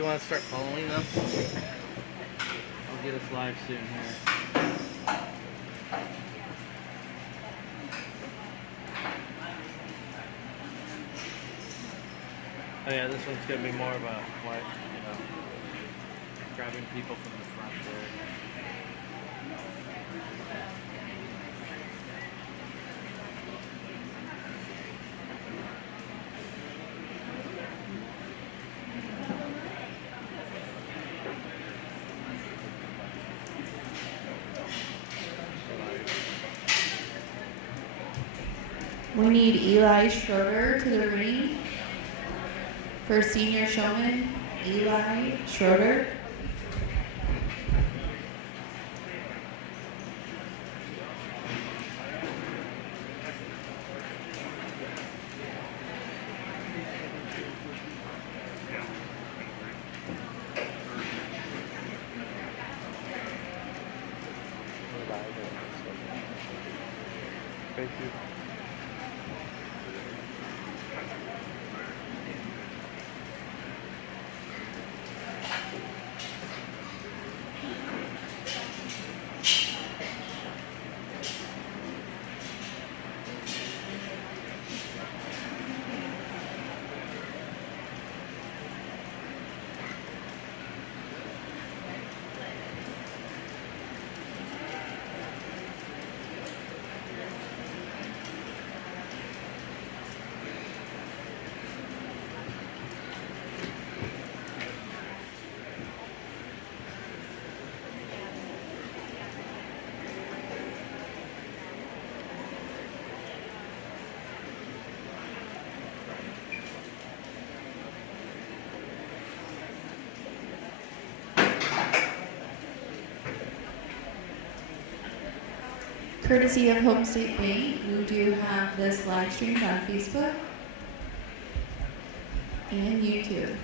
you want to start following them? We'll get us live soon here. Oh yeah, this one's gonna be more of a what, grabbing people from the front there. We need Eli Schroeder to the ring for senior showman, Eli Schroeder. Thank you. Courtesy of Home State Bank, we do have this live streamed on Facebook and YouTube.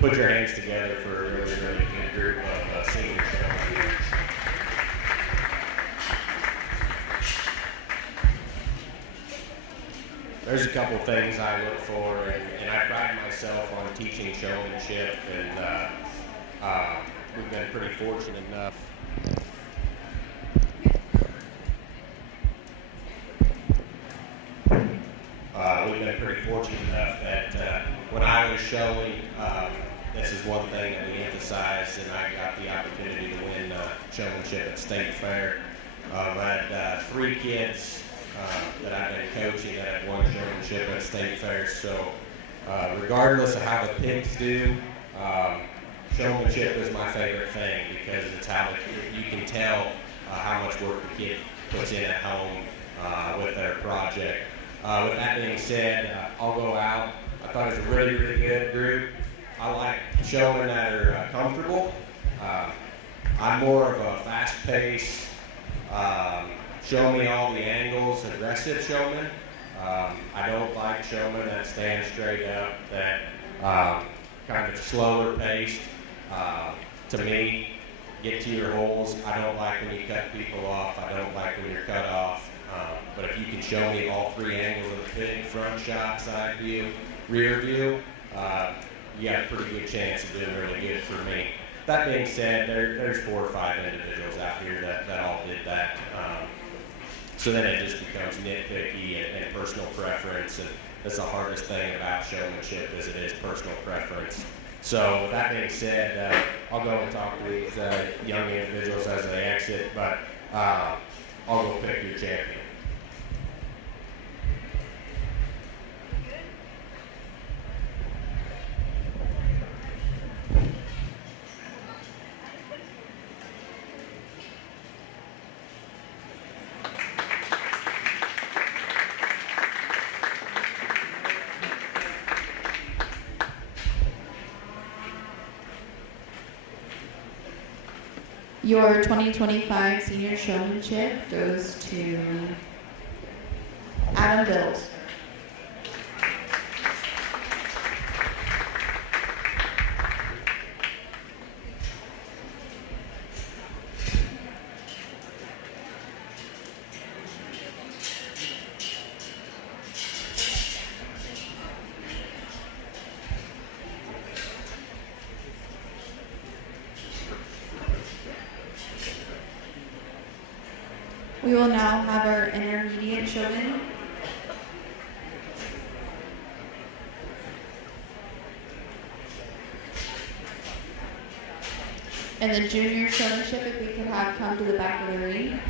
Put your hands together for a really, really good group of seniors. There's a couple things I look for, and I pride myself on teaching showmanship, and we've been pretty fortunate enough. We've been pretty fortunate enough that when I was showing, this is one thing that we emphasize, and I got the opportunity to win showmanship at State Fair. I had 3 kids that I've been coaching that have won showmanship at State Fair. So regardless of how the pigs do, showmanship is my favorite thing, because it's how you can tell how much work the kid puts in at home with their project. With that being said, I'll go out. I thought it was a really, really good group. I like showmen that are comfortable. I'm more of a fast-paced, show me all the angles, aggressive showman. I don't like showmen that stand straight up, that kind of slower paced. To me, get to your holes. I don't like when you cut people off. I don't like when you're cut off. But if you can show me all three angles of the fit, front shot, side view, rear view, you got a pretty good chance of doing really good for me. That being said, there's 4 or 5 individuals out here that all did that. So then it just becomes nitpicky and personal preference, and that's the hardest thing about showmanship is it is personal preference. So with that being said, I'll go and talk to these young individuals as they exit, but I'll go pick your champion. Your 2025 senior showmanship goes to Adam Bills. We will now have our intermediate showman. And the junior showmanship, if we could have come to the back of the ring.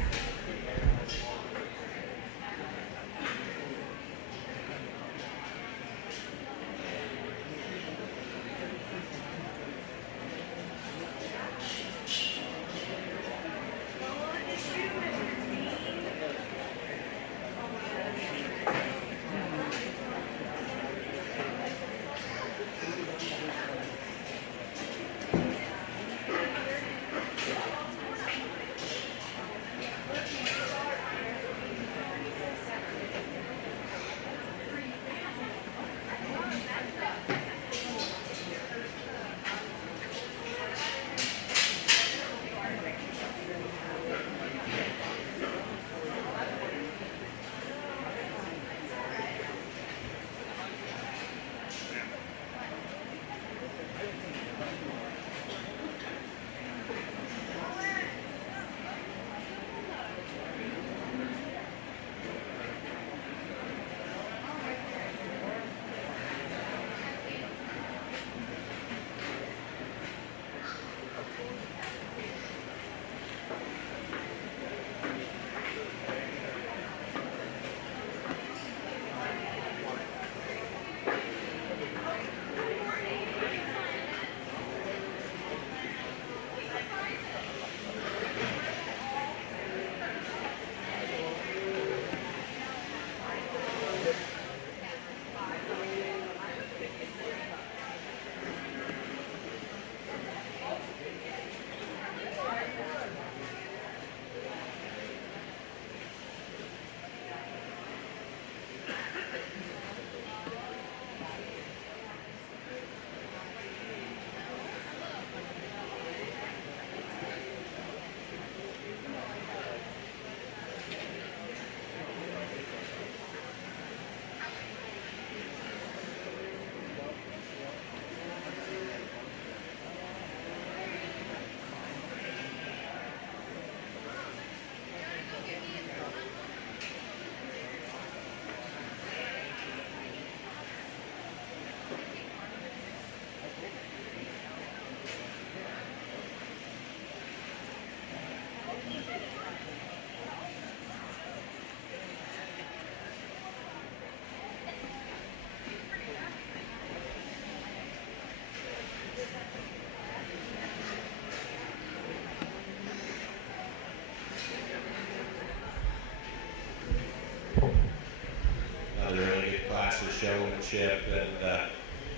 showmanship, and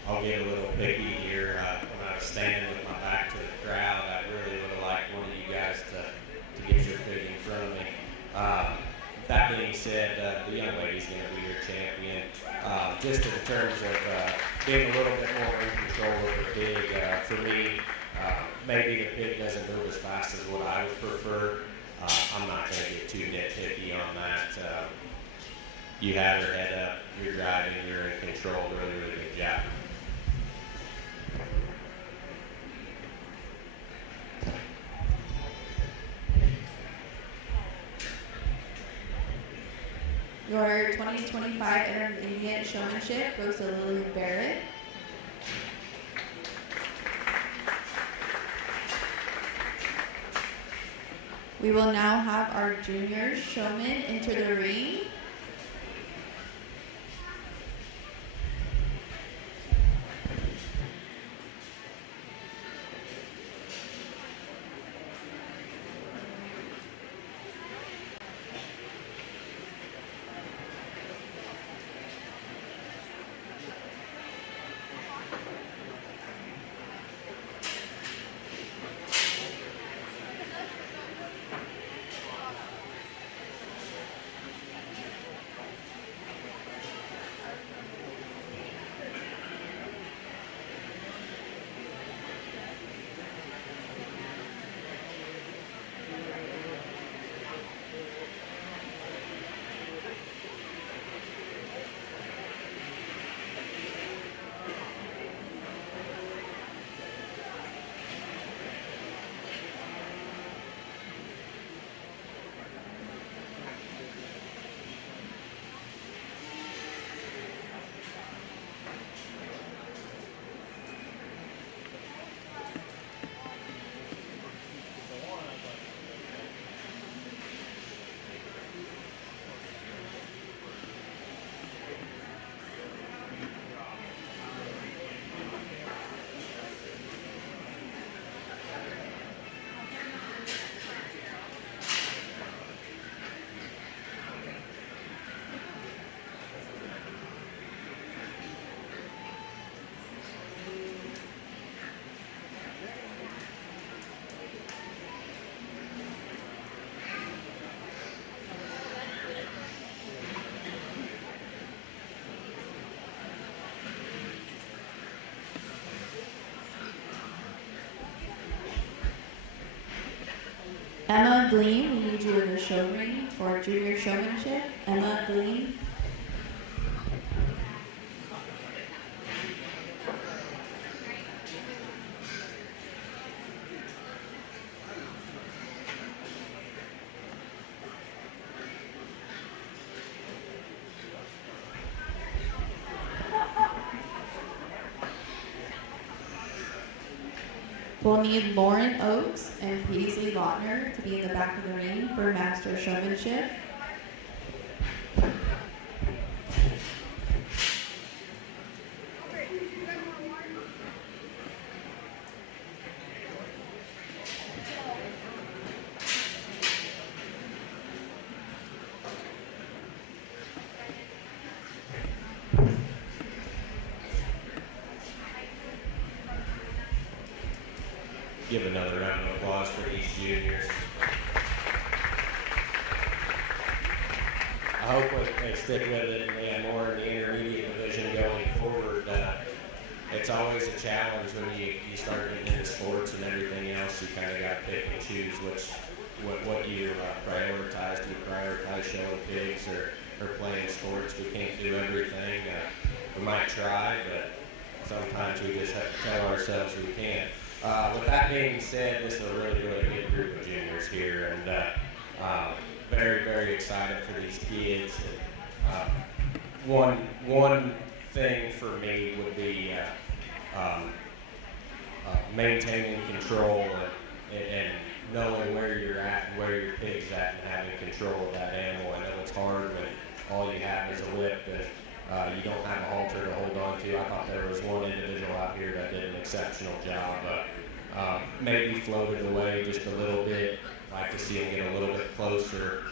I'll get a little picky here. When I was standing with my back to the crowd, I really would have liked one of you guys to get your pig in front of me. That being said, the young lady's going to be your champion. Just in terms of being a little bit more in control of the pig, for me, maybe the pig doesn't move as fast as what I would prefer. I'm not going to get too nitpicky on that. You had her head up, you're driving, you're in control, really, really good job. Your 2025 Intermediate Showmanship goes to Lillian Barrett. We will now have our junior showman enter the ring. Emma Greene, we need you in the show ring for junior showmanship. Emma Greene. We'll need Lauren Oakes and Paisley Lautner to be in the back of the ring for master showmanship. Give another round of applause for these juniors. I hope they stick with it and they have more in the intermediate division going forward. It's always a challenge when you start getting into sports and everything else. You kind of got to pick and choose what you prioritize. Do you prioritize showing pigs or playing sports? We can't do everything. We might try, but sometimes we just have to tell ourselves we can't. With that being said, this is a really, really good group of juniors here, and very, very excited for these kids. One thing for me would be maintaining control and knowing where you're at and where your pig's at and having control of that animal. I know it's hard when all you have is a whip and you don't have a halter to hold on to. I thought there was one individual out here that did an exceptional job. Maybe floated away just a little bit. Like to see him get a little bit closer.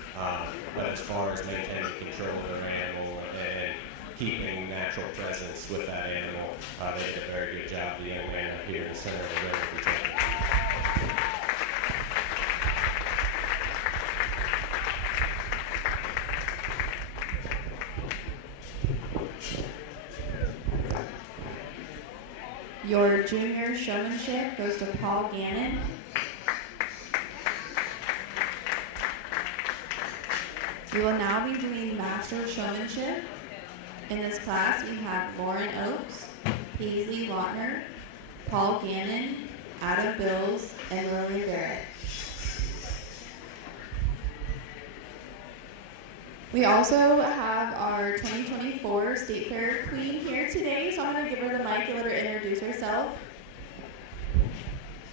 But as far as maintaining control of their animal and keeping natural presence with that animal. They did a very good job. The young man up here in the center of the ring will be taking. Your junior showmanship goes to Paul Gannon. We will now be doing master showmanship. In this class, we have Lauren Oakes, Paisley Lautner, Paul Gannon, Adam Bills, and Lily Barrett. We also have our 2024 State Fair Queen here today, so I'm going to give her the mic and let her introduce herself.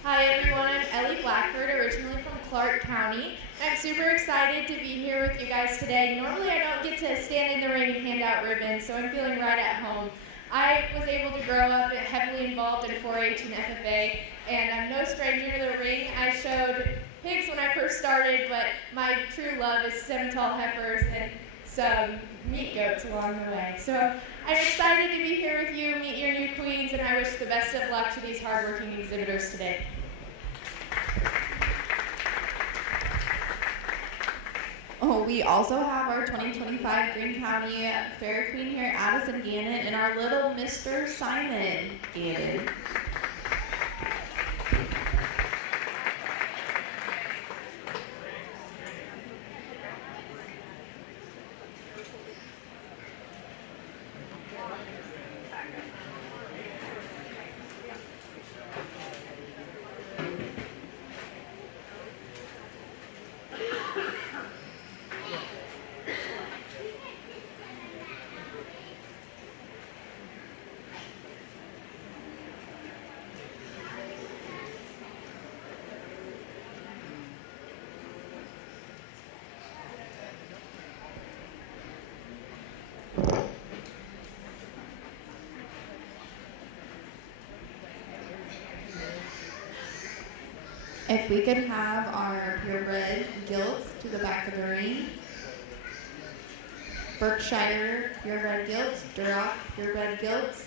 Hi everyone, I'm Ellie Blackford, originally from Clark County. I'm super excited to be here with you guys today. Normally I don't get to stand in the ring and hand out ribbons, so I'm feeling right at home. I was able to grow up heavily involved in 4-H and FFA, and I'm no stranger to the ring. I showed pigs when I first started, but my true love is Simmental heifers and some meat goats along the way. So I'm excited to be here with you, meet your new queens, and I wish the best of luck to these hardworking exhibitors today. Oh, we also have our 2025 Greene County Fair Queen here, Addison Gannon, and our little Mr. Simon Gannon. If we could have our purebred gilts to the back of the ring. Berkshire purebred gilts, Duroc purebred gilts.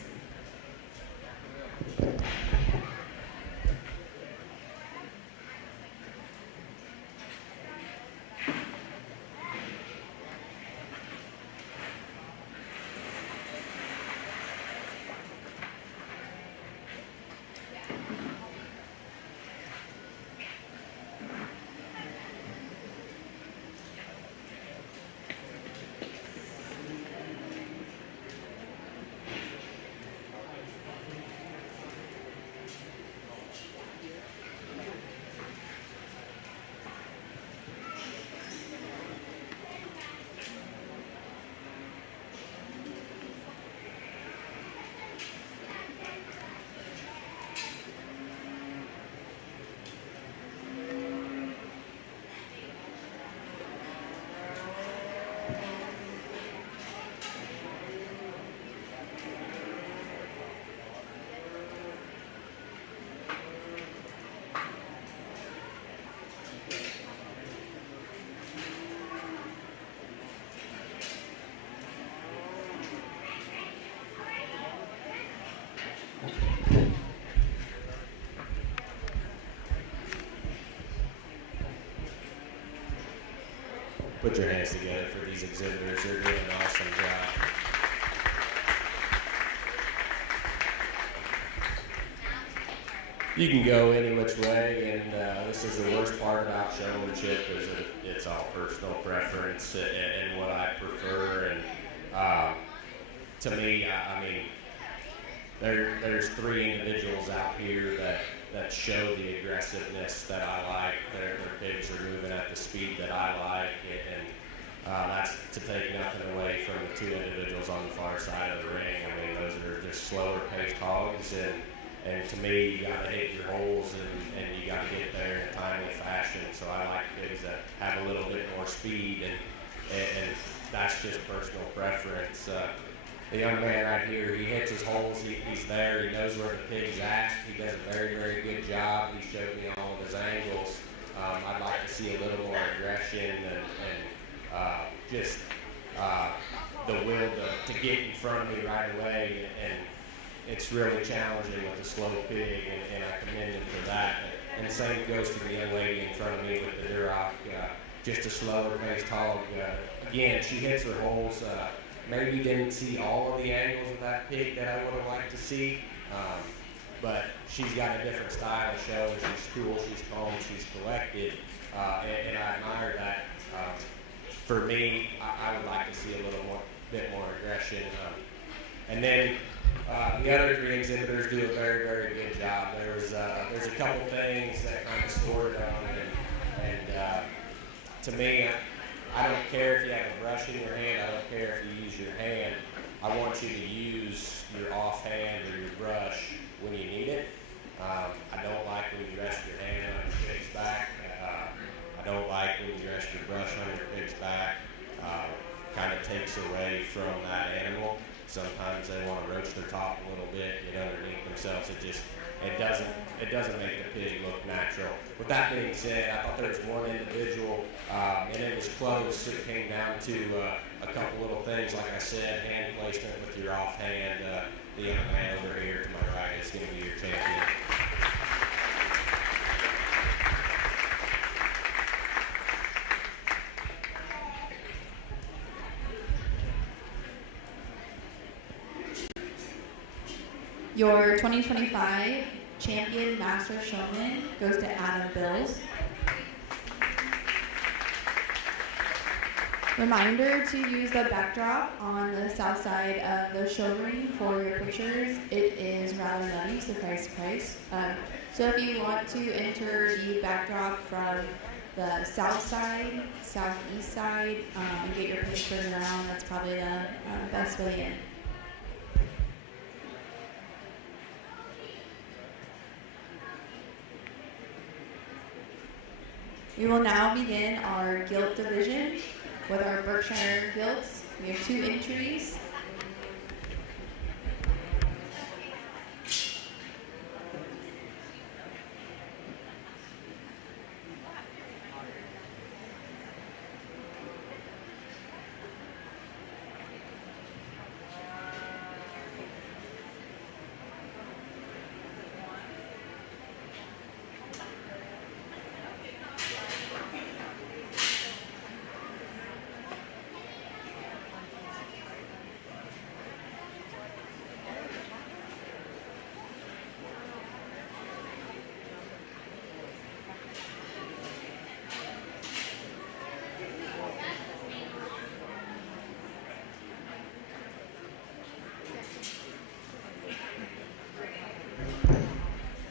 Put your hands together for these exhibitors. They're doing an awesome job. You can go any which way, and this is the worst part about showmanship is that it's all personal preference and what I prefer. And to me, I mean, there's three individuals out here that show the aggressiveness that I like. Their pigs are moving at the speed that I like, and that's to take nothing away from the two individuals on the far side of the ring. I mean, those are just slower paced hogs, and to me, you got to hit your holes and you got to get there in a timely fashion. So I like pigs that have a little bit more speed, and that's just personal preference. The young man right here, he hits his holes, he's there, he knows where the pig's at, he does a very, very good job. He showed me all of his angles. I'd like to see a little more aggression and just the will to get in front of me right away, and it's really challenging with a slow pig, and I commend him for that. And the same goes for the young lady in front of me with the Duroc, just a slower paced hog. Again, she hits her holes. Maybe didn't see all of the angles of that pig that I would have liked to see, but she's got a different style of show. She's cool, she's calm, she's collected, and I admire that. For me, I would like to see a bit more aggression. And then the other three exhibitors do a very, very good job. There's a couple things that kind of scored on, and to me, I don't care if you have a brush in your hand. I don't care if you use your hand. I want you to use your offhand or your brush when you need it. I don't like when you rest your hand on your pig's back. I don't like when you rest your brush on your pig's back. Kind of takes away from that animal. Sometimes they want to roach their top a little bit, get underneath themselves. It doesn't make the pig look natural. With that being said, I thought there was one individual, and it was close. It came down to a couple little things, like I said, hand placement with your offhand. The young man over here to my right is going to be your champion. Your 2025 Champion Master Showman goes to Adam Bills. Reminder to use the backdrop on the south side of the showroom for your pictures. It is rather nutty, surprise. So if you want to enter the backdrop from the south side, southeast side, and get your pictures around, that's probably the best way in. We will now begin our gilt division with our Berkshire gilts. We have 2 entries.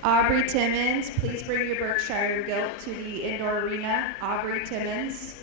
Aubrey Timmons, please bring your Berkshire gilt to the indoor arena. Aubrey Timmons.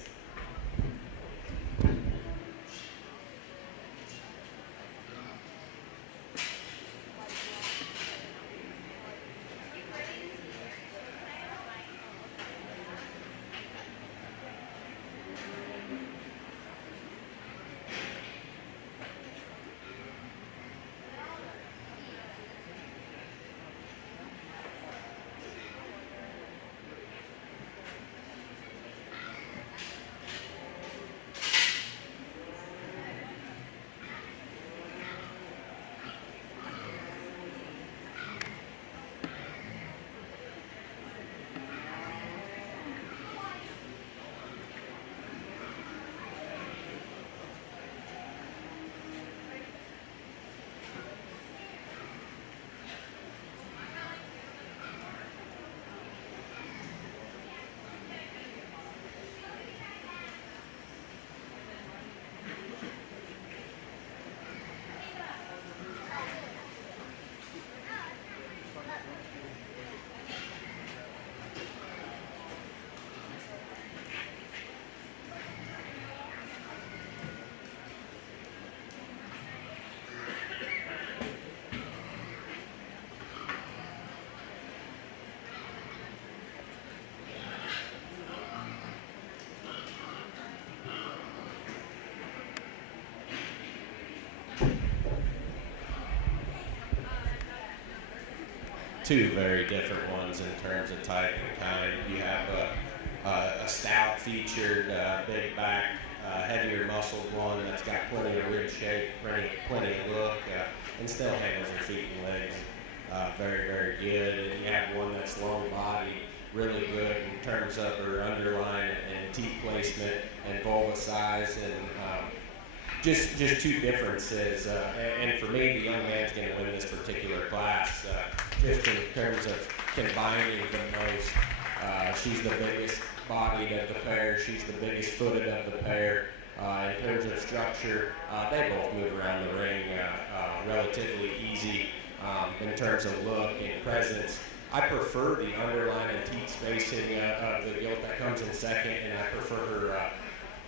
Two very different ones in terms of type and kind. You have a stout featured, big back, heavier muscled one that's got plenty of rib shape, plenty of look, and still handles her feet and legs very, very good. And you have one that's long body, really good in terms of her underline and teeth placement and vulva size, and just two differences. And for me, the young man's going to win this particular class just in terms of combining the most. She's the biggest bodied of the pair. She's the biggest footed of the pair. In terms of structure, they both move around the ring relatively easy. In terms of look and presence, I prefer the underline and teeth spacing of the gilt that comes in second, and I prefer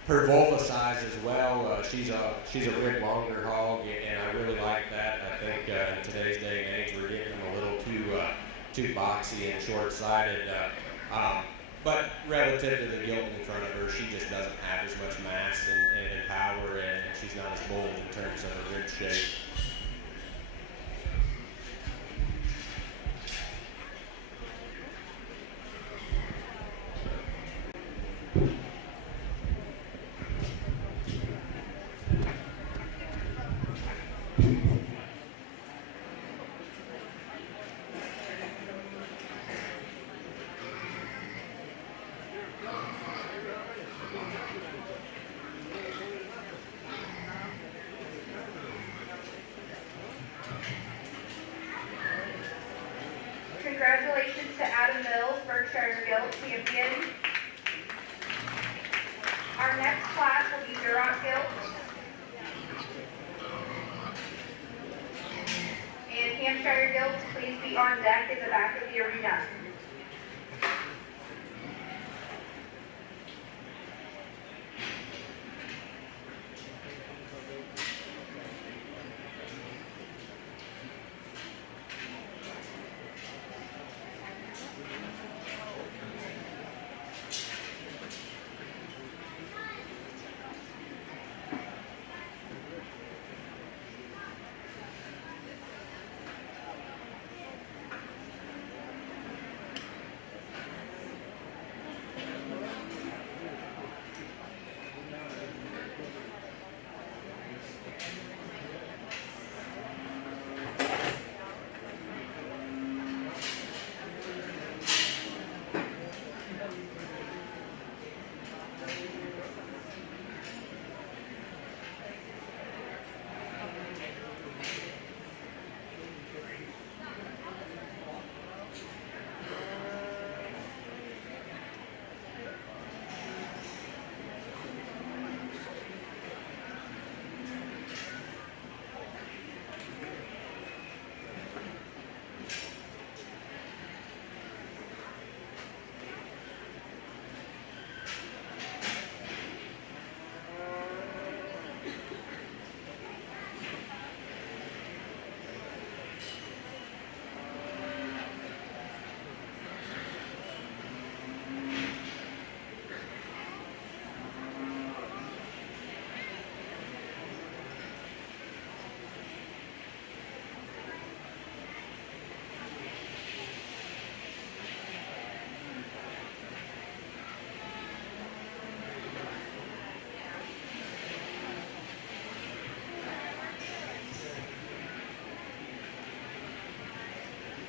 her vulva size as well. She's a rib longer hog, and I really like that. I think in today's day and age, we're getting them a little too boxy and short-sided. But relative to the gilt in front of her, she just doesn't have as much mass and power, and she's not as bold in terms of her rib shape. Congratulations to Adam Mills, Berkshire Gilt champion. Our next class will be Duroc Gilt. And Hampshire Gilts, please be on deck in the back of the arena.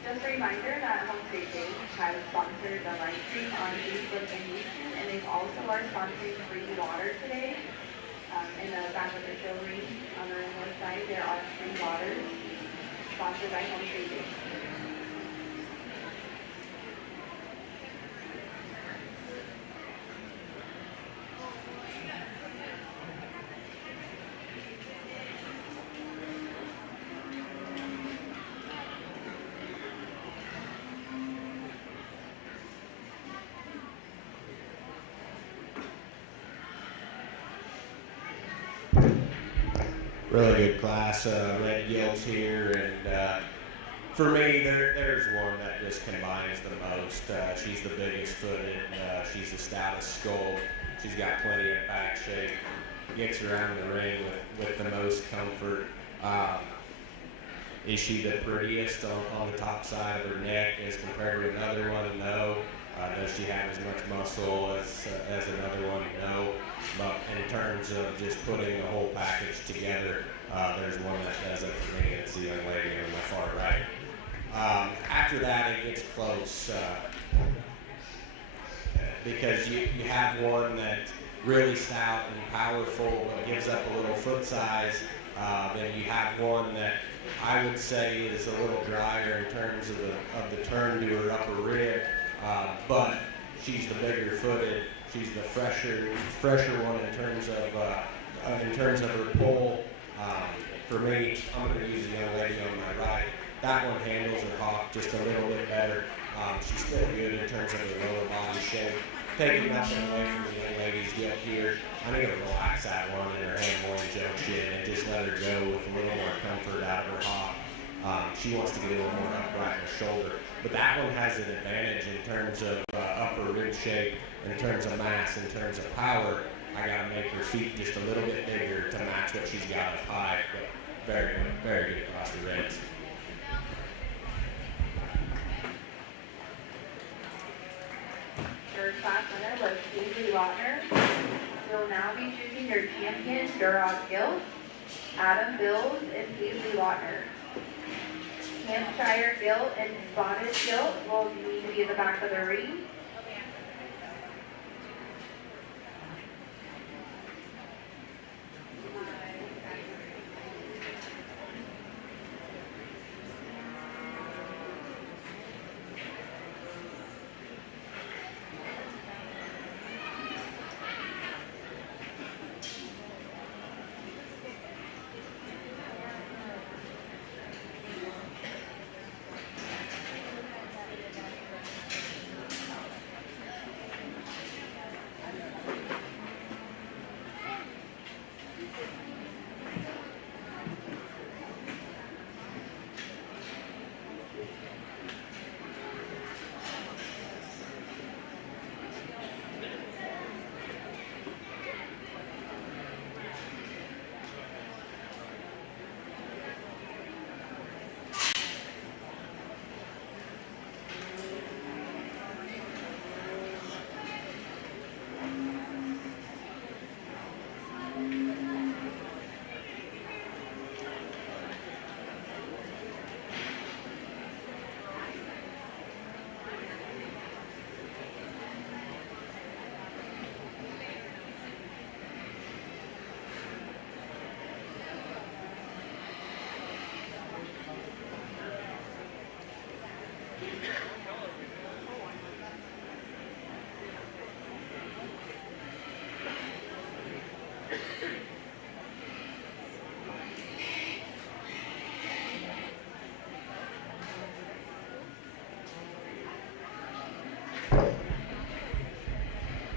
Just a reminder that Home State Bank has sponsored the live stream on Facebook and YouTube, and they also are sponsoring free water today. In the back of the show ring on the north side, there are free waters sponsored by Home State Bank. Really good class, red gilts here, and for me, there's one that just combines the most. She's the biggest footed, she's the stoutest skull, she's got plenty of back shape, gets around the ring with the most comfort. Is she the prettiest on the top side of her neck as compared to another one? No. Does she have as much muscle as another one? No. But in terms of just putting the whole package together, there's one that does it for me. It's the young lady on my far right. After that, it gets close because you have one that's really stout and powerful but gives up a little foot size. Then you have one that I would say is a little drier in terms of the turn to her upper rib, but she's the bigger footed. She's the fresher one in terms of her pull. For me, I'm going to use the young lady on my right. That one handles her hawk just a little bit better. She's still good in terms of her lower body shape. Taking nothing away from the young lady's gilt here, I need to relax that one in her hand-worn junction and just let her go with a little more comfort out of her hop. She wants to get a little more upright in her shoulder. But that one has an advantage in terms of upper rib shape, in terms of mass, in terms of power. I got to make her feet just a little bit bigger to match what she's got up high. But very good across the ribs. Your class winner was Paisley Lautner. You'll now be choosing your champion, Duroc Gilt, Adam Bills, and Paisley Lautner. Hampshire Gilt and Spotted Gilt will need to be at the back of the ring.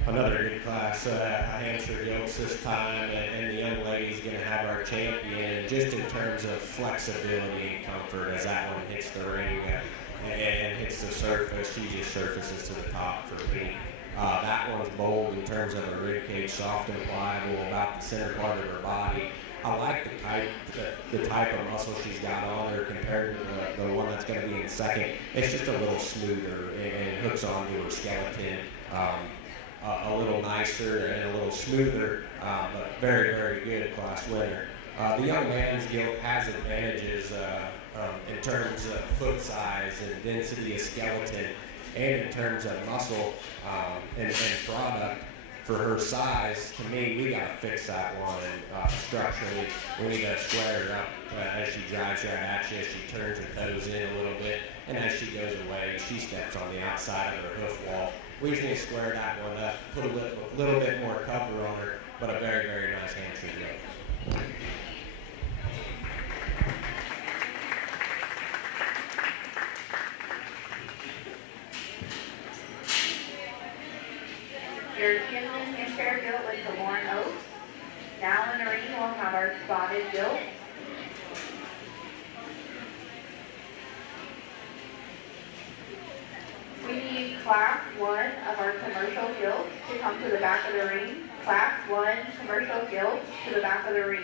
Another good class, Hampshire Gilts this time, and the young lady's going to have our champion just in terms of flexibility and comfort as that one hits the ring and hits the surface. She just surfaces to the top for me. That one's bold in terms of a rib cage, soft and pliable about the center part of her body. I like the type of muscle she's got on her compared to the one that's going to be in second. It's just a little smoother and hooks onto her skeleton. A little nicer and a little smoother, but very good class winner. The young man's gilt has advantages in terms of foot size and density of skeleton, and in terms of muscle and product for her size. To me, we got to fix that one structurally. We need to square her up as she drives right at you, as she turns her toes in a little bit, and as she goes away, she steps on the outside of her hoof wall. We just need to square that one up, put a little bit more cover on her, but a very nice Hampshire gilt. Your champion Hampshire Gilt was to Lauren Oaks. Now in the ring, we'll have our Spotted Gilt. We need Class 1 of our commercial gilts to come to the back of the ring. Class 1 commercial gilts to the back of the ring.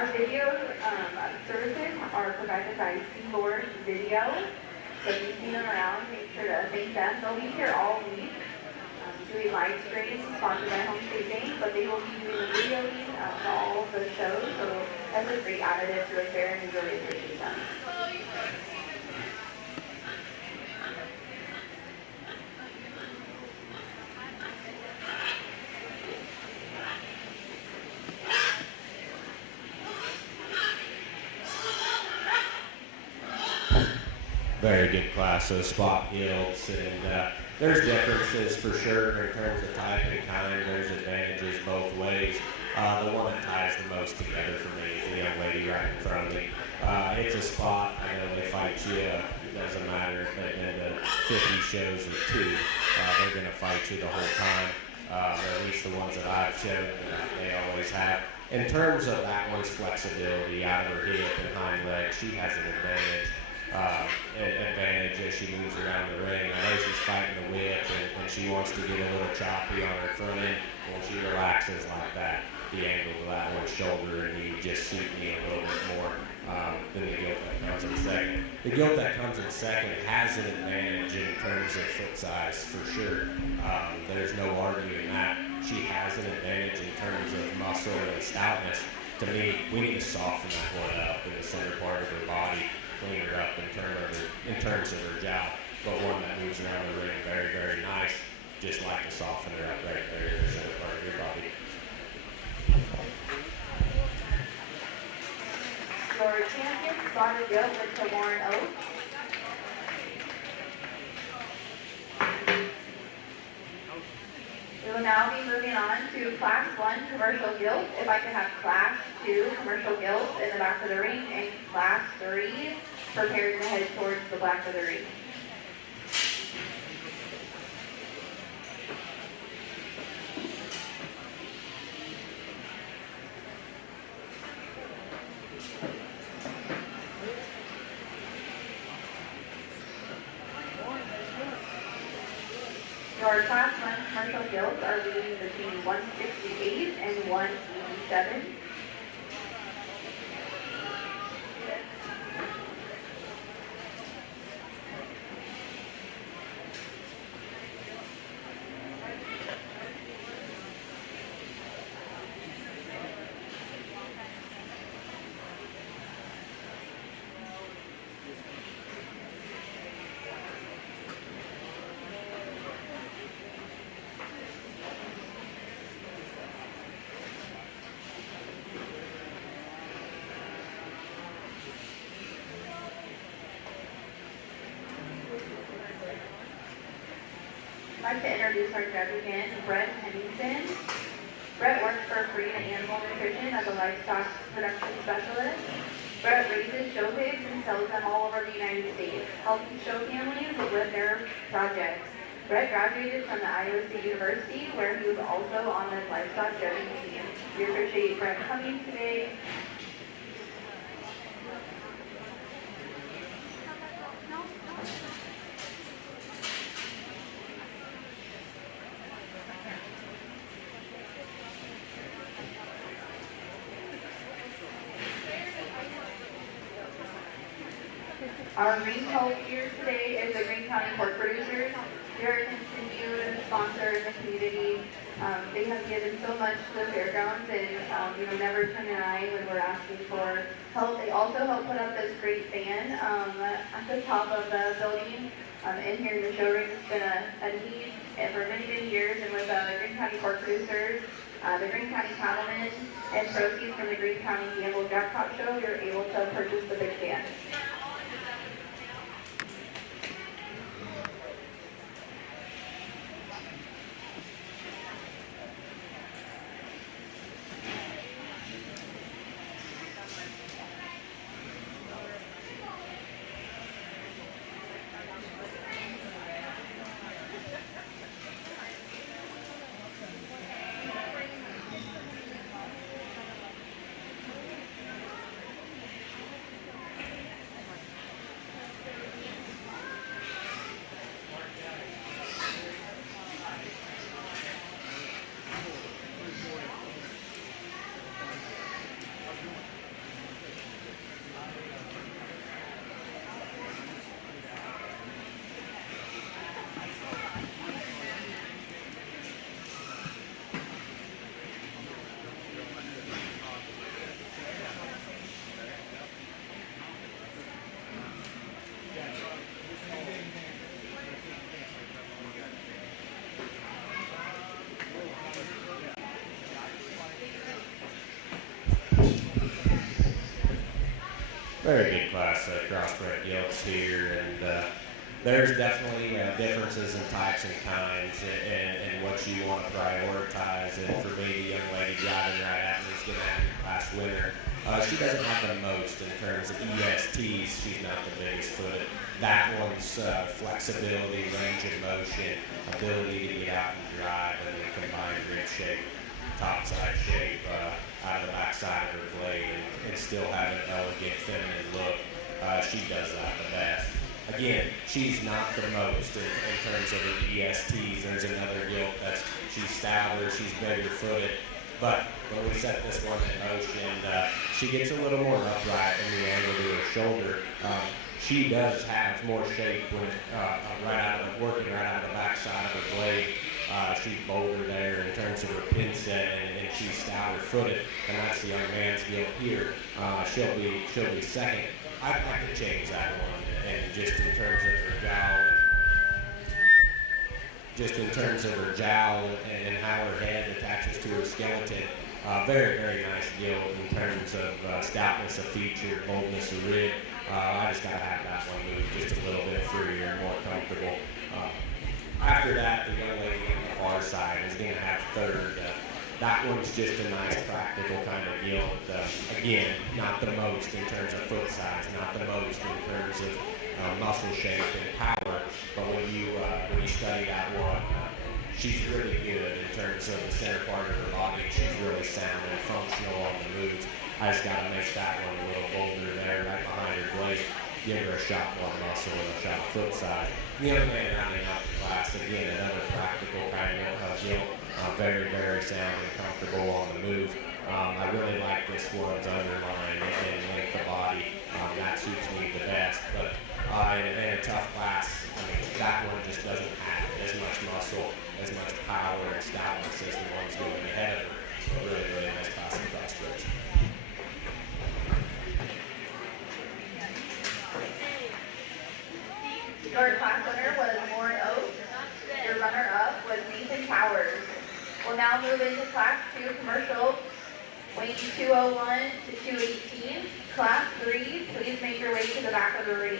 Our video services are provided by Seaboard Video. So if you see them around, make sure to thank them. They'll be here all week doing live streams sponsored by Home State Bank, but they will be doing the video feed for all of the shows. So that's a great additive to the fair, and we really appreciate them. Very good class, so spot yields, and there's differences for sure in terms of type and kind. There's advantages both ways. The one that ties the most together for me is the young lady right in front of me. It's a spot. I know they fight you. It doesn't matter if they've been to 50 shows or 2. They're going to fight you the whole time, or at least the ones that I've shown. They always have. In terms of that one's flexibility out of her hip and hind leg, she has an advantage as she moves around the ring. I know she's fighting the whip and she wants to get a little choppy on her front end. When she relaxes like that, the angle of that one shoulder and knee just suit me a little bit more than the gilt that comes in second. The gilt that comes in second has an advantage in terms of foot size for sure. There's no arguing that. She has an advantage in terms of muscle and stoutness. To me, we need to soften that one up in the center part of her body, clean her up in terms of her jowl, but one that moves around the ring very, very nice. Just like to soften her up right there in the center part of your body. Your champion spotted gilt with the Warren Oak. We will now be moving on to Class 1 commercial gilt. If I could have Class 2 commercial gilt in the back of the ring, and Class 3 prepared to head towards the back of the ring. Your Class 1 commercial gilts are leading between 168 and 187. I'd like to introduce our judge again, Brett Henningsen. Brett works for Greene Animal Nutrition as a livestock production specialist. Brett raises show pigs and sells them all over the United States, helping show families with their projects. Brett graduated from the Iowa State University, where he was also on the livestock judging team. We appreciate Brett coming today. Our Greene Hope here today is the Greene County Pork Producers. They're a continued sponsor in the community. They have given so much to the fairgrounds and never turn an eye when we're asking for help. They also help put up this great fan at the top of the building. In here in the showroom, it's been a need for many, many years, and with the Greene County Pork Producers, the Greene County Cattlemen, and proceeds from the Greene County Gamble Jackpot Show, you're able to purchase the big fan. very good class crossbred gilts here, and there's definitely differences in types and kinds and what you want to prioritize. And for me, the young lady driving right at me is going to have your class winner. She doesn't have the most in terms of ESTs. She's not the biggest footed. That one's flexibility, range of motion, ability to get out and drive, and then combined rib shape, top side shape, out of the back side of her blade, and still have an elegant, feminine look. She does that the best. Again, she's not the most in terms of her ESTs. There's another gilt she's stouter, she's bigger footed. But when we set this one in motion, she gets a little more upright in the angle to her shoulder. She does have more shape when working right out of the back side of her blade. She's bolder there in terms of her pin set, and she's stouter footed, and that's the young man's gilt here. She'll be second. I'd like to change that one, and just in terms of her jowl, and how her head attaches to her skeleton. Very, very nice gilt in terms of stoutness of feature, boldness of rib. I just got to have that one move just a little bit freer and more comfortable. After that, the young lady on the far side is going to have third. That one's just a nice practical kind of gilt. Again, not the most in terms of foot size, not the most in terms of muscle shape and power. But when you study that one, she's really good in terms of the center part of her body. She's really sound and functional on the moves. I just got to make that one a little bolder there, right behind her blade. Give her a shot more muscle and a shot foot size. The other man rounding out the class, again, another practical kind of gilt. Very, very sound and comfortable on the move. I really like this one's underline and length of body. That suits me the best. But in a tough class, I mean, that one just doesn't have as much muscle, as much power and stoutness as the ones going ahead of her. So really, really nice class of crossbreeds. Your class winner was Lauren Oates. Your runner-up was Nathan Towers. We'll now move into Class 2 commercial, weighing 201 to 218. Class 3, please make your way to the back of the ring.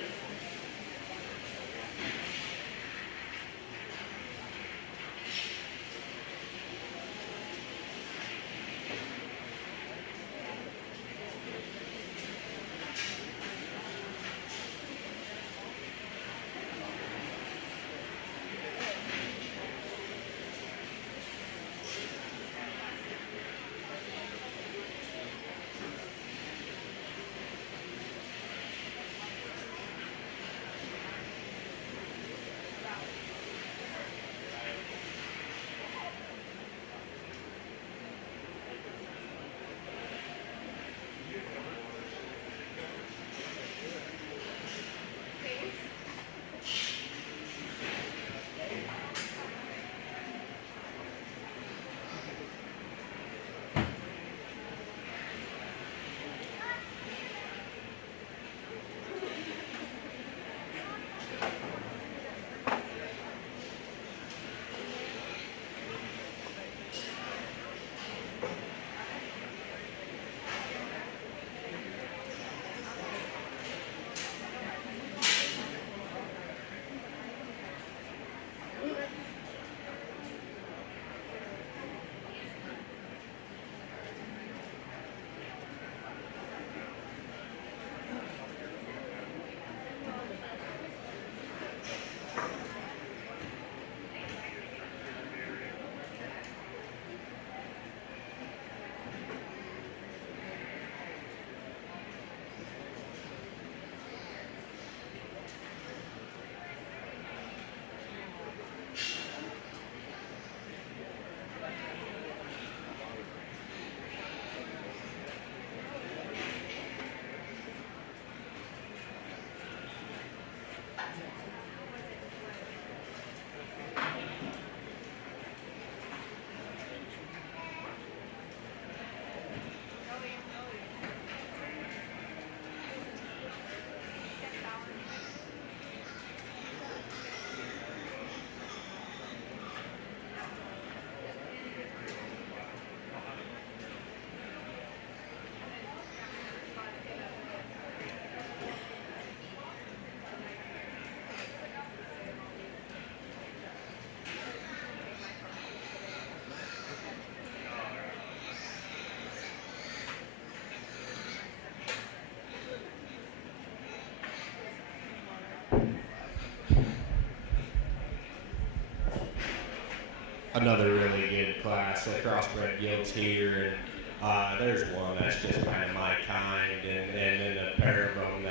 another really good class of crossbred gilts here, and there's one that's just kind of my kind, and then a pair of them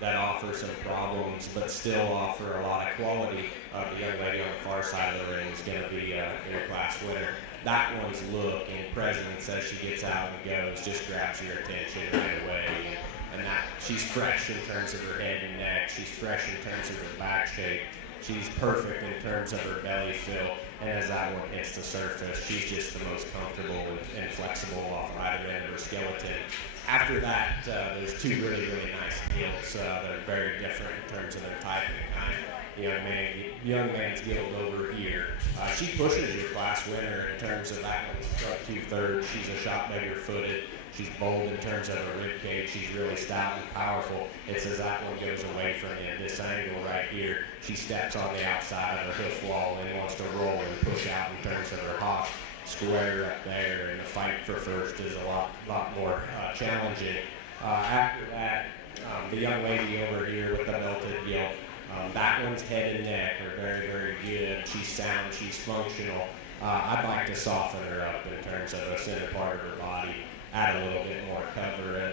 that offer some problems but still offer a lot of quality. The young lady on the far side of the ring is going to be interclass winner. That one's look and presence as she gets out and goes just grabs your attention right away. And that she's fresh in terms of her head and neck. She's fresh in terms of her back shape. She's perfect in terms of her belly fill. And as that one hits the surface, she's just the most comfortable and flexible off either end of her skeleton. After that, there's two really, really nice gilts that are very different in terms of their type and kind. Young man's gilt over here. She pushes your class winner in terms of that one's struck 2/3. She's a shot bigger footed. She's bold in terms of her rib cage. She's really stout and powerful. It's as that one goes away from this angle right here. She steps on the outside of her hoof wall and wants to roll and push out in terms of her hop. Square up there, and the fight for first is a lot more challenging. After that, the young lady over here with the melted gilt, that one's head and neck are very, very good. She's sound, she's functional. I'd like to soften her up in terms of the center part of her body, add a little bit more cover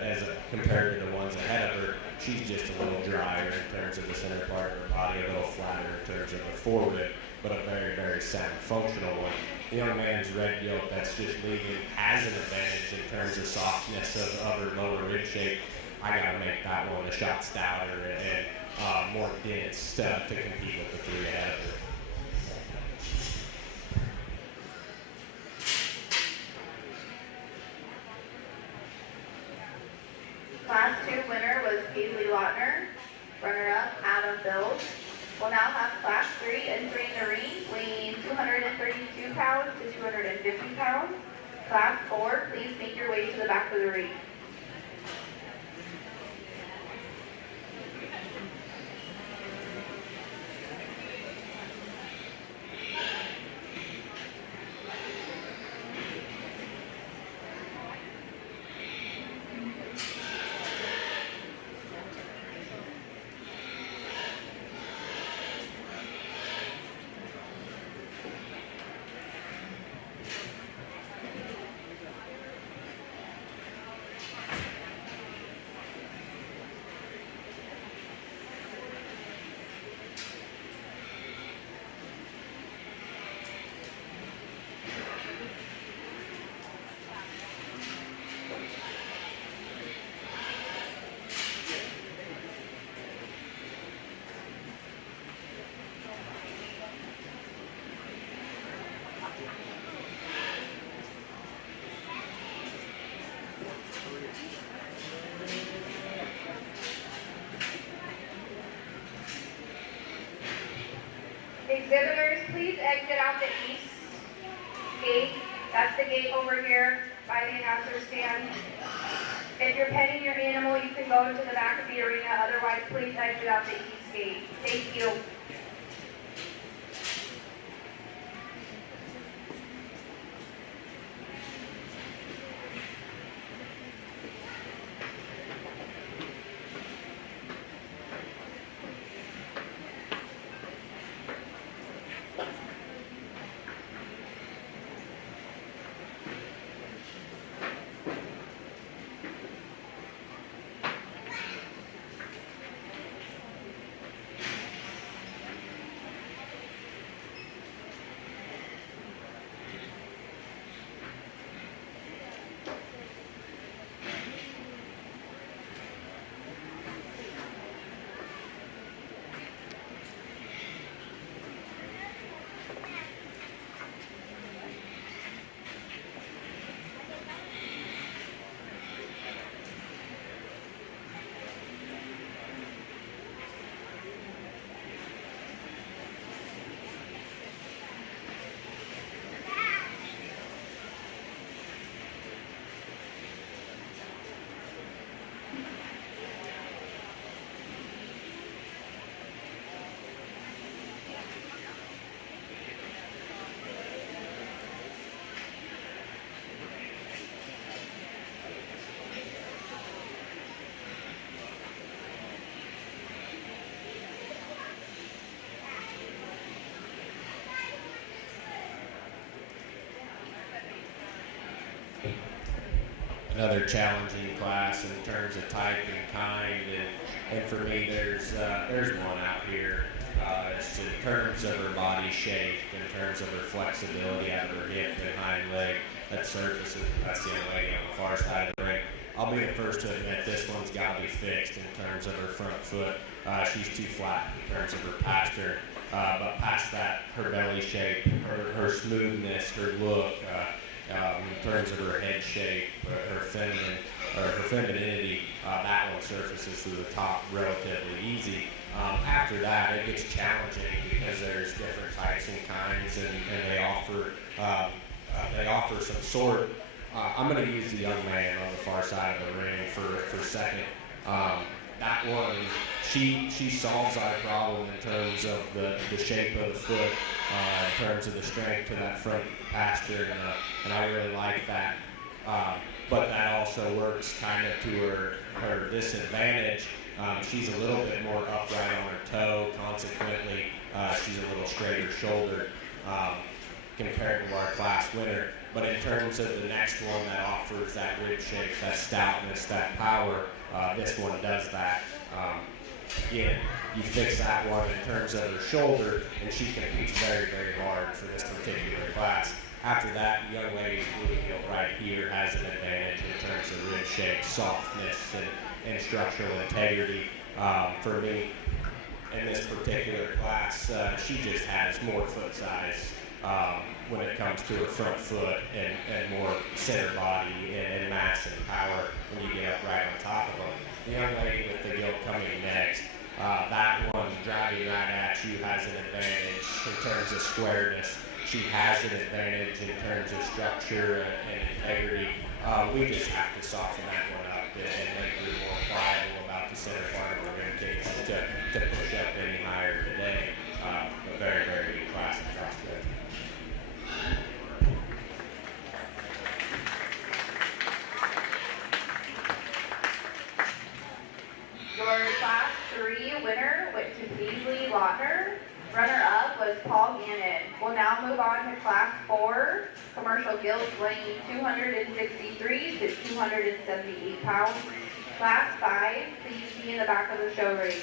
compared to the ones ahead of her. She's just a little drier in terms of the center part of her body, a little flatter in terms of the forehead, but a very, very sound, functional one. The young man's red gilt that's just leaving has an advantage in terms of softness of her lower rib shape. I gotta make that one a shot stouter and more dense to compete with the three ahead of her. Class 2 winner was Paisley Lautner. Runner-up, Adam Bills. We'll now have Class 3 entering the ring, weighing 232 pounds to 250 pounds. Class 4, please make your way to the back of the ring. Exhibitors, please exit out the east gate. That's the gate over here by the announcer stand. If you're petting your animal, you can go into the back of the arena. Otherwise, please exit out the east gate. Thank you. another challenging class in terms of type and kind, and for me there's one out here. It's in terms of her body shape, in terms of her flexibility out of her hip and hind leg, that surface, that's the young lady on the far side of the ring. I'll be the first to admit this one's got to be fixed in terms of her front foot. She's too flat in terms of her posture. But past that, her belly shape, her smoothness, her look, in terms of her head shape, her femininity, that one surfaces to the top relatively easy. After that, it gets challenging because there's different types and kinds, and they offer some sort. I'm going to use the young man on the far side of the ring for a second. That one, she solves our problem in terms of the shape of the foot, in terms of the strength to that front pasture, and I really like that. But that also works kind of to her disadvantage. She's a little bit more upright on her toe, consequently she's a little straighter shouldered compared to our class winner. But in terms of the next one that offers that rib shape, that stoutness, that power, this one does that. Again, you fix that one in terms of her shoulder, and she competes very, very hard for this particular class. After that, the young lady's blue heel right here has an advantage in terms of rib shape, softness, and structural integrity. For me, in this particular class, she just has more foot size when it comes to her front foot and more center body and mass and power when you get up right on top of them. The young lady with the gilt coming next, that one driving right at you has an advantage in terms of squareness. She has an advantage in terms of structure and integrity. We just have to soften that one up and make her more pliable about the center part of her rib cage to push up any higher today. But very, very good class across there. Your Class 3 winner went to Beasley Lautner. Runner-up was Paul Gannon. We'll now move on to Class 4, commercial gilts weighing 263 to 278 pounds. Class 5, please be in the back of the show ring.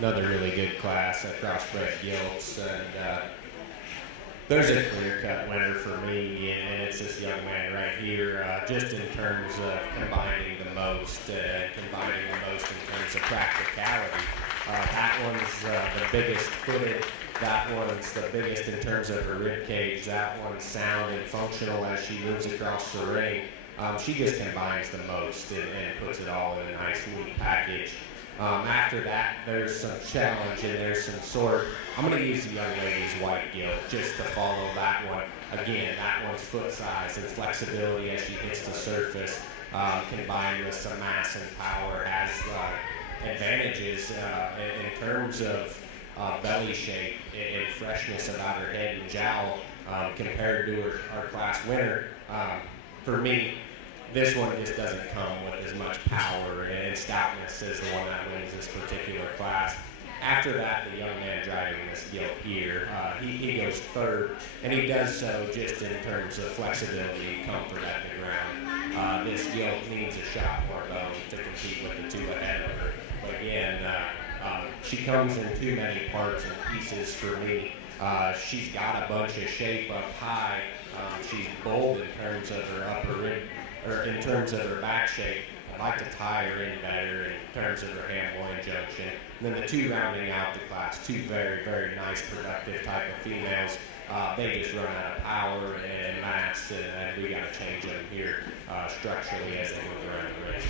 another really good class, crossbred gilts, and there's a clear-cut winner for me, and it's this young man right here, just in terms of combining the most in terms of practicality. That one's the biggest footed. That one's the biggest in terms of her rib cage. That one's sound and functional as she moves across the ring. She just combines the most and puts it all in a nice, neat package. After that, there's some challenge and there's some sort. I'm going to use the young lady's white gilt just to follow that one. Again, that one's foot size and flexibility as she hits the surface, combined with some mass and power, has advantages in terms of belly shape and freshness about her head and jowl compared to our class winner. For me, this one just doesn't come with as much power and stoutness as the one that wins this particular class. After that, the young man driving this gilt here, he goes third, and he does so just in terms of flexibility and comfort at the ground. This gilt needs a shot more bone to compete with the two ahead of her. But again, she comes in too many parts and pieces for me. She's got a bunch of shape up high. She's bold in terms of her upper rib, or in terms of her back shape. I'd like to tie her in better in terms of her ham-loin junction. And then the two rounding out the class, two very, very nice, productive type of females. They just run out of power and mass, and we got to change them here structurally as they move around the ring.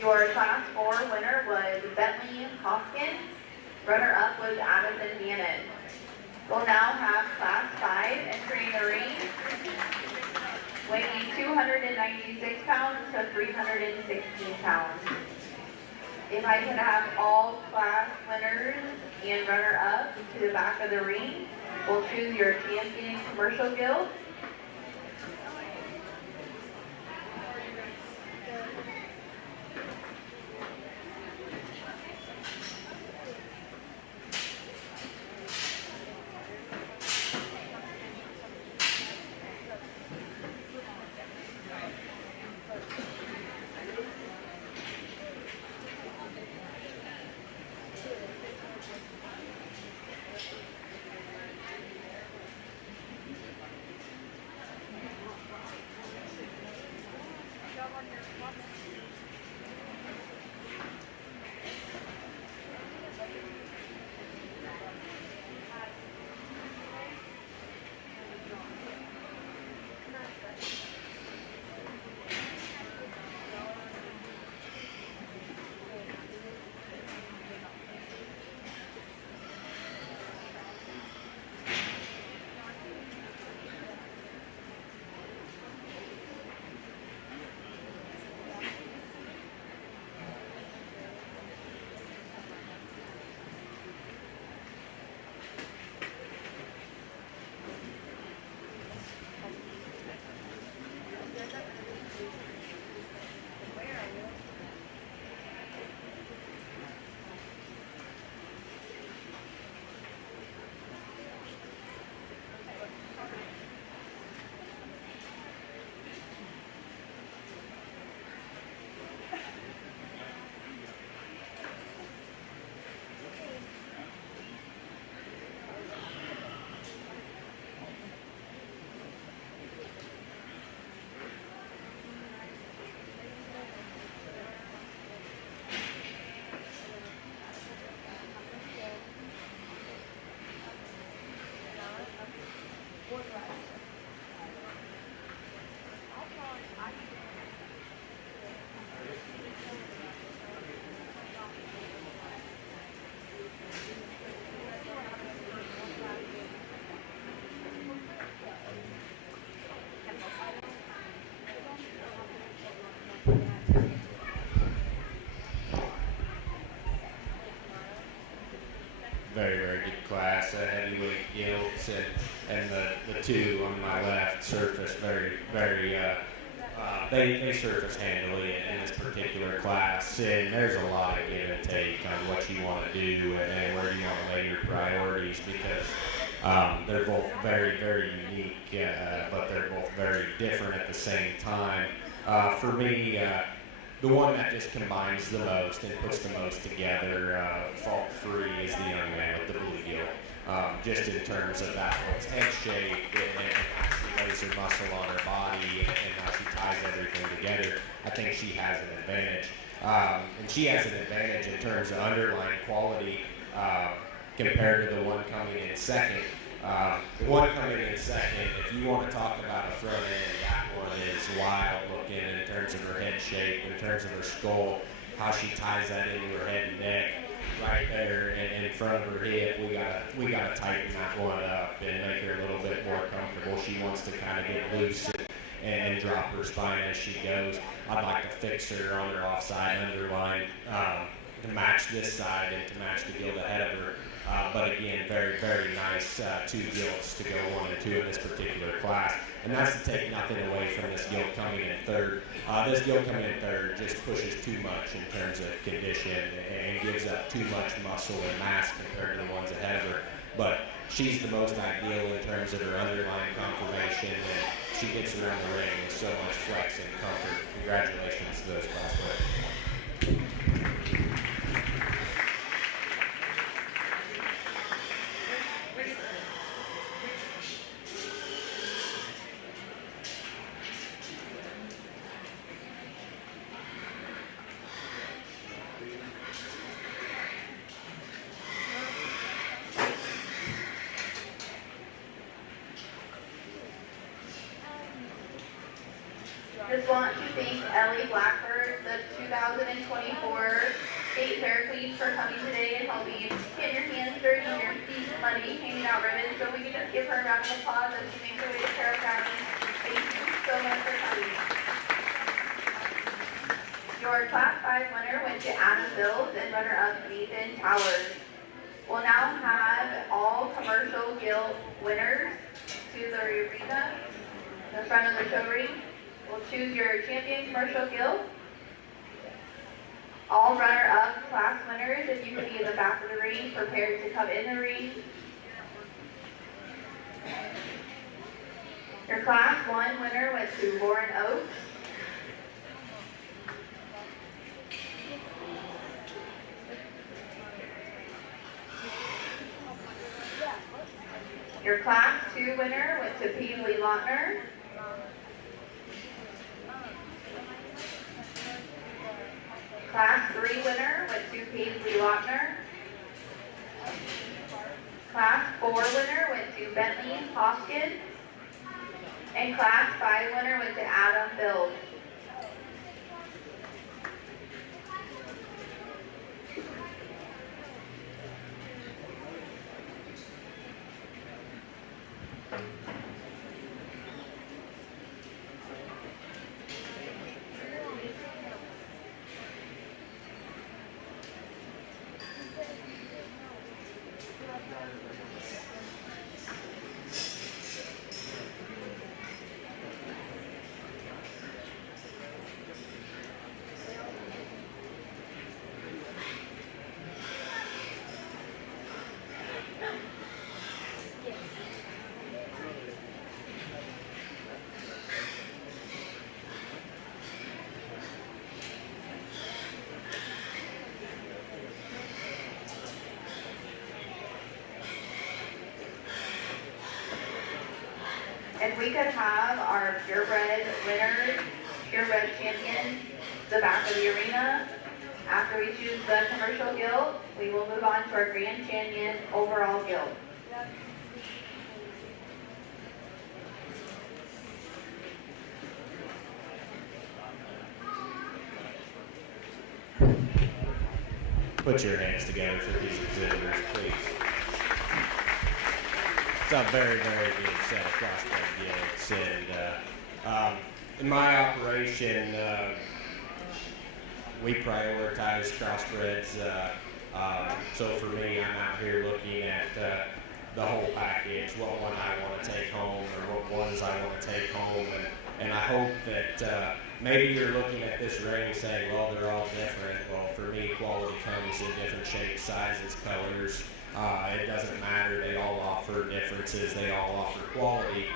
Your Class 4 winner was Bentley Hoskins. Runner-up was Addison Gannon. We'll now have Class 5 entering the ring, weighing 296 pounds to 316 pounds. If I could have all class winners and runner-up to the back of the ring, we'll choose your champion commercial guild. Very, very good class, heavyweight gilts, and the two on my left surface very, very, they surface handily in this particular class, and there's a lot of give and take on what you want to do and where you want to lay your priorities, because they're both very, very unique, but they're both very different at the same time. For me, the one that just combines the most and puts the most together, fault-free, is the young man with the blue gill. Just in terms of that one's head shape and how she lays her muscle on her body and how she ties everything together, I think she has an advantage. And she has an advantage in terms of underlying quality compared to the one coming in second. The one coming in second, if you want to talk about a front end, that one is wild looking in terms of her head shape, in terms of her skull, how she ties that into her head and neck. Right there in front of her hip, we gotta tighten that one up and make her a little bit more comfortable. She wants to kind of get loose and drop her spine as she goes. I'd like to fix her on her offside underline to match this side and to match the gilt ahead of her. But again, very, very nice two gilts to go 1 and 2 in this particular class. And that's to take nothing away from this gilt coming in third. This gilt coming in third just pushes too much in terms of condition and gives up too much muscle and mass compared to the ones ahead of her. But she's the most ideal in terms of her underlying conformation, and she gets around the ring with so much flex and comfort. Congratulations to those class players. Just want to thank Ellie Blackford, the 2024 State Fair Queen, for coming today and helping get your hands dirty and your feet muddy, handing out ribbons. So we can just give her a round of applause as she makes her way to Carroll County. Thank you so much for coming. Your Class 5 winner went to Adam Bills and runner-up Nathan Towers. We'll now have all commercial gilt winners to the arena, the front of the show ring. We'll choose your champion commercial gilt. All runner-up class winners, if you could be in the back of the ring, prepared to come in the ring. Your Class 1 winner went to Lauren Oaks. Your Class 2 winner went to Paisley Lautner. Class 3 winner went to Paisley Lautner. Class 4 winner went to Bentley Hoskins. And Class 5 winner went to Adam Bills. And we could have our purebred winners, purebred champions, the back of the arena. After we choose the commercial gilt, we will move on to our Grand Canyon overall gilt. Put your hands together for these exhibitors, please. It's a very, very good set of crossbred gilts, and in my operation, we prioritize crossbreds. So for me, I'm out here looking at the whole package, what one I want to take home or what ones I want to take home, and I hope that maybe you're looking at this ring saying, well, they're all different. Well, for me, quality comes in different shapes, sizes, colors. It doesn't matter. They all offer differences. They all offer quality.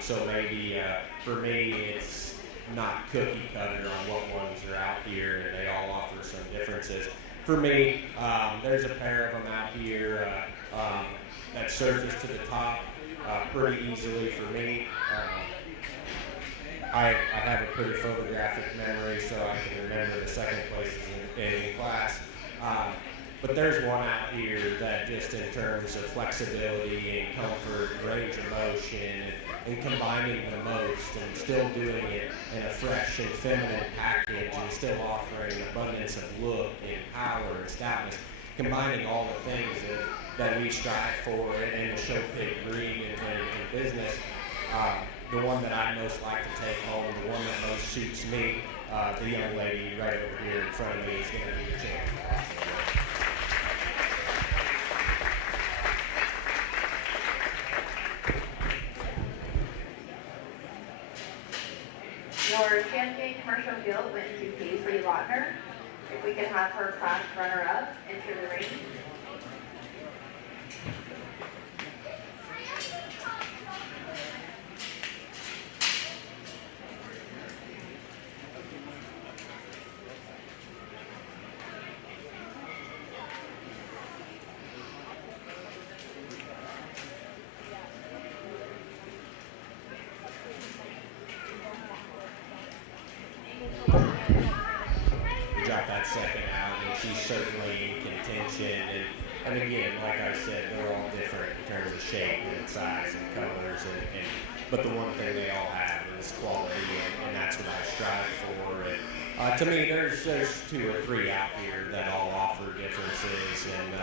So maybe for me, it's not cookie cutter on what ones are out here, and they all offer some differences. For me, there's a pair of them out here that surface to the top pretty easily for me. I have a pretty photographic memory, so I can remember the second places in class. But there's one out here that just in terms of flexibility and comfort, range of motion, and combining the most and still doing it in a fresh and feminine package and still offering abundance of look and power and stoutness, combining all the things that we strive for in the show pig breed and business. The one that I most like to take home, the one that most suits me, the young lady right over here in front of me is going to be the champion. Your champion commercial guild went to Paisley Lautner. If we could have her class runner-up into the ring. Drop that second out, and she's certainly in contention. And again, like I said, they're all different in terms of shape and size and colors. But the one thing they all have is quality, and that's what I strive for. And to me, there's 2 or 3 out here that all offer differences. And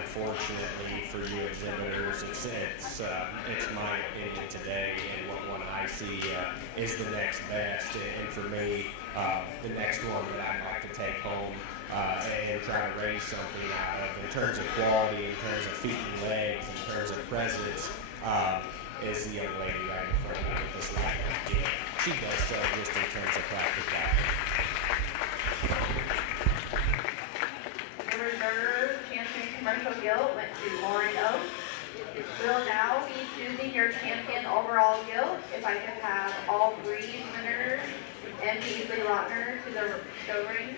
unfortunately for you exhibitors, it's my opinion today, and what one I see is the next best. And for me, the next one that I'd like to take home and try to raise something out of in terms of quality, in terms of feet and legs, in terms of presence, is the young lady right in front of me with this light. She does so just in terms of practicality. The reserve champion commercial guild went to Lauren Oaks. We'll now be choosing your champion overall guild. If I could have all breed winners and Paisley Lautner to the show ring.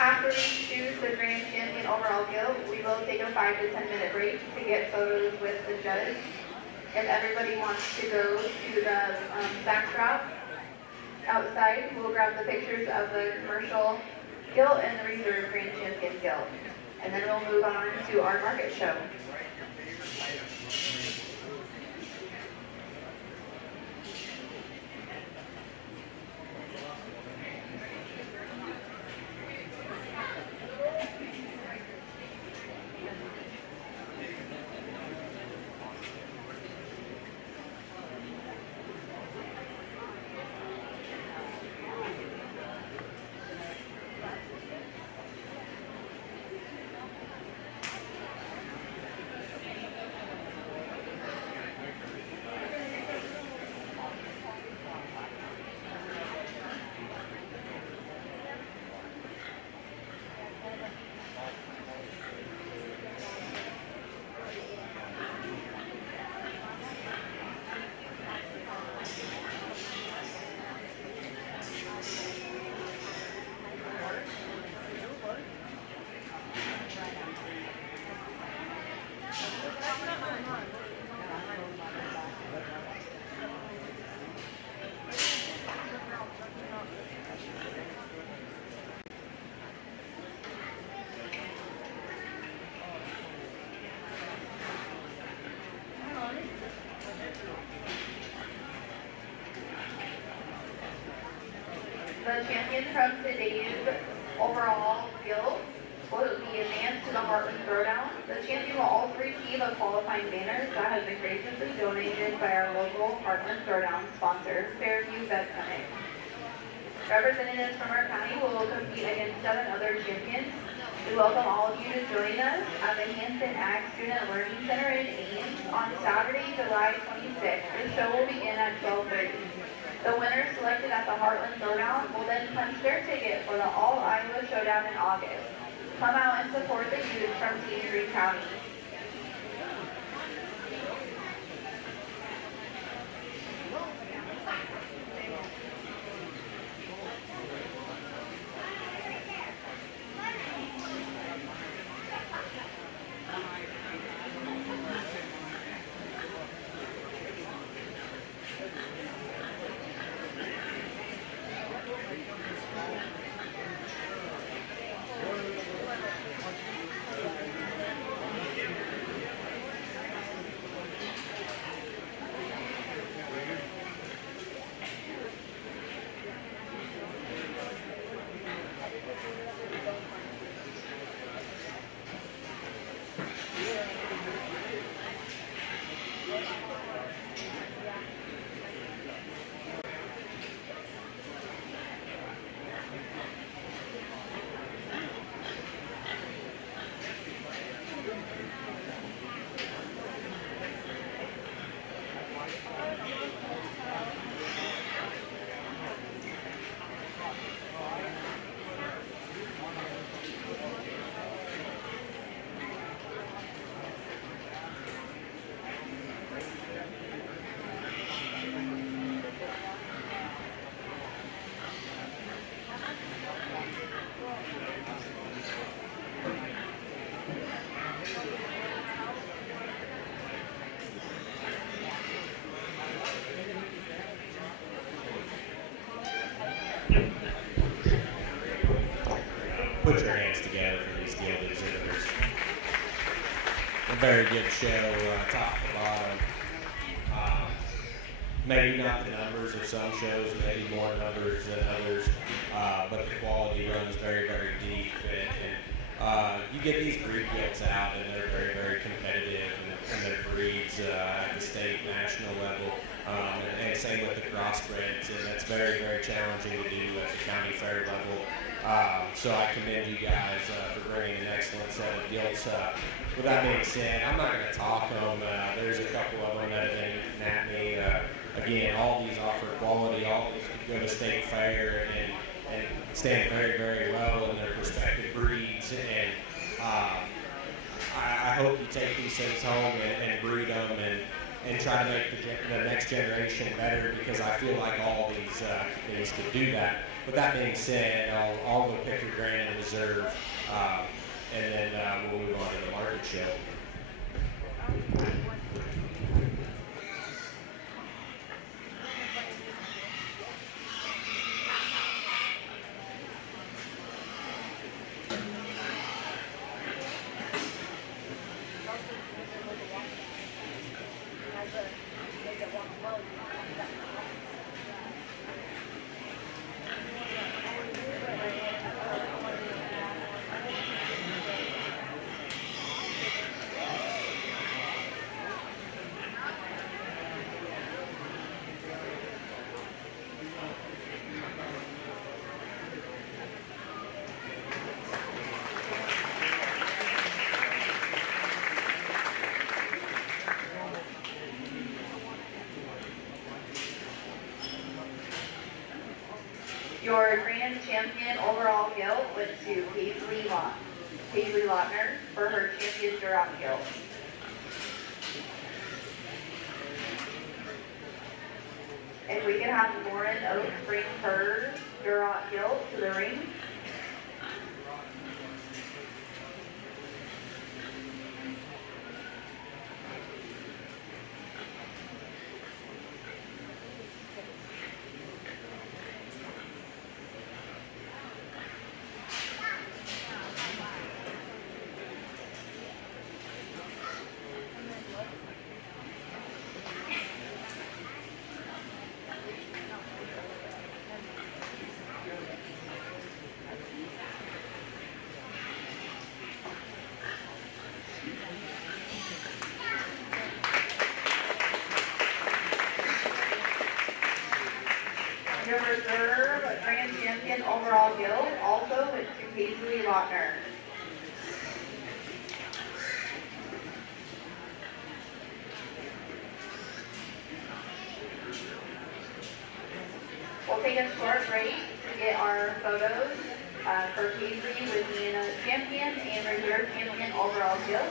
After we choose the grand champion overall guild, we will take a 5 to 10 minute break to get photos with the judge. If everybody wants to go to the backdrop outside, we'll grab the pictures of the commercial guild and the reserve grand champion guild. And then we'll move on to our market show. The champion from today's overall field will be advanced to the Heartland Throwdown. The champion will also receive a qualifying banner that has been graciously donated by our local Heartland Throwdown sponsor, Fairview Vet Clinic. Representatives from our county will compete against 7 other champions. We welcome all of you to join us at the Hanson Ag Student Learning Center in Ames on Saturday, July 26th. The show will begin at 12:30. The winners selected at the Heartland Throwdown will then punch their ticket for the All-Iowa Showdown in August. Come out and support the youth from Team Greene County. Put your hands together for these guild exhibitors. A very good show, top to bottom. Maybe not the numbers of some shows, maybe more numbers than others, but the quality runs very, very deep. And you get these breed guilds out, and they're very, very competitive in their breeds at the state, national level, and same with the crossbreds, and that's very, very challenging to do at the county fair level. So I commend you guys for bringing an excellent set of guilds. With that being said, I'm not going to talk them. There's a couple of them that have been eating at me. Again, all these offer quality, all these go to state fair and stand very, very well in their respective breeds. And I hope you take these things home and breed them and try to make the next generation better, because I feel like all these could do that. With that being said, I'll go pick your Grand and Reserve, and then we'll move on to the market show. Your grand champion overall guild went to Paisley Lautner for her champion Duroc guild. And we can have Lauren Oaks bring her Duroc guild to the ring. Reserve Grand Champion overall gilt also went to Paisley Lautner. We'll take a short break to get our photos for Paisley with being a champion and reserve champion overall gilt.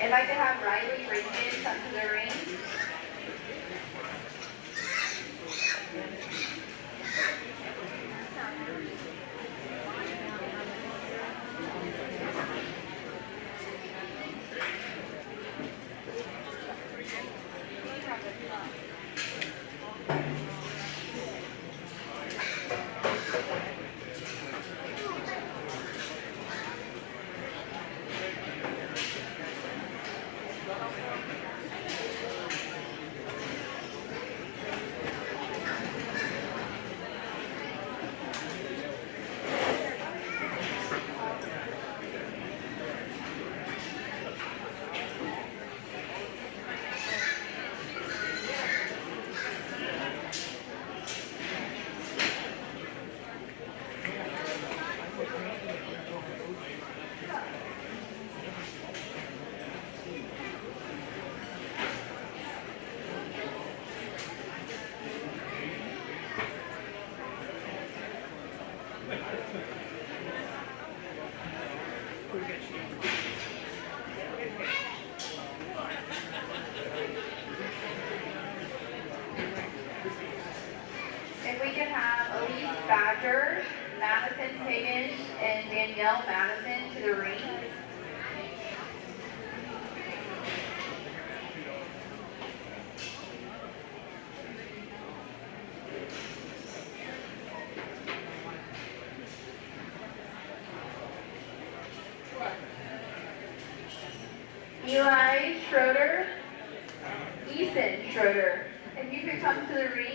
If I could have Riley Richmond come to the ring. If we could have Elise Badger, Madison Higgins, and Danielle Madison to the ring. Eli Schroeder, Ethan Schroeder, if you could come to the ring.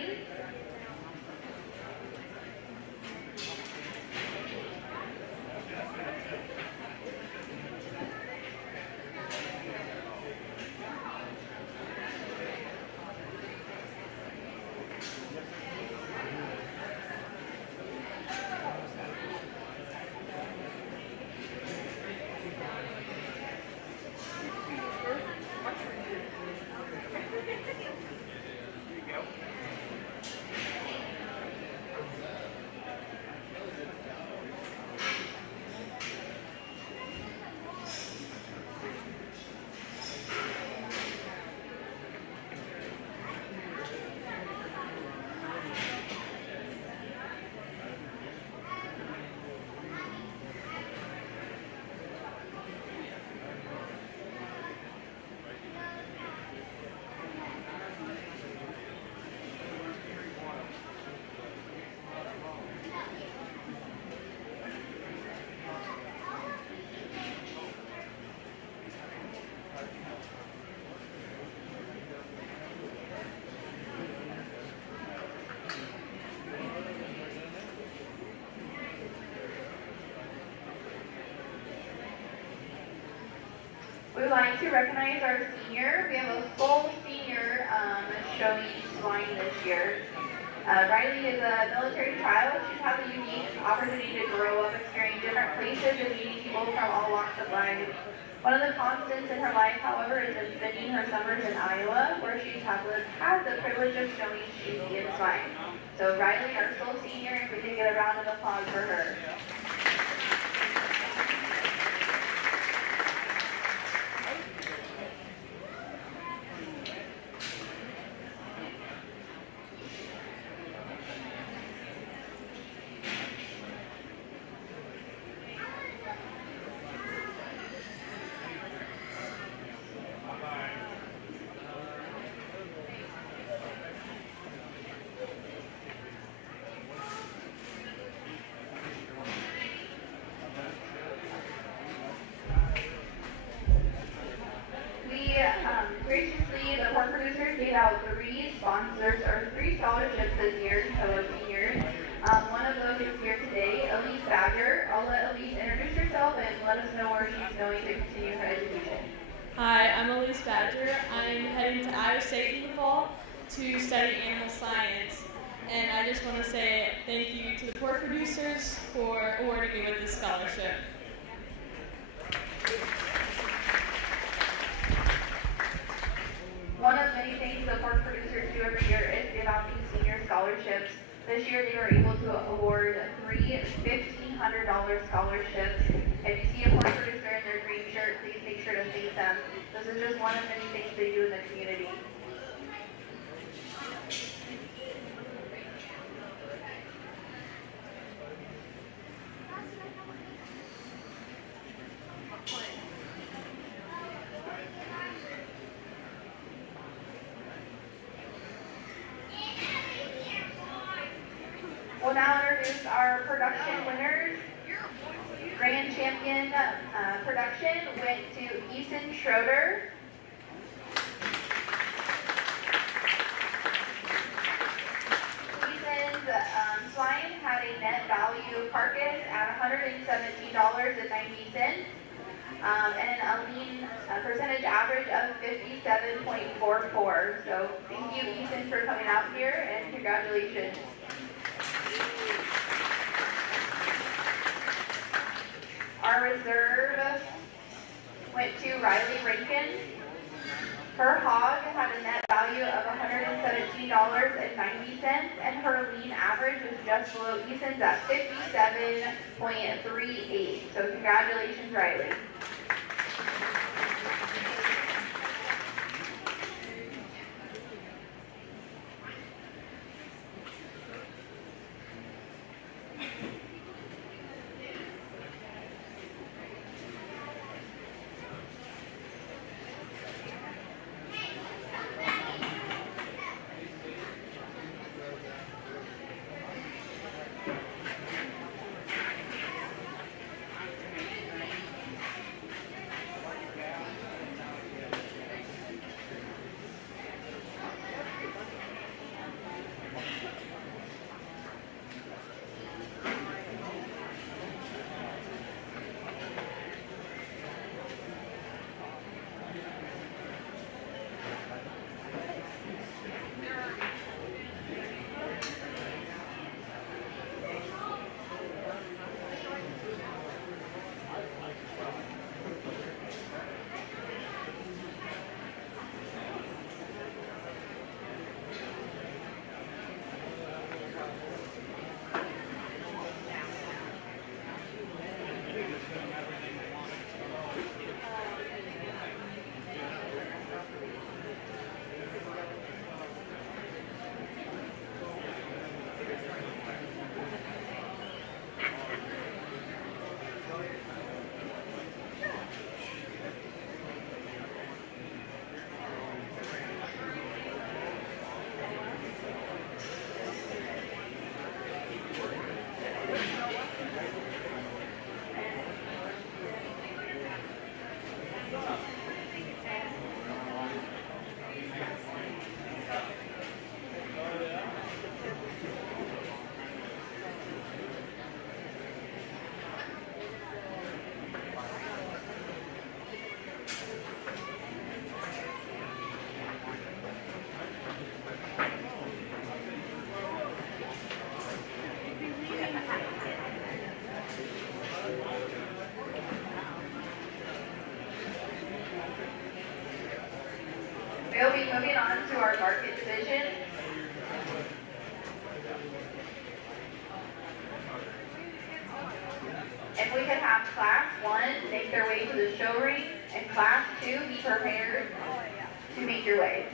We would like to recognize our senior. We have a full senior showing swine this year. Riley is a military child. She's had the unique opportunity to grow up exploring different places and meeting people from all walks of life. One of the constants in her life, however, is in spending her summers in Iowa, where she's had the privilege of showing sheep and swine. So Riley, our full senior, if we could get a round of applause for her. Graciously, the pork producers gave out three scholarships this year to fellow seniors. One of those is here today, Elise Badger. I'll let Elise introduce herself and let us know where she's going to continue her education. Hi, I'm Elise Badger. I'm heading to Iowa State in the fall to study animal science. And I just want to say thank you to the pork producers for awarding me with this scholarship. One of many things the pork producers do every year is give out these senior scholarships. This year they were able to award 3 $1,500 scholarships. If you see a pork producer in their green shirt, please make sure to thank them. This is just one of many things they do in the community. We'll now introduce our production winners. Grand champion production went to Eason Schroeder. Eason's swine had a net value carcass at $117.90 and a lean percentage average of 57.44. So thank you, Eason, for coming out here, and congratulations. Our reserve went to Riley Rankin. Her hog had a net value of $117.90, and her lean average was just below Eason's at 57.38. So congratulations, Riley. We'll be moving on to our market division. And we can have Class 1 make their way to the show ring, and Class 2 be prepared to make your way.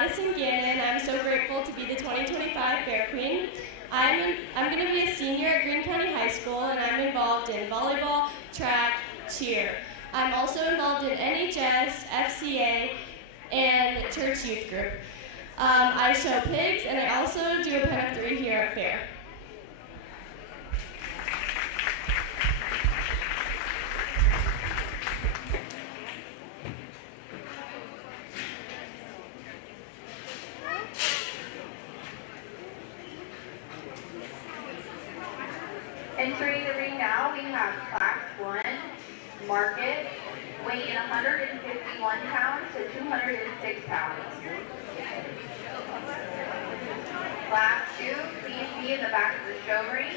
Madison Gannon. I'm so grateful to be the 2025 Fair Queen. I'm going to be a senior at Greene County High School, and I'm involved in volleyball, track, cheer. I'm also involved in NHS, FCA, and church youth group. I show pigs, and I also do a pen of 3 here at Fair. Entering the ring now, we have Class 1, Market, weighing 151 pounds to 206 pounds. Class 2, please be in the back of the show ring.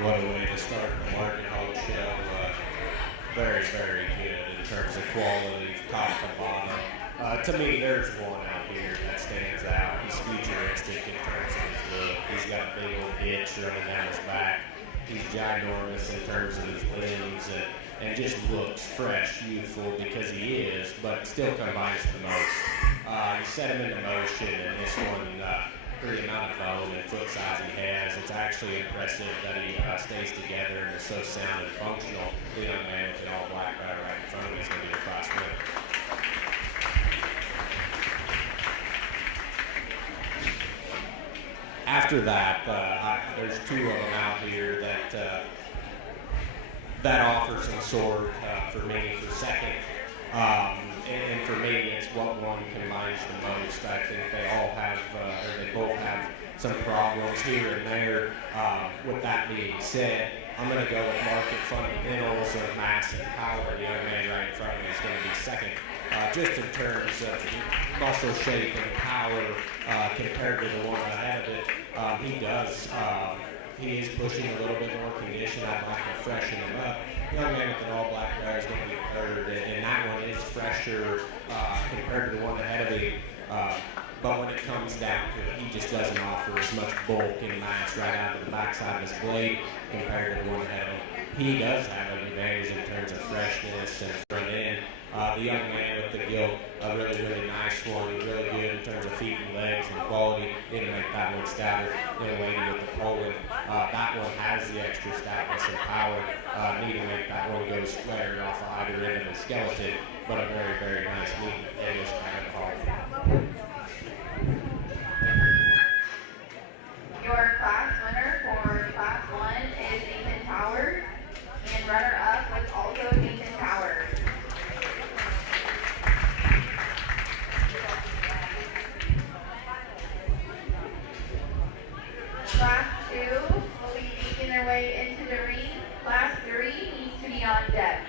What a way to start the Market Hall show. Very, very good in terms of quality, top to bottom. To me, there's one out here that stands out. He's futuristic in terms of his look. He's got a big old hitch running down his back. He's ginormous in terms of his limbs and just looks fresh, youthful because he is, but still combines the most. You set him into motion, and this one, for the amount of bone and foot size he has, it's actually impressive that he stays together and is so sound and functional. The young man with an all black rider right in front of him is going to be the class winner. After that, there's 2 of them out here that offer some sort for me for second. And for me, it's what one combines the most. I think they all have, or they both have some problems here and there. With that being said, I'm going to go with market fundamentals of mass and power. The young man right in front of me is going to be second. Just in terms of muscle shape and power compared to the one ahead of it, he is pushing a little bit more condition. I'd like to freshen him up. Young man with an all black rider is going to be third, and that one is fresher compared to the one ahead of him. but when it comes down to it, he just doesn't offer as much bulk and mass right out of the backside of his blade compared to the one ahead of him. He does have an advantage in terms of freshness and front end. The young man with the gilt, a really, really nice one, really good in terms of feet and legs and quality. Need to make that one stouter. Young lady with the Poland, that one has the extra stoutness and power. Need to make that one go square off either end of the skeleton, but a very, very nice, neat, finished kind of hog. Your class winner for Class 1 is Nathan Towers, and runner-up was also Nathan Towers. Class 2 will be making their way into the ring. Class 3 needs to be on deck.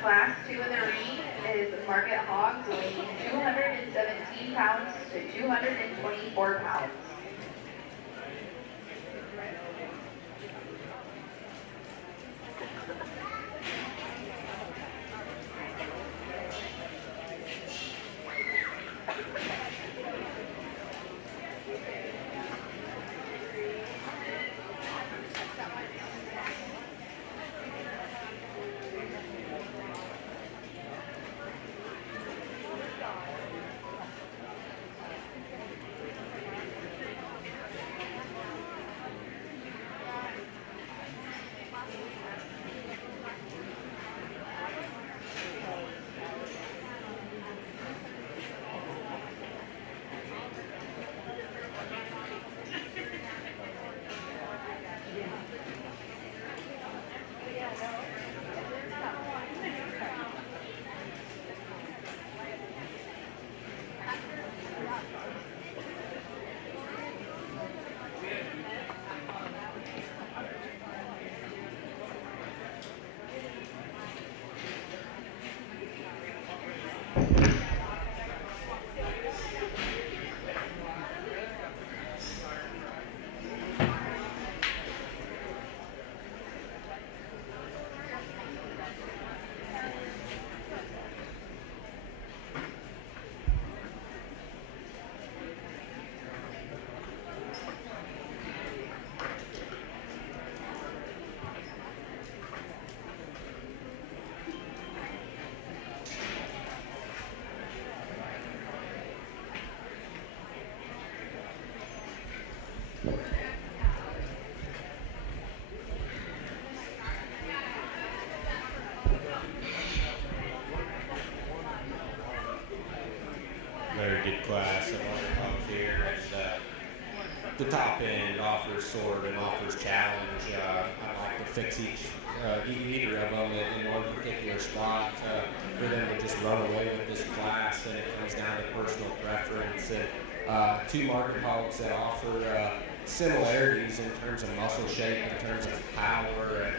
Class 2 in the ring is Market Hogs, weighing 217 pounds to 224 pounds. Very good class of up here, and the top end offers sword and offers challenge. I like to fix either of them in one particular spot for them to just run away with this class, and it comes down to personal preference. And two market hogs that offer similarities in terms of muscle shape, in terms of power.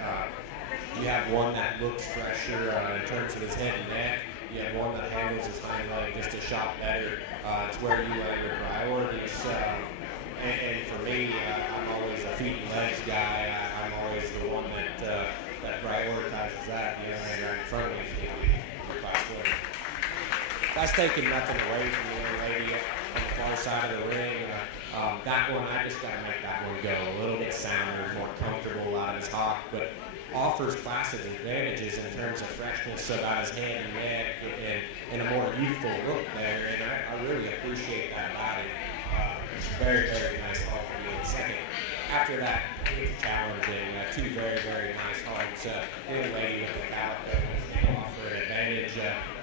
You have one that looks fresher in terms of his head and neck. You have one that handles his hind leg just a shot better. It's where you lay your priorities. And for me, I'm always a feet and legs guy. I'm always the one that prioritizes that. You know, and right in front of me is the class winner. That's taking nothing away from the young lady on the far side of the ring. That one, I just got to make that one go a little bit sounder, more comfortable out of his hock, but offers classic advantages in terms of freshness about his head and neck and a more youthful look there, and I really appreciate that about it. Very, very nice hog to be in second. After that, it was challenging. Two very, very nice hogs. The lady with the calico offer an advantage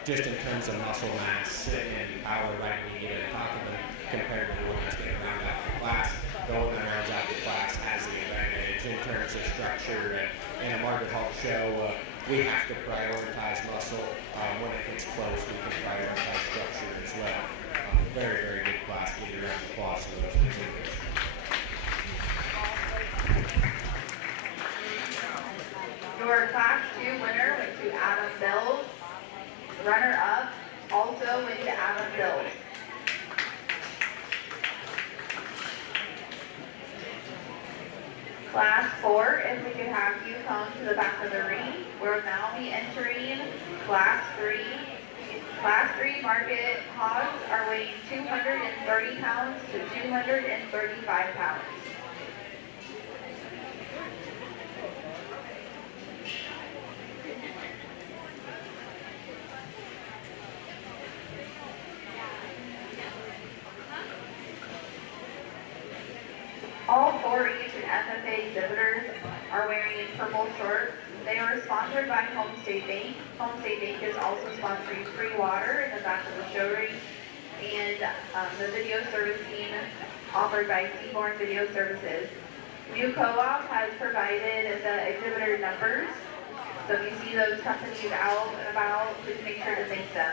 just in terms of muscle mass and power right when you get in top of them compared to the one that's going to round out the class. The one that rounds out the class has the advantage in terms of structure. In a market hog show, we have to prioritize muscle. When it gets close, we can prioritize structure as well. Very, very good class. Give you a round of applause for those two. Your Class 2 winner went to Adam Bills. Runner-up also went to Adam Bills. Class 4, if we could have you come to the back of the ring, we'll now be entering Class 3. Class 3 market hogs are weighing 230 pounds to 235 pounds. All 4-H and FFA exhibitors are wearing purple shorts. They are sponsored by Home State Bank. Home State Bank is also sponsoring free water in the back of the show ring, and the video servicing offered by Seaborn Video Services. New Co-op has provided the exhibitor numbers, so if you see those companies out and about, please make sure to thank them.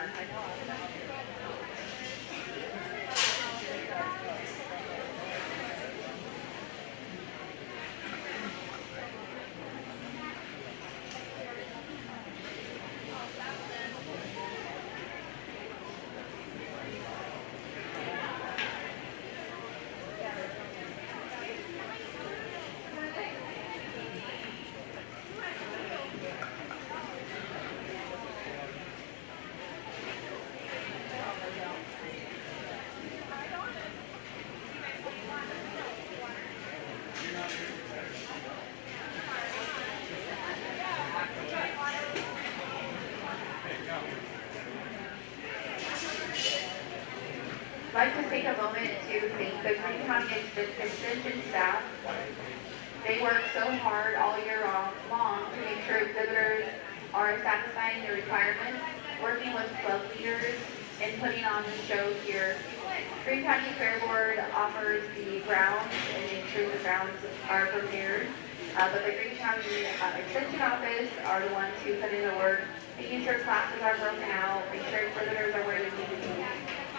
I'd like to take a moment to thank the Greene County Extension staff. They work so hard all year long to make sure exhibitors are satisfying their requirements, working with club leaders, and putting on the show here. Greene County Fair Board offers the grounds and makes sure the grounds are prepared. But the Greene County Extension Office are the ones who put in the work, making sure classes are broken out, make sure exhibitors are where they need to be.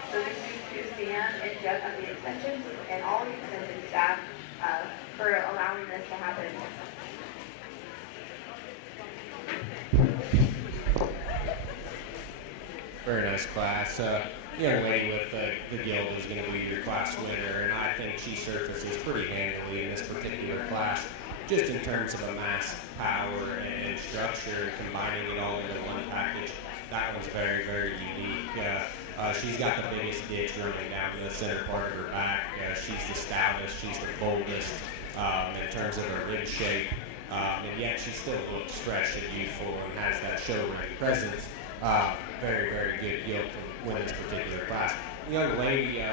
So thank you to Sam and Jeff of the extensions and all the extension staff for allowing this to happen. Very nice class. Young lady with the guild is going to be your class winner, and I think she surfaces pretty handily in this particular class, just in terms of a mass, power, and structure, combining it all into one package. That one's very, very unique. She's got the biggest ditch running down the center part of her back. She's the stoutest, she's the boldest in terms of her rib shape, and yet she still looks fresh and youthful and has that show ring presence. Very, very good guild to win this particular class. The young lady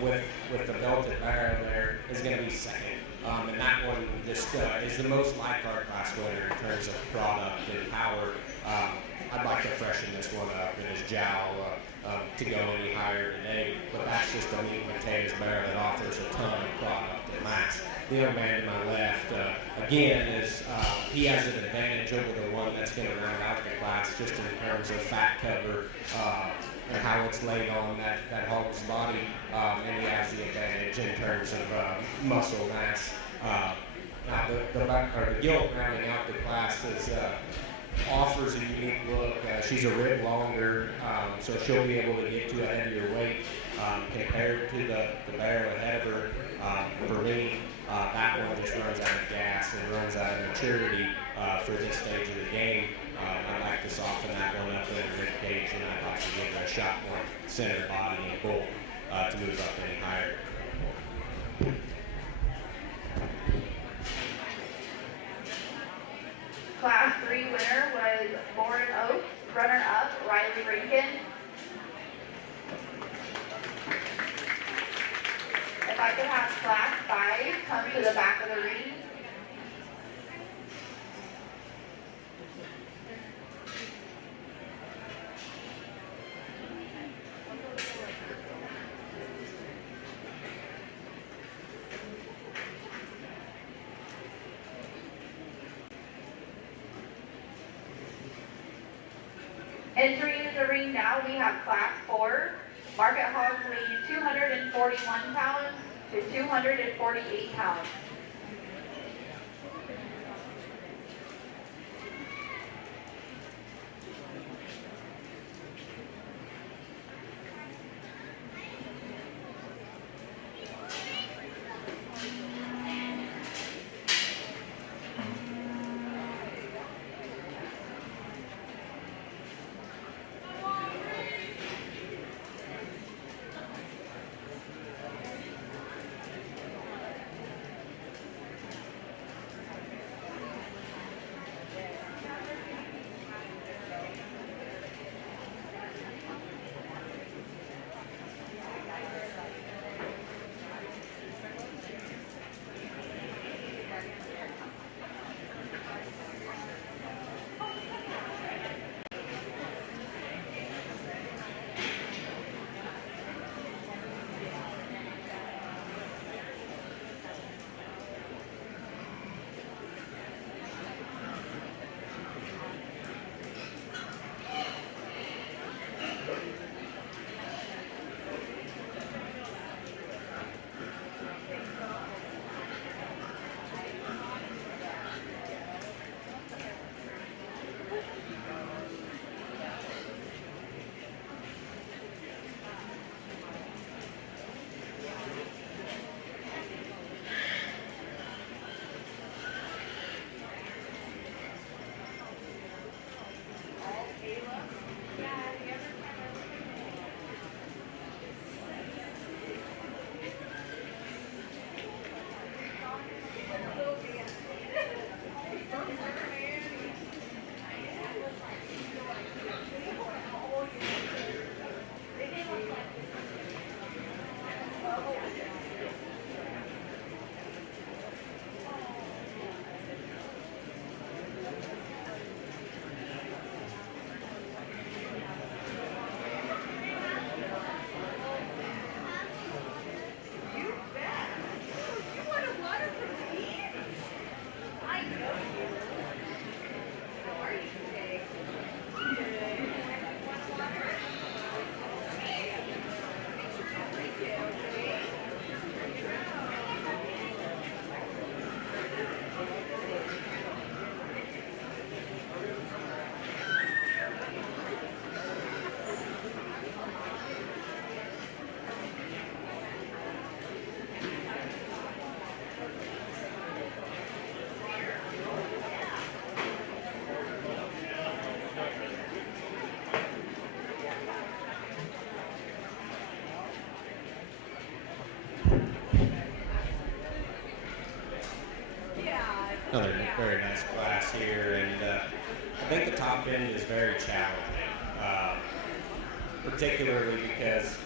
with the belted barrel there is going to be second. And that one just is the most like our class winner in terms of product and power. I'd like to freshen this one up in his jowl to go any higher today, but that's just a meat and potatoes barrel that offers a ton of product and mass. The young man to my left, again, is he has an advantage over the one that's going to round out the class just in terms of fat cover and how it's laid on that hog's body, and he has the advantage in terms of muscle mass. Now, the gilt rounding out the class offers a unique look. She's a rib longer, so she'll be able to get to a heavier weight compared to the barrel ahead of her. For me, that one just runs out of gas and runs out of maturity for this stage of the game. I'd like to soften that one up in the rib cage, and I'd like to give her a shot more center body and bulk to move up any higher. Class 3 winner was Lauren Oakes. Runner-up, Riley Rankin. If I could have Class 5 come to the back of the ring. Entering in the ring now, we have Class 4. Market hogs weighing 241 pounds to 248 pounds. Another very nice class here, and I think the top end is very challenging, particularly because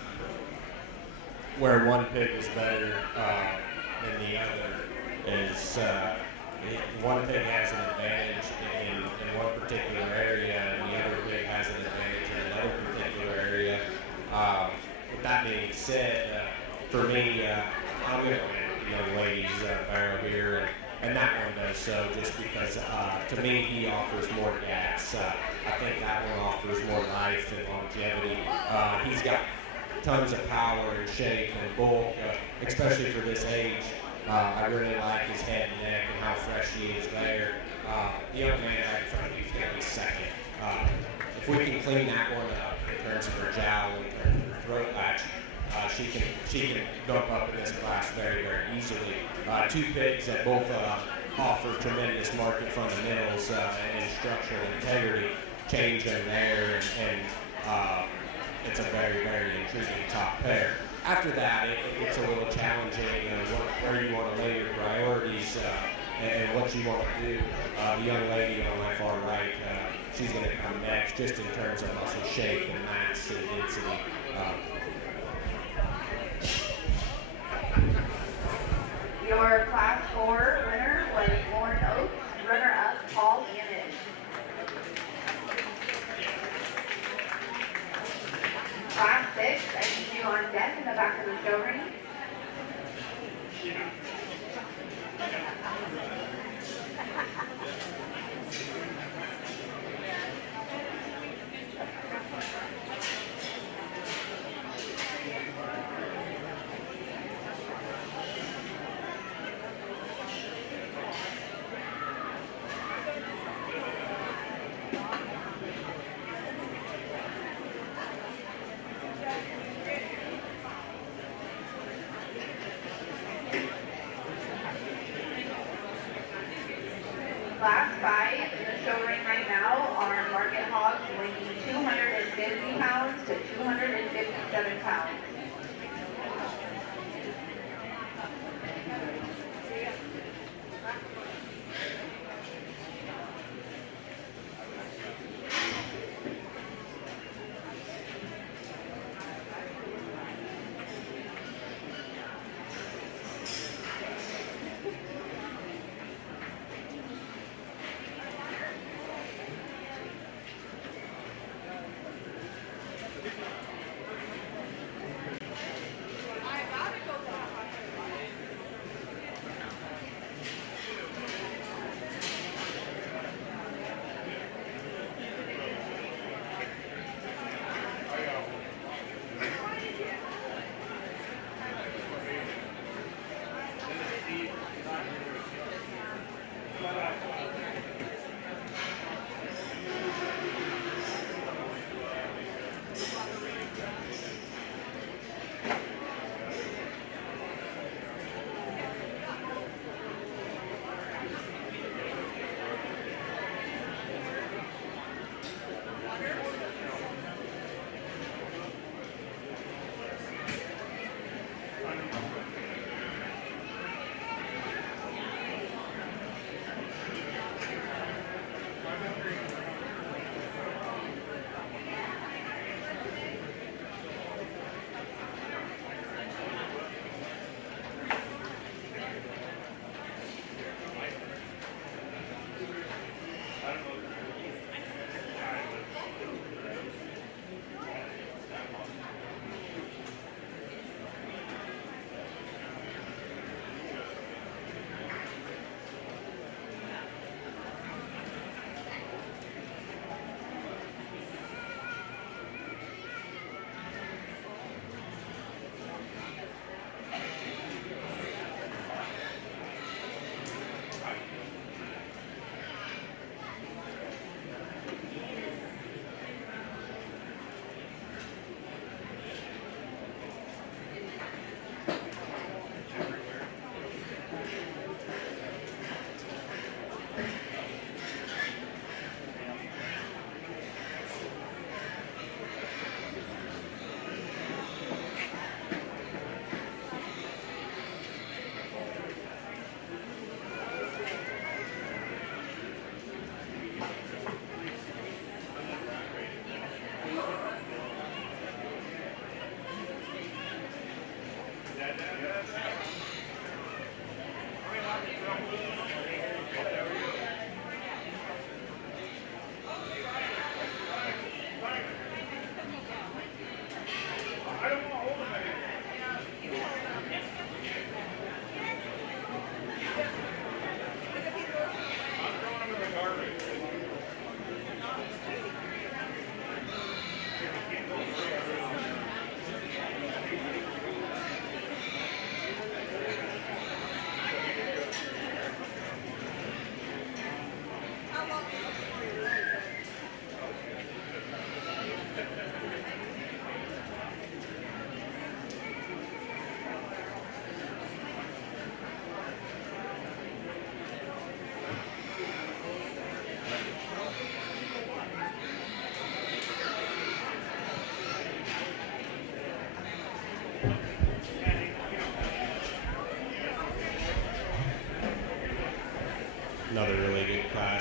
where one pig is better than the other is one pig has an advantage in one particular area, and the other pig has an advantage in another particular area. With that being said, for me, I'm going to win the young lady's barrel here, and that one does so just because, to me, he offers more gas. I think that one offers more life and longevity. He's got tons of power and shape and bulk, especially for this age. I really like his head and neck and how fresh he is there. The young man right in front of me is going to be second. If we can clean that one up in terms of her jowl and her throat latch, she can bump up in this class very, very easily. Two pigs that both offer tremendous market fundamentals and structural integrity, change in there, and it's a very, very intriguing top pair. After that, it's a little challenging where you want to lay your priorities and what you want to do. The young lady on my far right, she's going to come next, just in terms of muscle shape and mass and density. Your Class 4 winner was Lauren Oakes, runner-up Paul Gannon. Class 6, I need you on deck in the back of the show ring.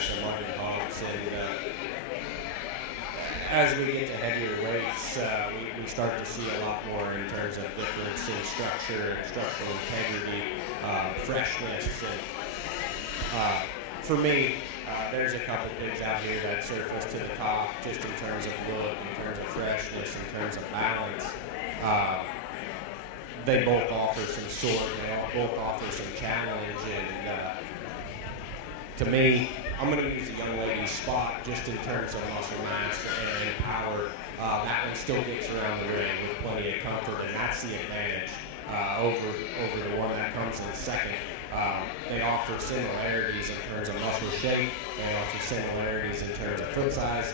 some London hogs, and as we get to heavier weights, we start to see a lot more in terms of difference in structure, structural integrity, freshness. And for me, there's a couple pigs out here that surface to the top just in terms of look, in terms of freshness, in terms of balance. They both offer some sort, they both offer some challenge, and to me, I'm going to use the young lady's spot just in terms of muscle mass and power. That one still gets around the ring with plenty of comfort, and that's the advantage over the one that comes in second. They offer similarities in terms of muscle shape. They offer similarities in terms of foot size.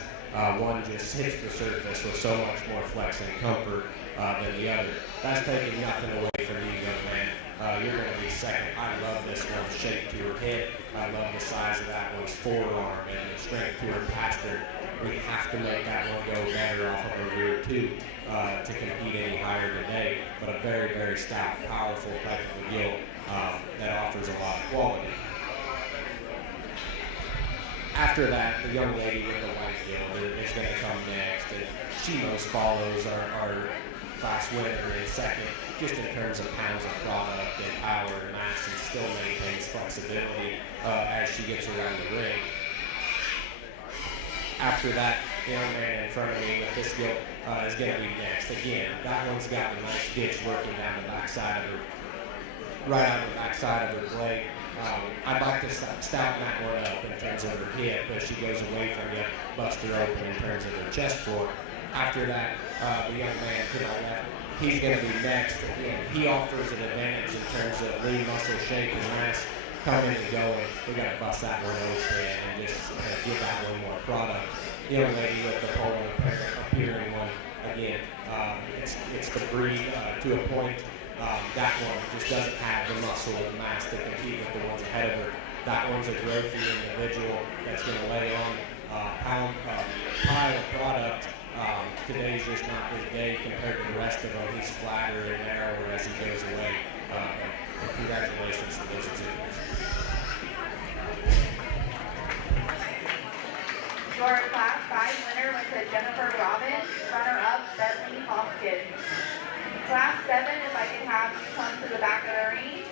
One just hits the surface with so much more flex and comfort than the other. That's taking nothing away from you, young man. You're going to be second. I love this one's shape to her hip. I love the size of that one's forearm and the strength to her pastern. We have to make that one go better off of her rear too to compete any higher today. But a very, very stout, powerful type of a gill that offers a lot of quality. After that, the young lady with the white gill is going to come next, and she most follows our class winner in second, just in terms of pounds of product and power and mass, and still maintains flexibility as she gets around the ring. After that, the young man in front of me with this gill is going to be next. Again, that one's got a nice ditch working down the backside of her, right on the backside of her blade. I'd like to stouten that one up in terms of her hip, but she goes away from you, bust her open in terms of her chest floor. After that, the young man to my left, he's going to be next. Again, he offers an advantage in terms of lean muscle shape and mass coming and going. We got to bust that one open and just give that one more product. The young lady with the pole appearing one, again, it's the breed to a point. That one just doesn't have the muscle and mass to compete with the ones ahead of her. That one's a growthy individual that's going to lay on pile of product. Today's just not his day compared to the rest of them. He's flatter and narrower as he goes away. And congratulations to those exhibitors. Your Class 5 winner went to Jennifer Robbins, runner-up Bethany Hoskins. Class 7, if I can have you come to the back of the ring.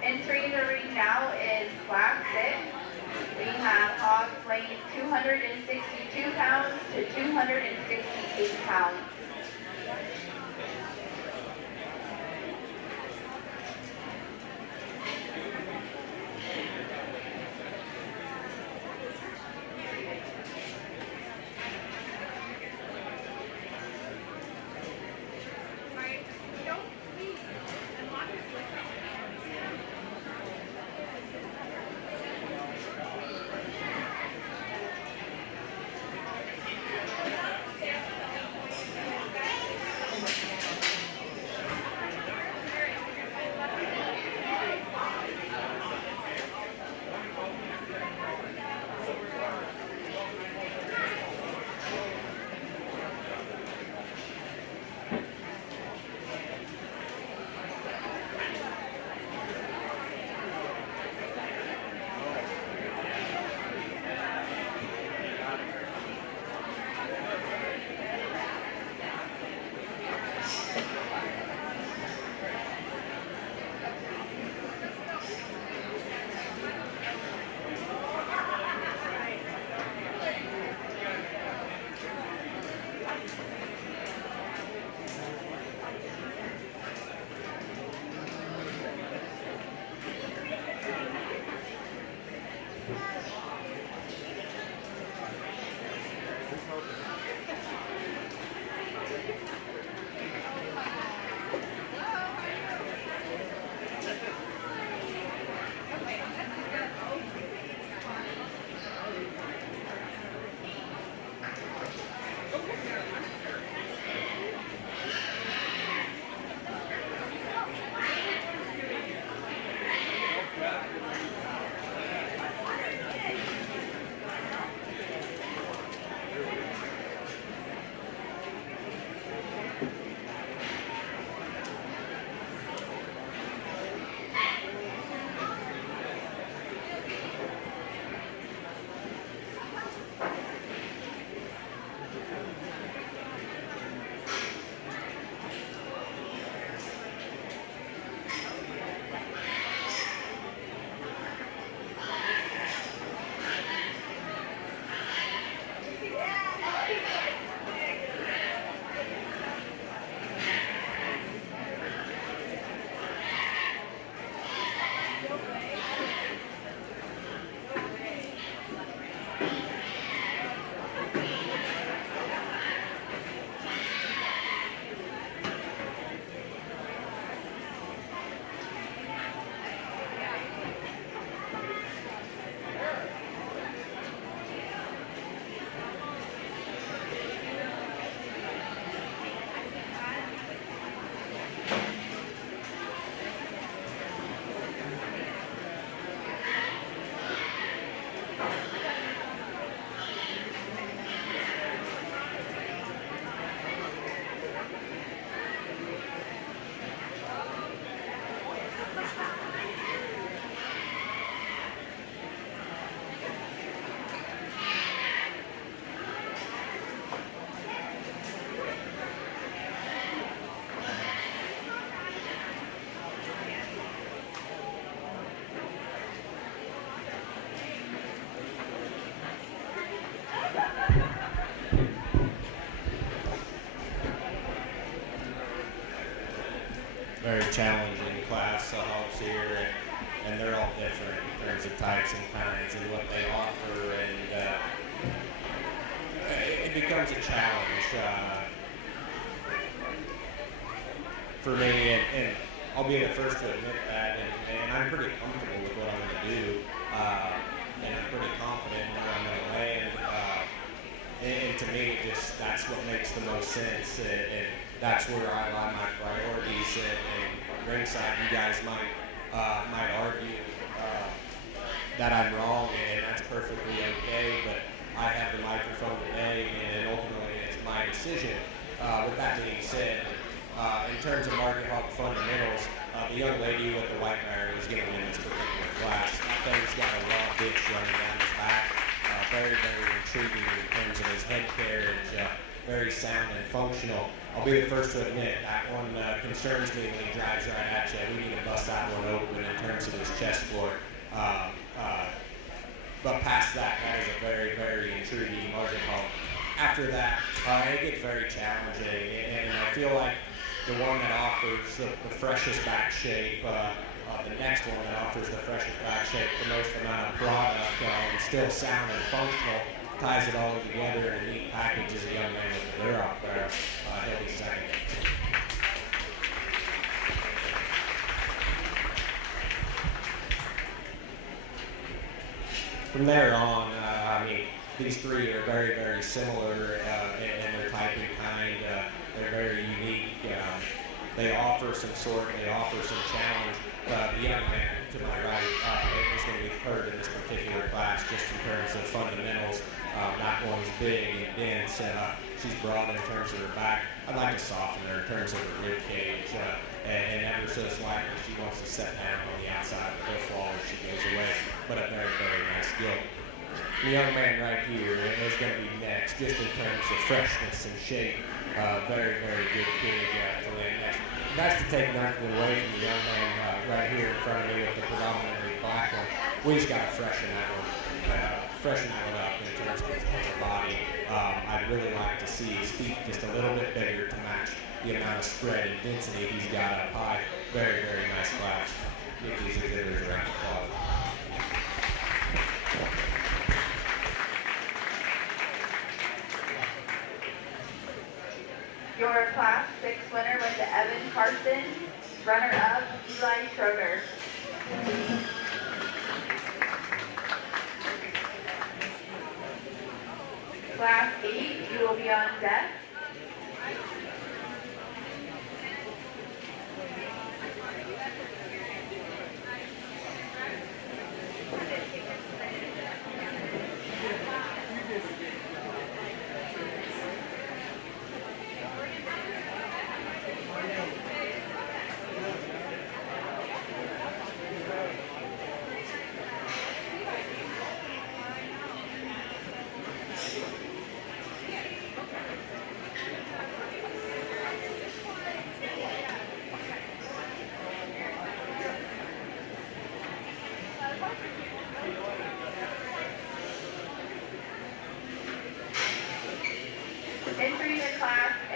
Entering the ring now is Class 6. We have hogs weighing 262 pounds to 268 pounds. types and kinds and what they offer, and it becomes a challenge for me, and I'll be the first to admit that, and I'm pretty comfortable with what I'm going to do, and I'm pretty confident in where I'm going to land, and to me, that's what makes the most sense, and that's where I line my priorities, and ringside, you guys might argue that I'm wrong, and that's perfectly okay, but I have the microphone today, and ultimately it's my decision. With that being said, in terms of market hog fundamentals, the young lady with the white mare was given in this particular class. That thing's got a raw bitch running down his back. Very, very intriguing in terms of his head carriage. Very sound and functional. I'll be the first to admit that one concerns me when he drives right at you. We need to bust that one open in terms of his chest floor. But past that, that is a very, very intriguing market hog. After that, it gets very challenging, and I feel like the one that offers the freshest back shape, the next one that offers the freshest back shape, the most amount of product, and still sound and functional, ties it all together in a neat package is a young man with the Duroc there. He'll be second. From there on, I mean, these three are very, very similar in their type and kind. They're very unique. They offer some sort, they offer some challenge. The young man to my right is going to be third in this particular class just in terms of fundamentals. That one's big and dense. She's broad in terms of her back. I'd like to soften her in terms of her rib cage. And ever so slightly, she wants to set down on the outside of the hoof wall as she goes away. But a very, very nice gilt. The young man right here is going to be next, just in terms of freshness and shape. Very, very good pig to land next. That's to take nothing away from the young man right here in front of me with the predominantly black one. We just got to freshen that one up in terms of his body. I'd really like to see his feet just a little bit bigger to match the amount of spread and density he's got up high. Very, very nice class. Give these exhibitors a round of applause. Your Class 6 winner went to Evan Carson, runner-up Eli Schroeder. Class 8, you will be on deck.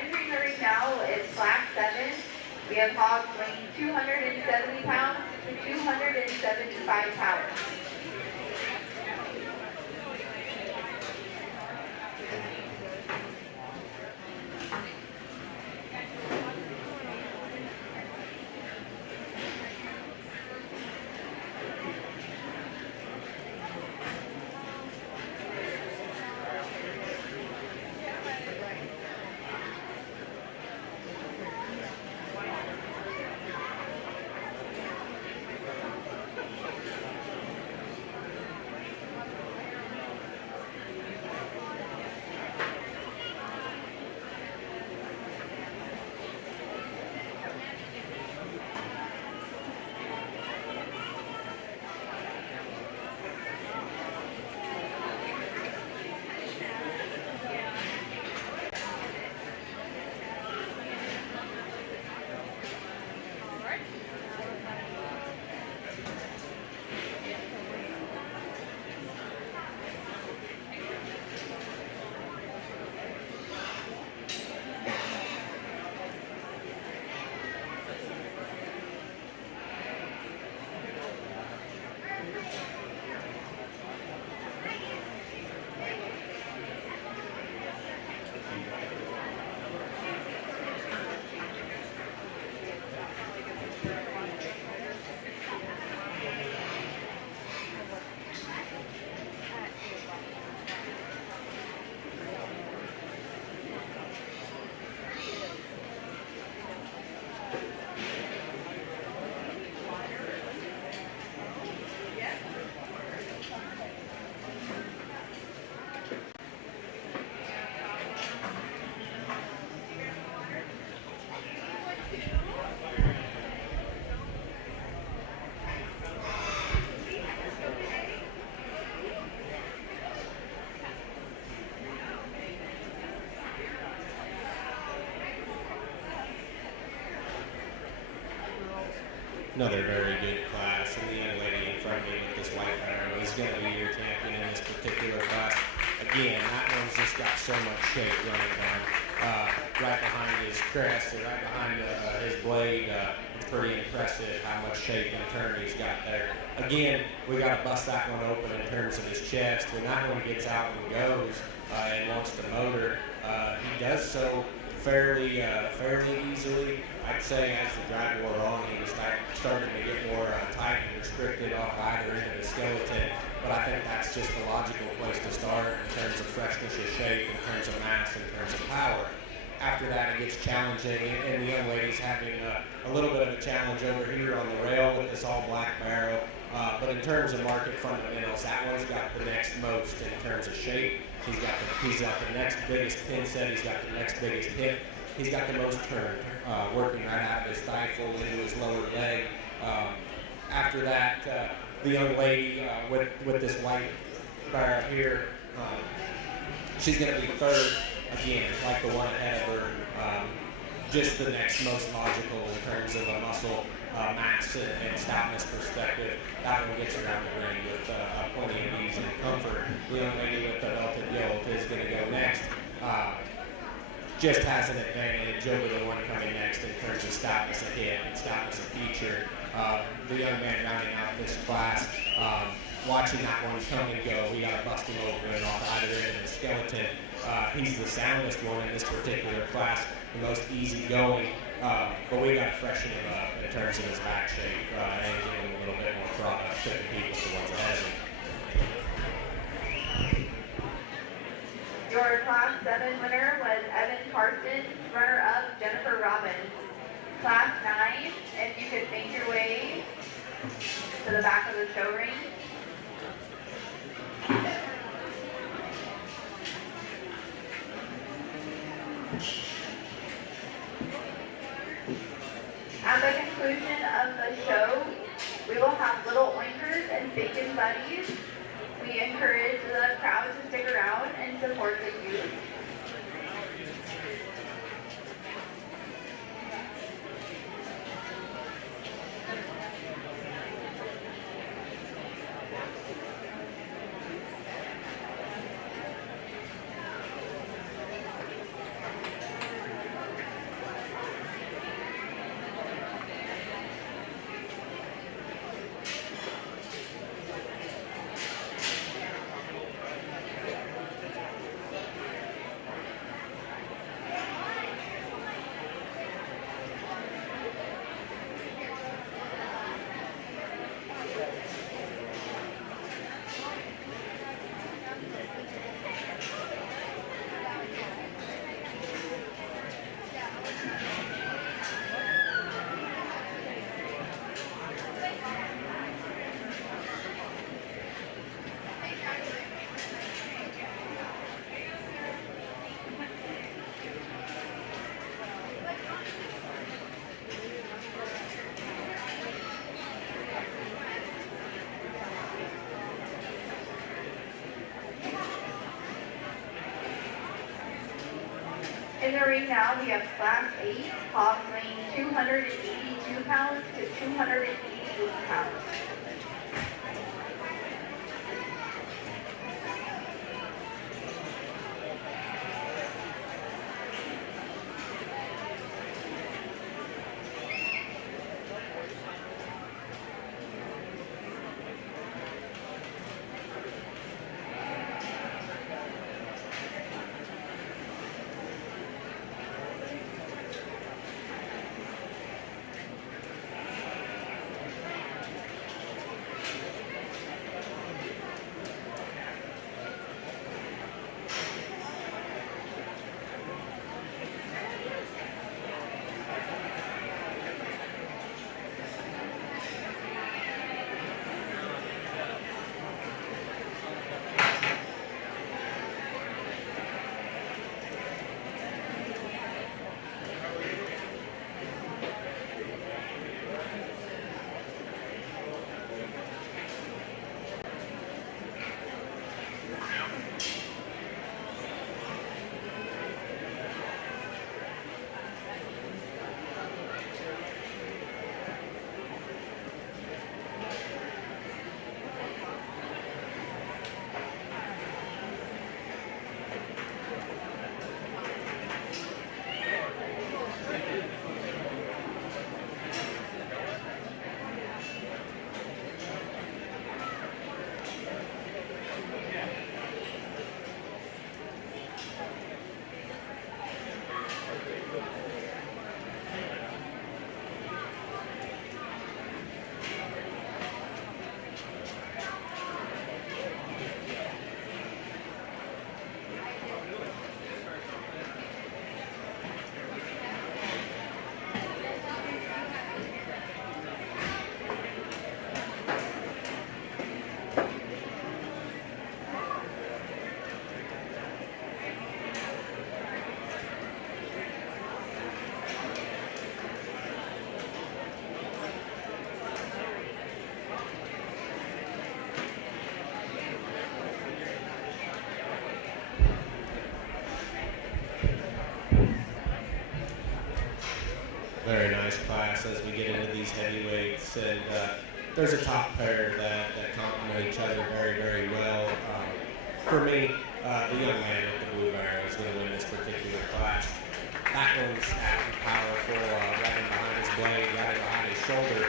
Entering the ring now is Class 7. We have hogs weighing 270 pounds to 275 pounds. another very good class. And the young lady in front of me with this white barrow is going to be your champion in this particular class. Again, that one's just got so much shape running down. Right behind his crest, or right behind his blade, it's pretty impressive how much shape and turn he's got there. Again, we got to bust that one open in terms of his chest. When that one gets out and goes and wants to motor, he does so fairly easily. I'd say as the drag wore on, he was starting to get more tight and restricted off either end of the skeleton. But I think that's just a logical place to start in terms of freshness of shape, in terms of mass, in terms of power. After that, it gets challenging, and the young lady's having a little bit of a challenge over here on the rail with this all-black barrow. But in terms of market fundamentals, that one's got the next most in terms of shape. He's got the next biggest pin set. He's got the next biggest hip. He's got the most turn, working right out of his thigh fold into his lower leg. After that, the young lady with this white barrow here, she's going to be third again, like the one ahead of her. Just the next most logical in terms of a muscle mass and stoutness perspective. That one gets around the ring with plenty of ease and comfort. The young lady with the belted yoke is going to go next. Just has an advantage over the one coming next in terms of stoutness of hip and stoutness of feature. The young man rounding out this class, watching that one come and go, we got to bust him open off either end of the skeleton. He's the soundest one in this particular class, the most easygoing, but we got to freshen him up in terms of his back shape and give him a little bit more product to compete with the ones ahead of him. Your Class 7 winner was Evan Carson, runner-up Jennifer Robbins. Class 9, if you could make your way to the back of the show ring. At the conclusion of the show, we will have little oinkers and bacon buddies. We encourage the crowd to stick around and support the youth. In the ring now, we have Class 8, hogs weighing 282 pounds to 288 pounds. class as we get into these heavyweights, and there's a top pair that complement each other very, very well. For me, the young man with the blue barrel is going to win this particular class. That one's active, powerful, right in behind his blade, right in behind his shoulder,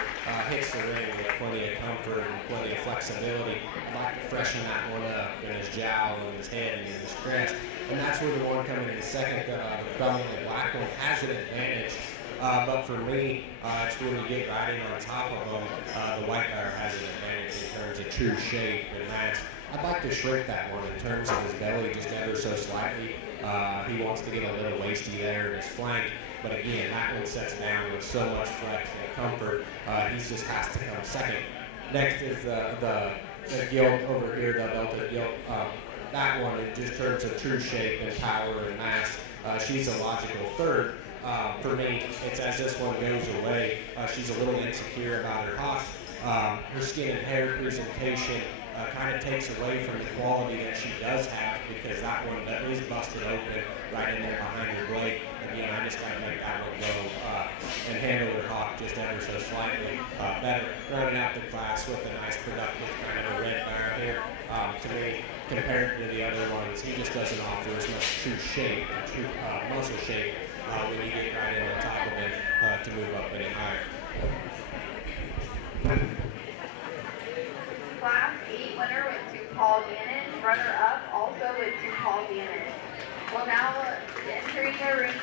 hits the ring with plenty of comfort and plenty of flexibility. I'd like to freshen that one up in his jowl, in his head, and in his crest. And that's where the one coming in second, the predominantly black one, has an advantage. But for me, it's really get right in on top of them. The white bear has an advantage in terms of true shape and mass. I'd like to shrink that one in terms of his belly just ever so slightly. He wants to get a little wasty there in his flank, but again, that one sets down with so much flex and comfort. He just has to come second. Next is the gilt over here, the belted gilt. That one, in just terms of true shape and power and mass, she's a logical third. For me, it's as this one goes away, she's a little insecure about her hock. Her skin and hair presentation kind of takes away from the quality that she does have, because that one is busted open right in there behind her blade. Again, I just got to make that one go and handle her hawk just ever so slightly better. Running out the class with a nice productive kind of a red bar here. To me, compared to the other ones, he just doesn't offer as much true shape and true muscle shape when you get right in on top of him to move up any higher. Class 8 winner went to Paul Gannon. Runner-up also went to Paul Gannon. Well, now entering the ring,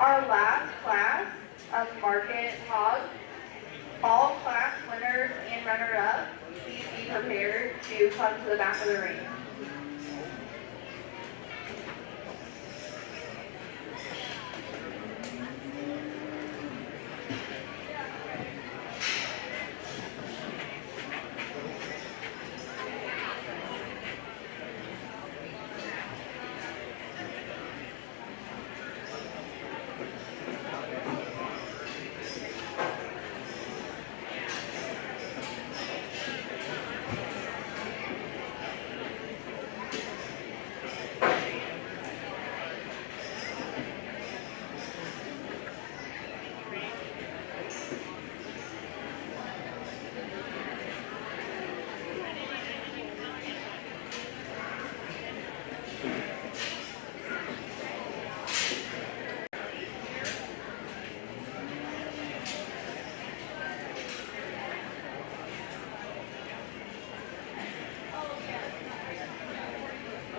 our last class of market hogs. All class winners and runner-up, please be prepared to come to the back of the ring.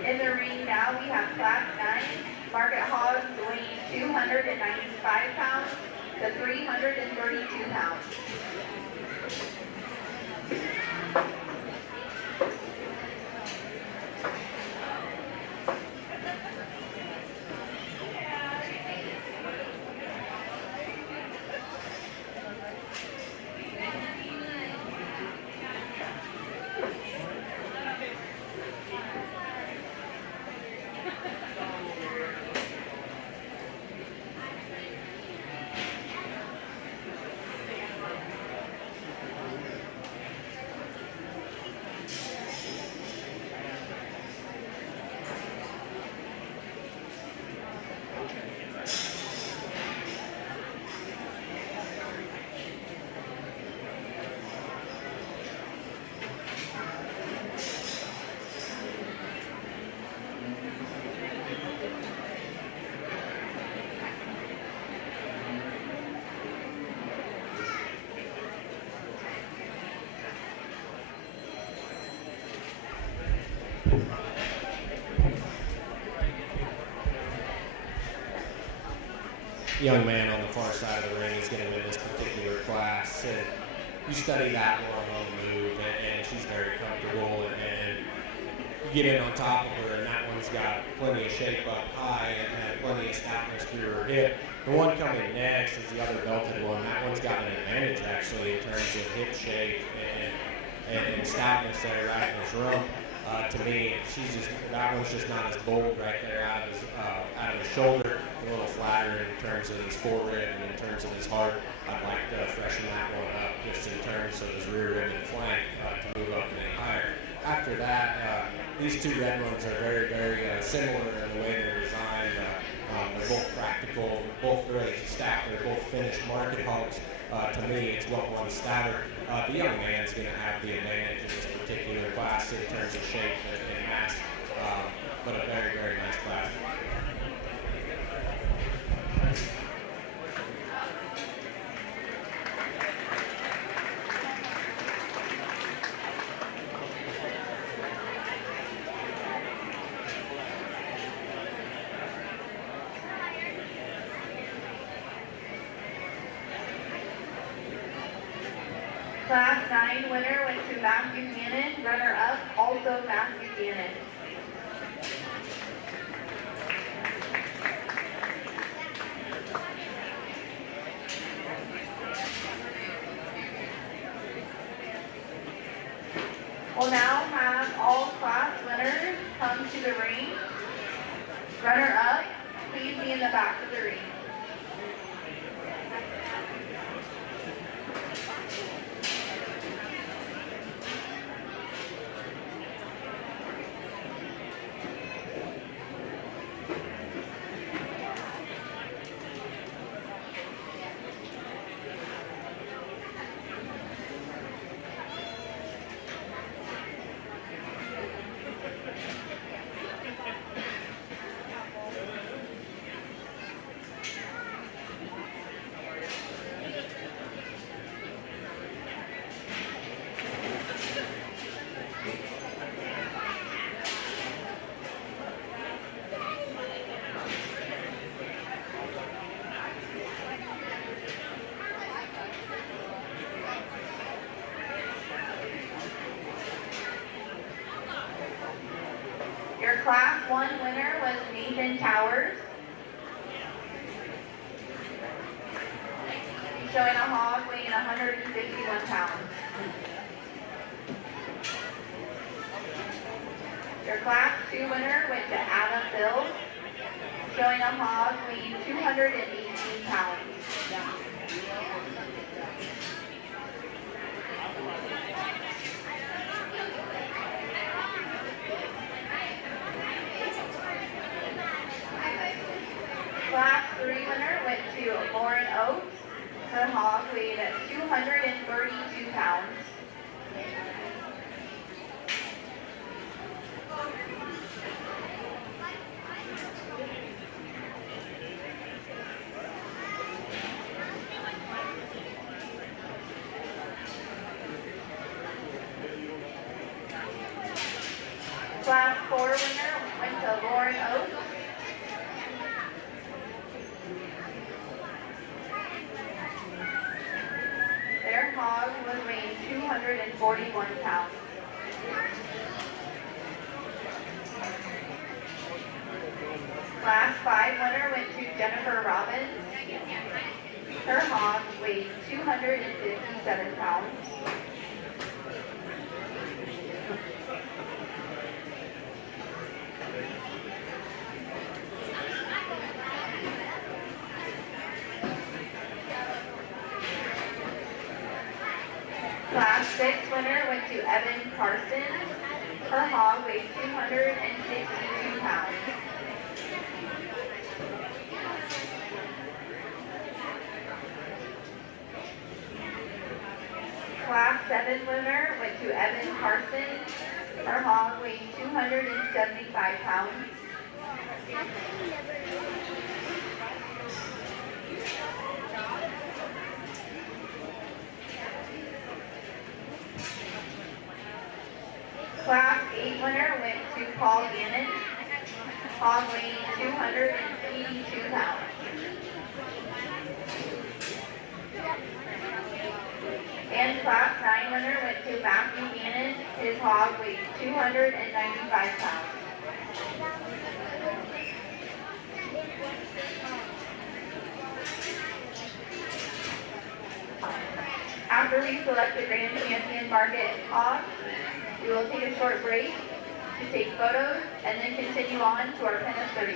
In the ring now, we have Class 9, market hogs weighing 295 pounds to 332 pounds. Young man on the far side of the ring is going to win this particular class. And you study that one on the move, and she's very comfortable, and you get in on top of her, and that one's got plenty of shape up high and plenty of stoutness through her hip. The one coming next is the other belted one. That one's got an advantage, actually, in terms of hip shape and stoutness there right in his rump. To me, that one's just not as bold right there out of his shoulder, a little flatter in terms of his forerib and in terms of his heart. I'd like to freshen that one up just in terms of his rear rib and flank to move up any higher. After that, these two red ones are very, very similar in the way they're designed. They're both practical, both really stout, they're both finished market hogs. To me, it's what one's stouter. The young man's going to have the advantage in this particular class in terms of shape and mass, but a very, very nice class. Class 9 winner went to Matthew Buchanan, runner-up, also Matthew Buchanan. We'll now have all class winners come to the ring. Runner-up, please be in the back of the ring. Your Class 1 winner was Nathan Towers. He's showing a hog weighing 151 pounds. Your Class 2 winner went to Adam Bills, showing a hog weighing 218 pounds. Class 3 winner went to Lauren Oaks. Her hog weighed at 232 pounds. Class 4 winner went to Lauren Oaks. Their hog was weighing 241 pounds. Class 5 winner went to Jennifer Robbins. Her hog weighed 257 pounds. Class 6 winner went to Evan Parsons. Her hog weighed 262 pounds. Class 7 winner went to Evan Parsons. Her hog weighed 275 pounds. Class 8 winner went to Paul Gannon, hog weighing 282 pounds. And Class 9 winner went to Matthew Gannon, his hog weighed 295 pounds. After we select the Grand Champion Market hog, we will take a short break to take photos and then continue on to our pen of 30.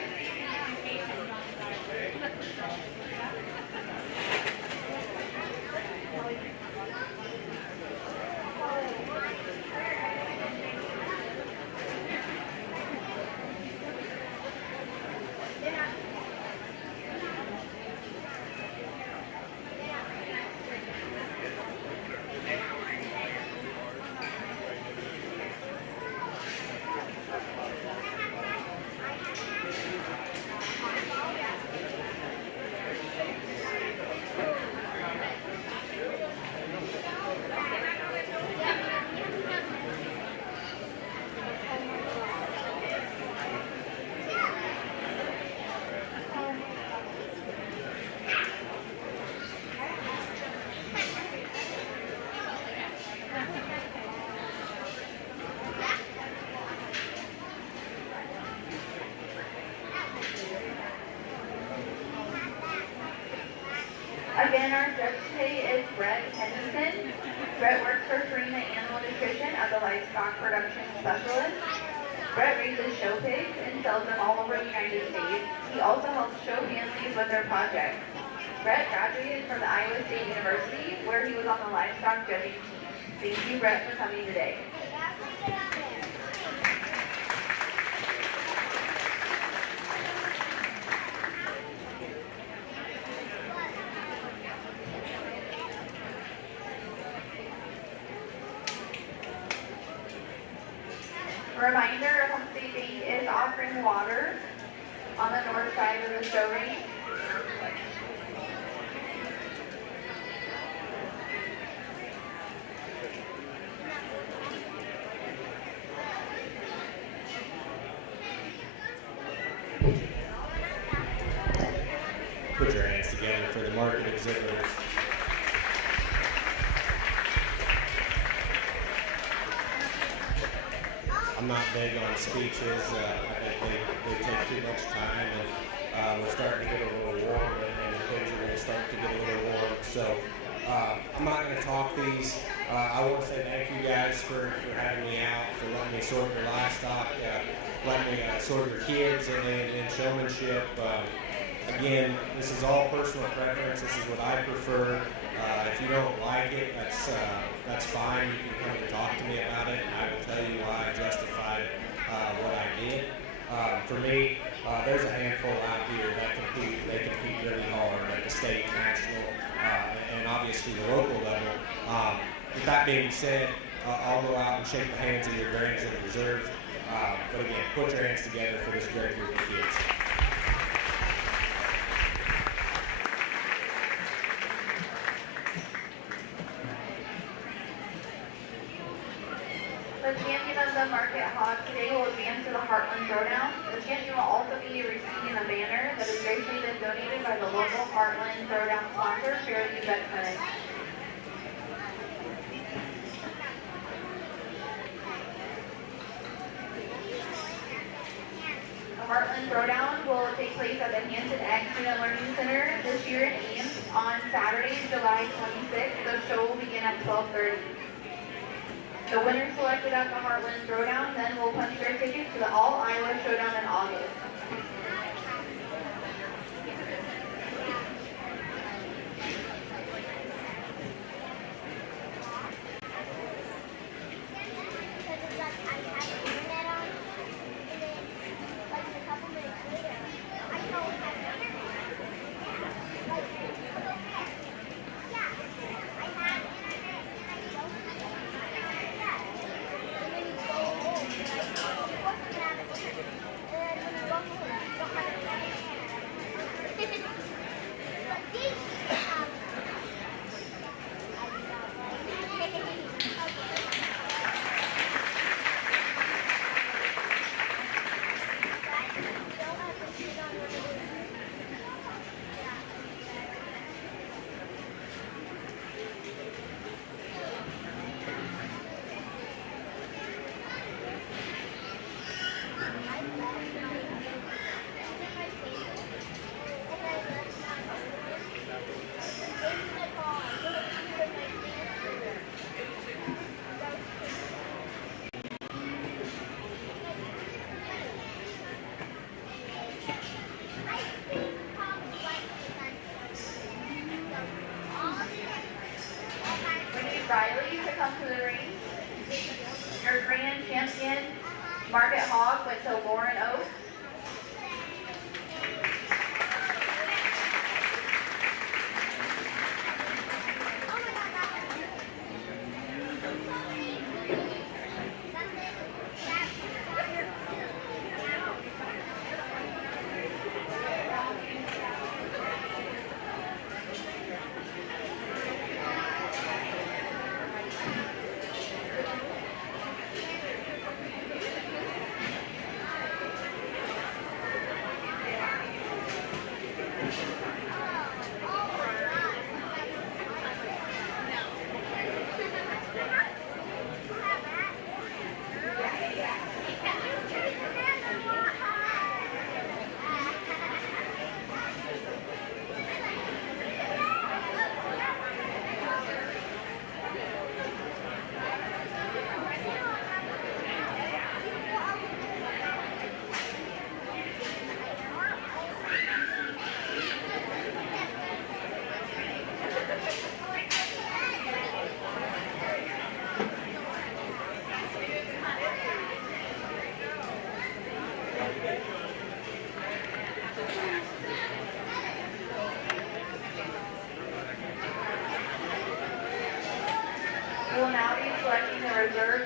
Again, our judge today is Brett Henderson. Brett works for Greene Animal Nutrition as a livestock production specialist. Brett raises show pigs and sells them all over the United States. He also helps show families with their projects. Brett graduated from the Iowa State University, where he was on the livestock judging team. Thank you, Brett, for coming today. A reminder, Homestay Bank is offering water on the north side of the show ring. Put your hands together for the market exhibitors. I'm not big on speeches. I think they take too much time, and we're starting to get a little warm, and the pigs are going to start to get a little warm. So I'm not going to talk these. I want to say thank you guys for having me out, for letting me sort your livestock, letting me sort your kids and showmanship. Again, this is all personal preference. This is what I prefer. If you don't like it, that's fine. You can come and talk to me about it, and I will tell you why I justified what I did. For me, there's a handful out here that compete. They compete really hard at the state, national, and obviously the local level. With that being said, I'll go out and shake the hands of your grands and reserves. But again, put your hands together for this great group of kids. The champion of the Market Hog today will advance to the Heartland Throwdown. The champion will also be receiving a banner that is graciously been donated by the local Heartland Throwdown sponsor, Fairview Vet Clinic. The Heartland Throwdown will take place at the Hampton Ag Student Learning Center this year in Ames on Saturday, July 26th. The show will begin at 12:30. The winner selected at the Heartland Throwdown then will punch their tickets to the All Iowa Showdown in August. Riley to come to the ring. Your grand champion, Market Hog, went to Lauren Oaks.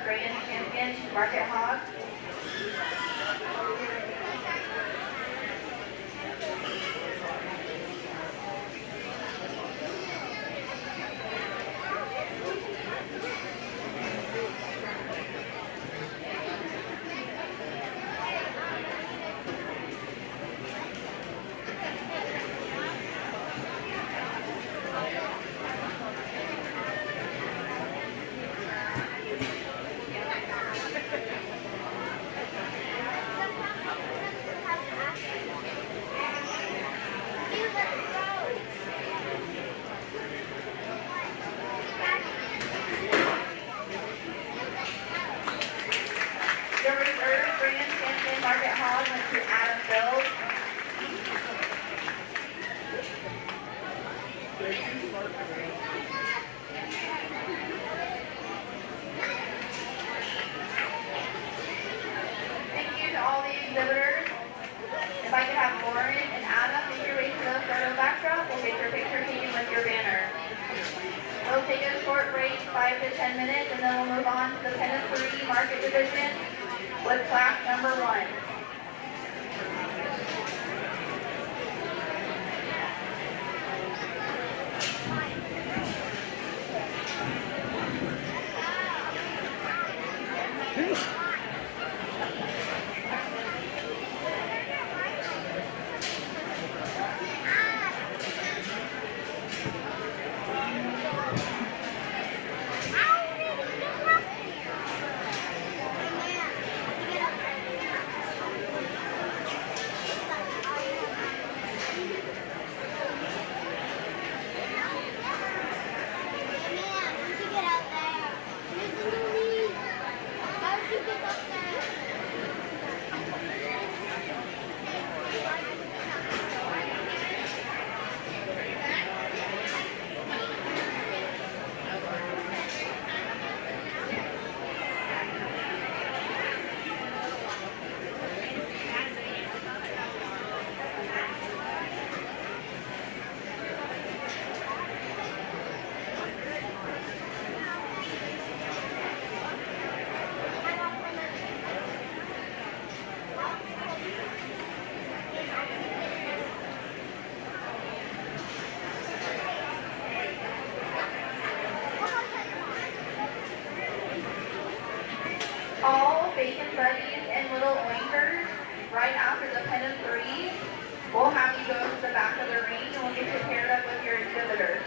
Grand Champion Market Hog. The reserve Grand Champion Market Hog went to Adam Bills. Thank you to all the exhibitors. If I could have Lauren and Adam make your way to the photo backdrop, we'll get your picture taken with your banner. We'll take a short break, 5 to 10 minutes, and then we'll move on to the Pen of 3 Market Division with class number 1. All bacon buddies and little oinkers, right after the Pen of 3, we'll have you go to the back of the ring and we'll get you paired up with your exhibitor.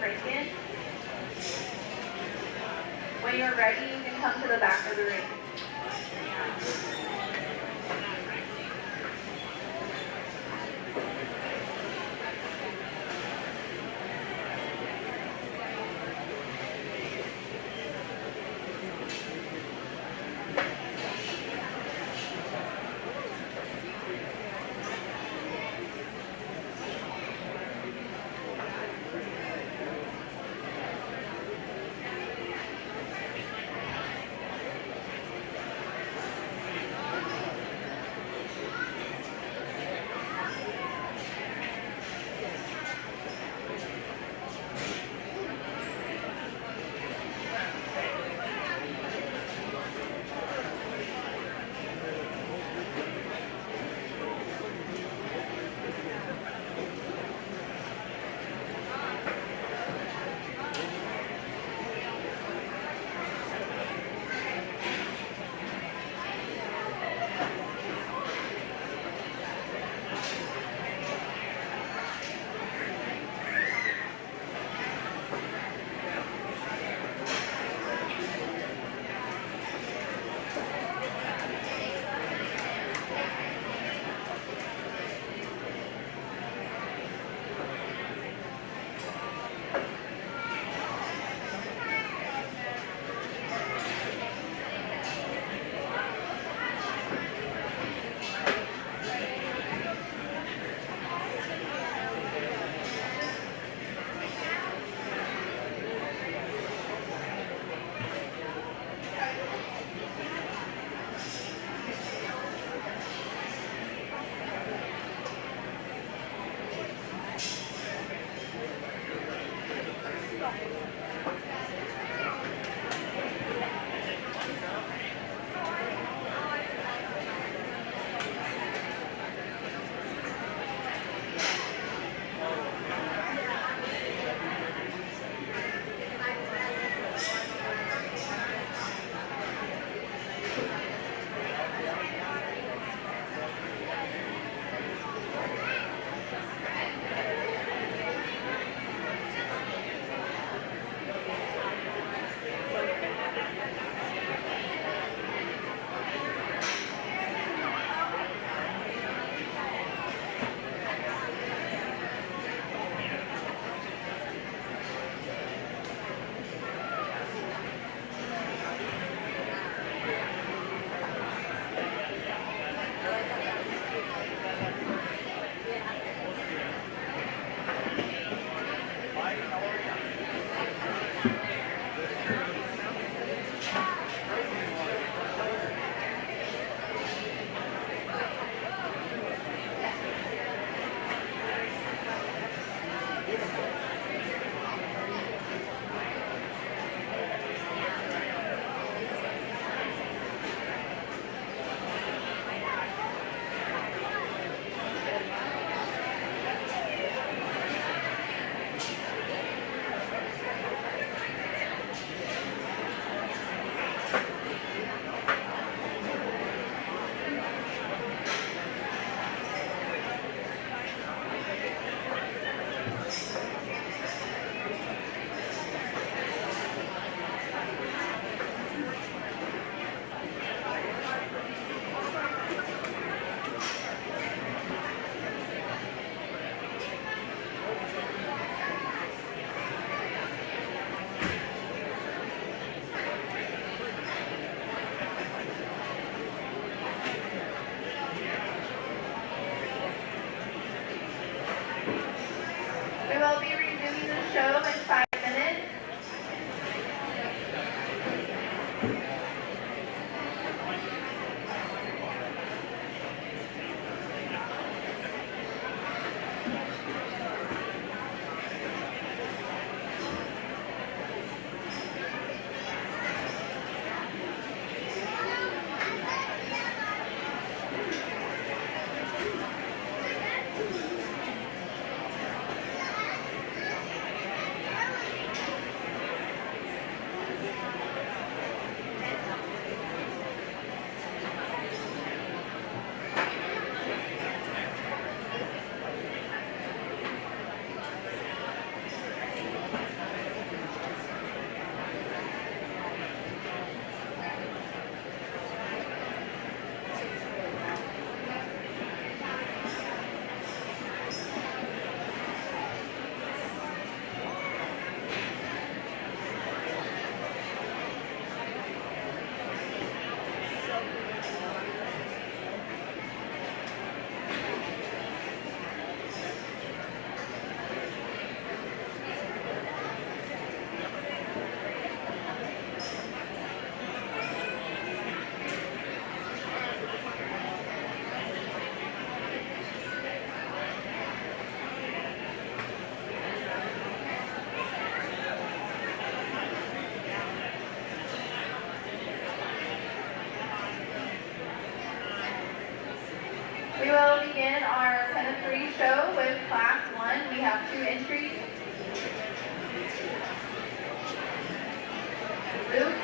Rankin. When you're ready, you can come to the back of the ring.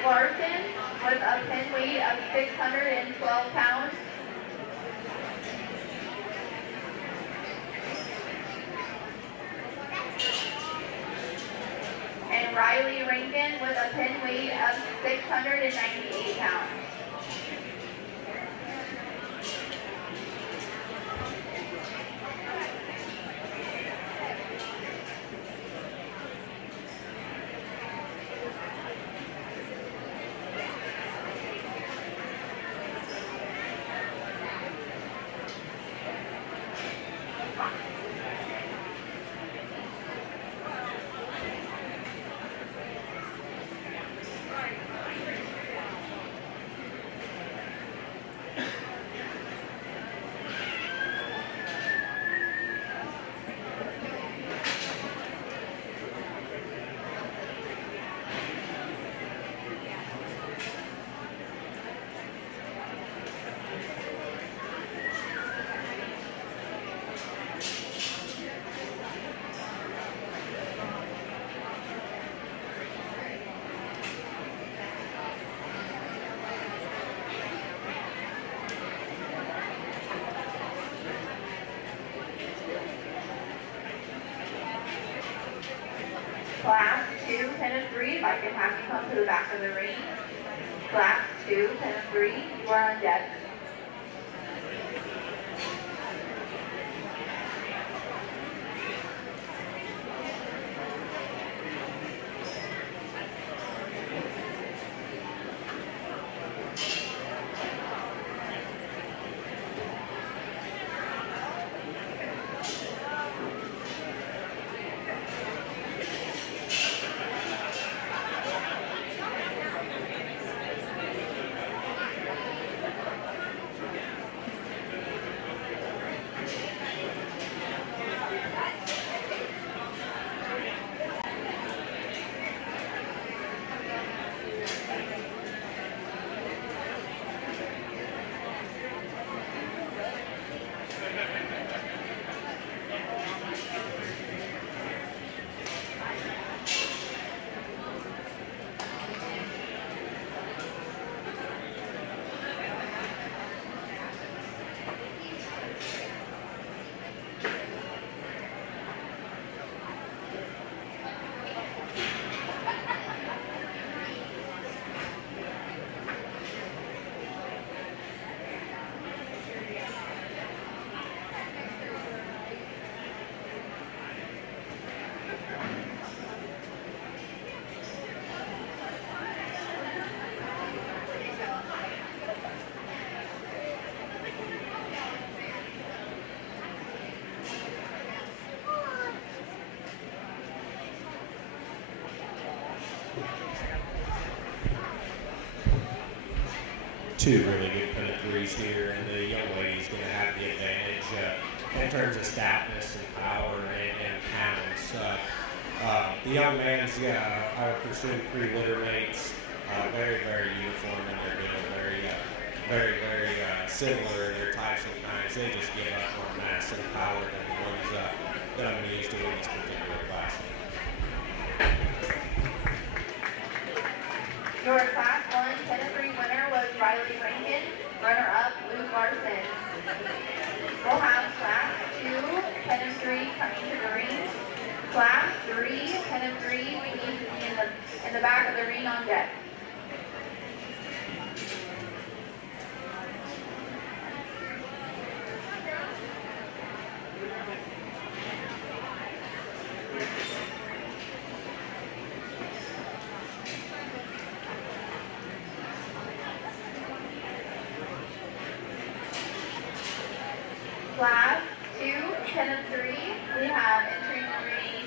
Larson with a pin weight of 612 pounds. And Riley Rankin with a pin weight of 698 pounds. Class 2, 10 and 3, if I can have you come to the back of the ring. Class 2, 10 and 3, you are on deck. Two really good penetrators here, and the young lady's going to have the advantage in terms of stoutness and power and pounds. The young man's pursuing 3 litter mates, very, very uniform in their build, very similar in their types and kinds. They just give up more mass and power than the ones that I'm going to use to win this particular class. Your Class 1 10 and 3 winner was Riley Rankin, runner-up Luke Larson. We'll have Class 2 10 and 3 coming to the ring. Class 3 10 and 3, we need to be in the back of the ring on deck. Class 2, 10 and 3, we have entering the ring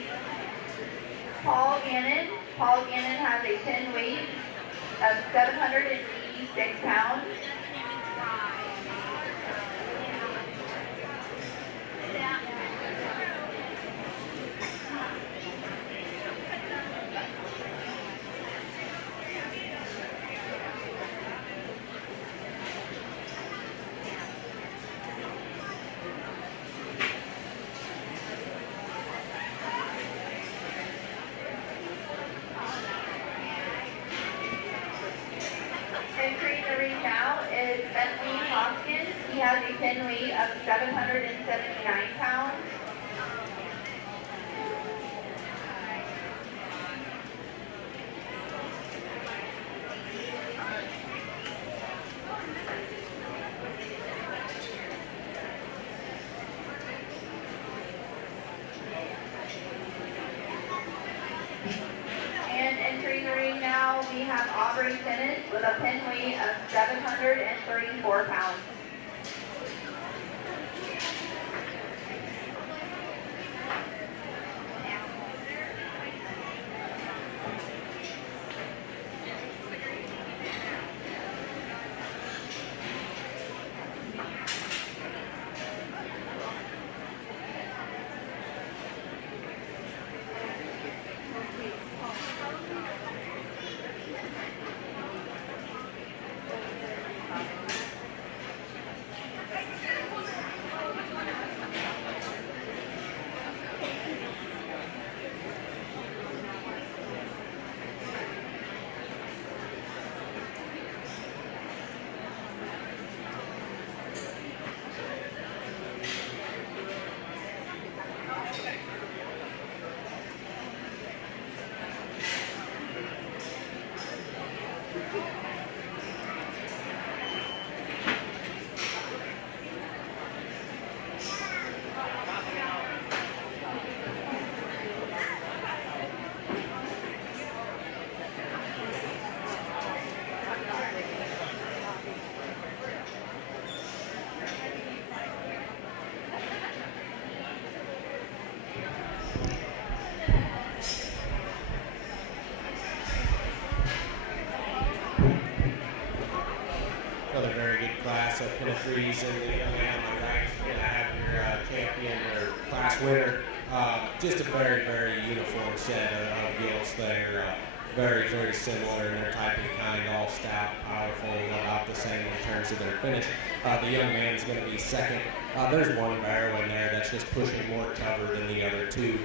Paul Gannon. Paul Gannon has a pin weight of 786 pounds. have Aubrey Tennant with a pin weight of 734 pounds. Another very good class of pin of threes, and the young man on my right is going to have your champion or class winner. Just a very, very uniform set of gilts there. Very, very similar in their type and kind, all stout, powerful, about the same in terms of their finish. The young man's going to be second. There's one barrel in there that's just pushing more cover than the other two.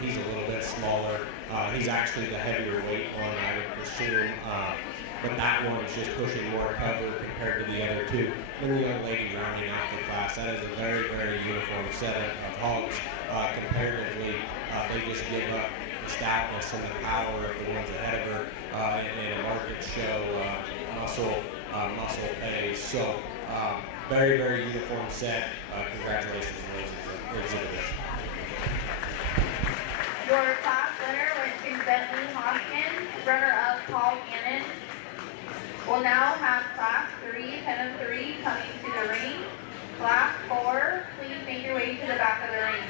He's a little bit smaller. He's actually the heavier weight one, I would presume. But that one's just pushing more cover compared to the other two. And the young lady rounding out the class, that is a very, very uniform set of hogs. Comparatively, they just give up the stoutness and the power of the ones ahead of her in a market show. Muscle pays. So very, very uniform set. Congratulations, ladies and exhibitors. Your class winner went to Bentley Hoskins, runner-up Paul Gannon. We'll now have class 3, pin of 3, coming to the ring. Class 4, please make your way to the back of the ring.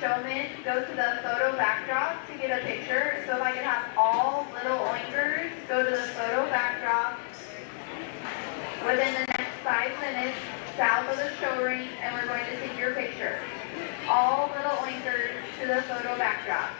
Showmen go to the photo backdrop to get a picture. So if I could have all little oinkers go to the photo backdrop within the next 5 minutes south of the show ring, and we're going to take your picture. All little oinkers to the photo backdrop.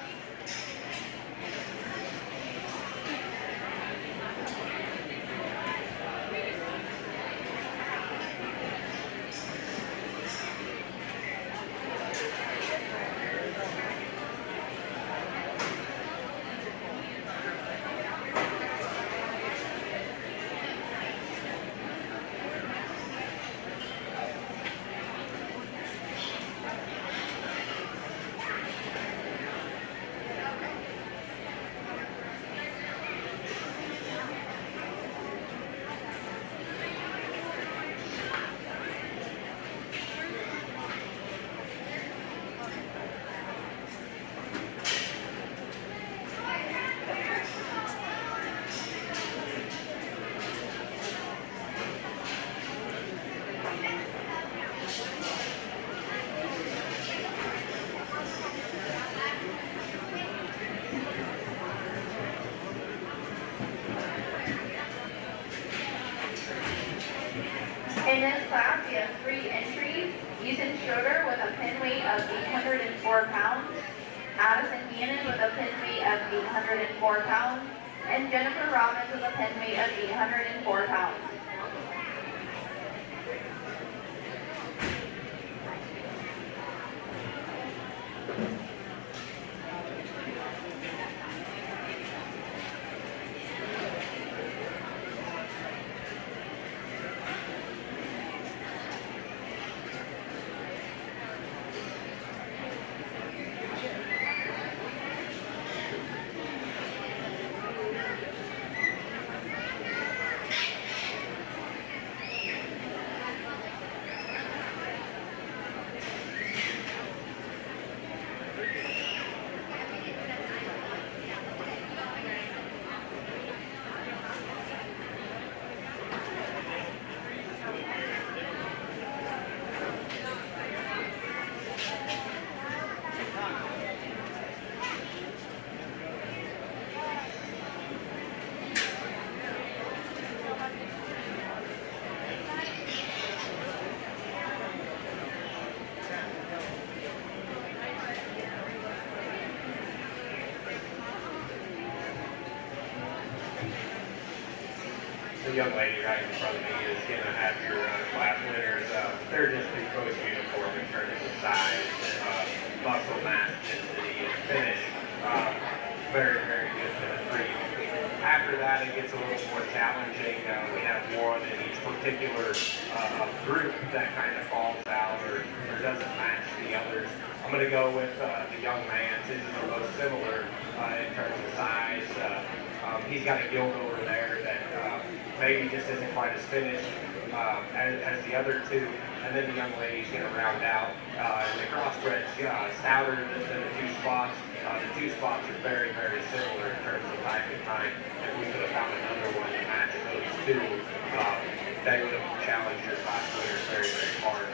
104 pounds, and Jennifer Robbins with a pen weight of 804 pounds. The young lady right in front of me is going to have your class winners. They're just both uniform in terms of size, muscle mass, density, and finish. Very, very good for you. After that, it gets a little more challenging. We have one in each particular group that kind of falls out or doesn't match the others. I'm going to go with the young man. His is the most similar in terms of size. He's got a gilt over there that maybe just isn't quite as finished as the other two. And then the young lady's going to round out. The crossbred's stouter than the two spots. The two spots are very, very similar in terms of type and time. If we could have found another one to match those two, they would have challenged your class winners very, very hard.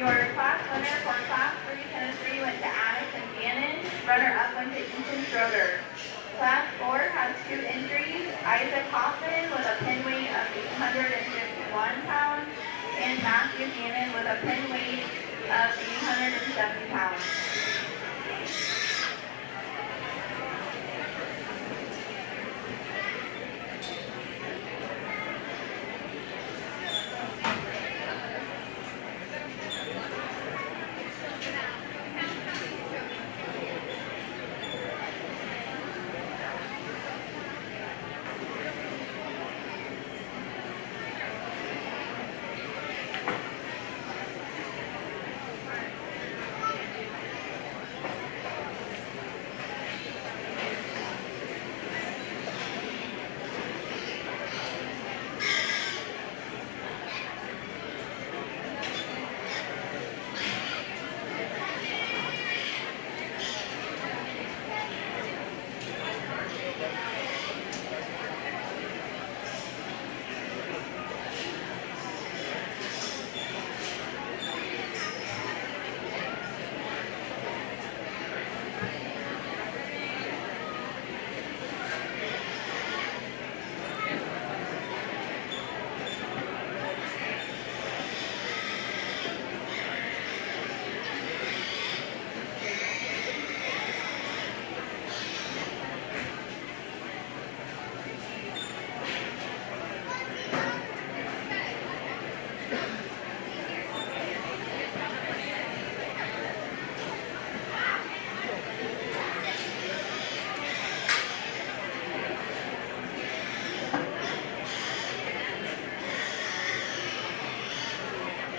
Your class winner for Class 3 Chemistry went to Addison Gannon. Runner-up went to Ethan Schroeder. Class 4 has 2 entries. Isaac Hoffman with a pin weight of 851 pounds and Matthew Gannon with a pin weight of 870 pounds.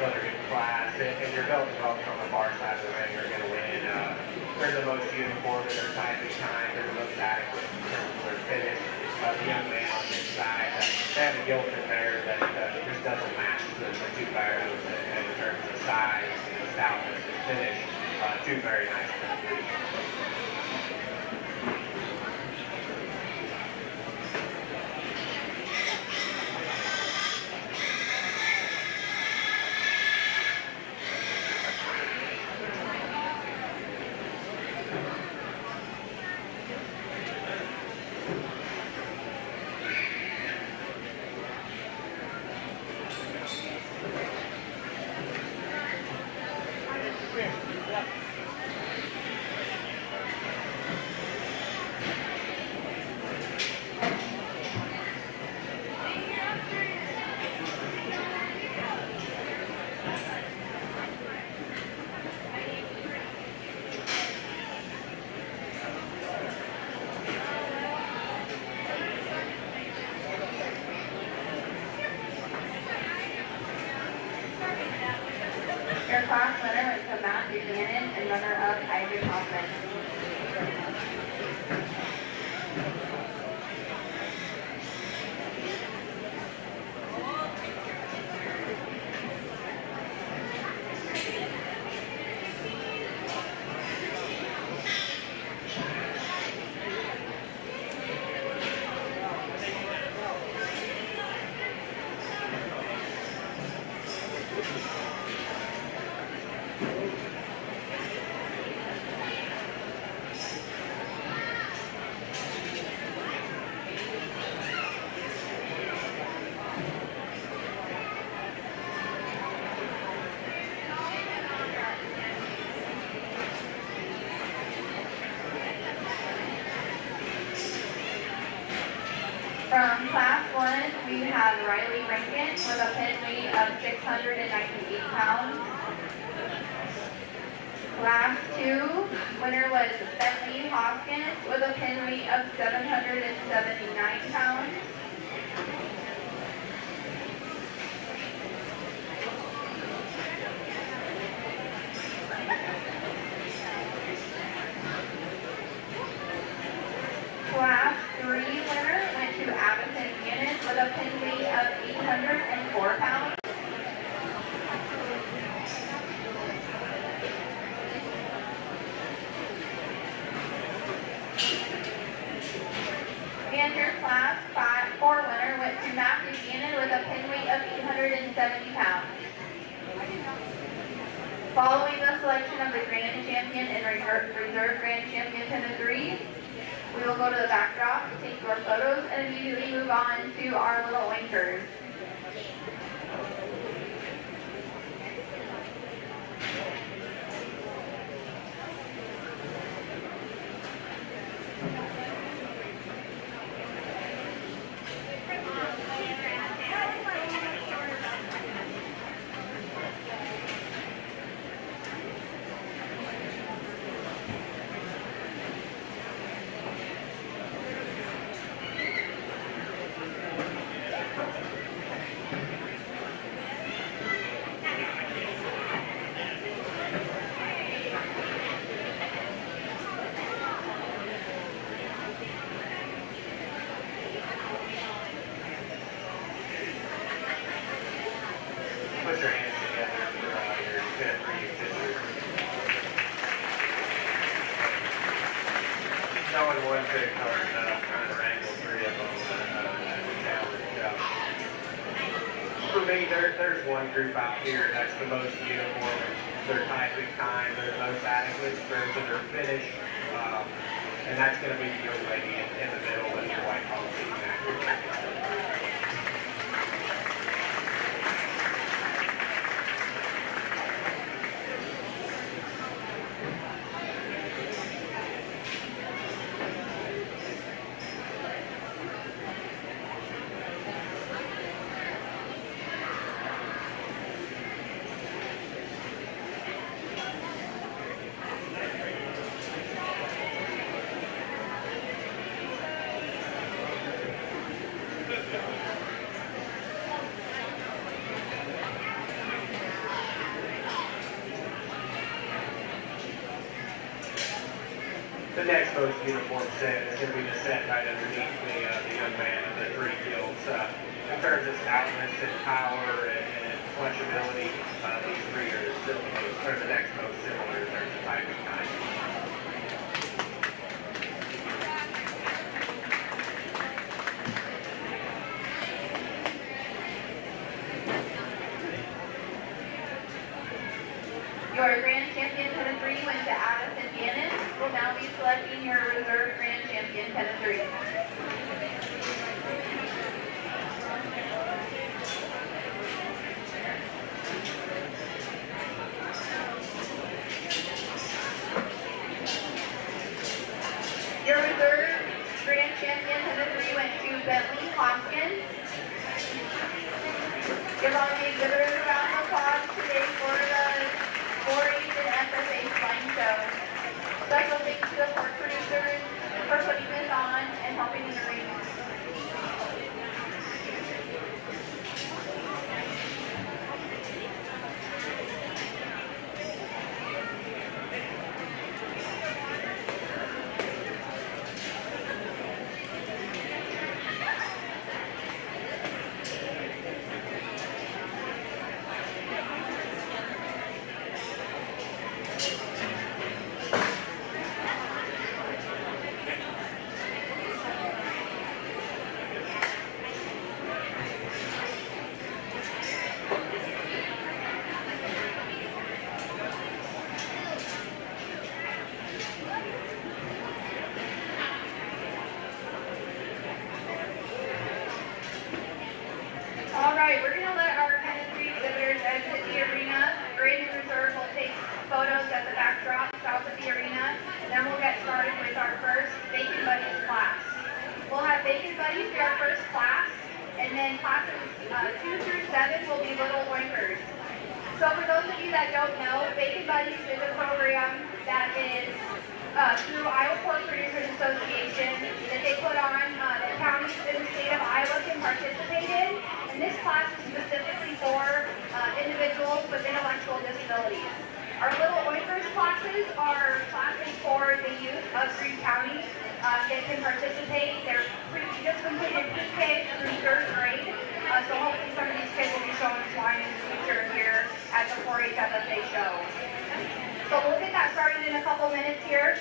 Brother. class, and your belt and ropes on the far side of the ring are going to win. They're the most uniform in their type and kind. They're the most adequate in terms of their finish. The young man on this side, they have a gilt in there that just doesn't match the two bears in terms of size, stoutness, and finish. Two very nice pins. Your class winner went to Matt Buchanan and runner-up Isaac Hoffman. From Class 1, we have Riley Rankin with a pin weight of 698 pounds. Class 2, winner was Bentley Hoskins with a pin weight of 779 pounds. Class 3 winner went to Addison Gannon with a pin weight of 804 pounds. And your Class 4 winner went to Matt Buchanan with a pin weight of 870 pounds. Following the selection of the Grand Champion and Reserve Grand Champion pin of 3, we will go to the backdrop, take your photos, and immediately move on to our little anchors. Put your hands together for your pin reunion. Showing one big card, trying to wrangle three of them as a challenge. For me, there's one group out here that's the most uniform. They're type and kind. They're the most adequate in terms of their finish. And that's going to be the young lady in the middle with the white hall team. the next most uniform set is going to be the set right underneath the young man in the 3 fields. In terms of stoutness and power and flexibility, these 3 are the next most similar in terms of type and kind. Your grand champion pedigree went to Addison Gannon. Will now be selecting your reserve grand champion pedigree. Your reserve grand champion pedigree went to Bentley Hoskins. Give all the exhibitors a round of applause today for the 4-H and FFA Swine Show. Special thanks to the pork producers for putting this on and helping in the ring. Alright, we're going to let our pedigree exhibitors exit the arena. Greene and reserve will take photos at the backdrop south of the arena. Then we'll get started with our first Bacon Buddies class. We'll have Bacon Buddies be our first class, and then classes 2 through 7 will be Little Oinkers. So for those of you that don't know, Bacon Buddies is a program that is through Iowa Pork Producers Association that they put on that counties in the state of Iowa can participate in. And this class is specifically for individuals with intellectual disabilities. Our Little Oinkers classes are classes for the youth of Greene County that can participate. They're just completed pre-K through 3rd grade. So hopefully some of these kids will be showing swine in the future here at the 4-H FFA show. So we'll get that started in a couple minutes here.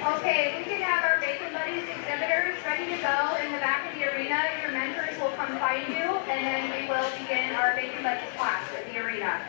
Okay, we can have our Bacon Buddies exhibitors ready to go in the back of the arena. Your mentors will come find you, and then we will begin our Bacon Buddies class at the arena.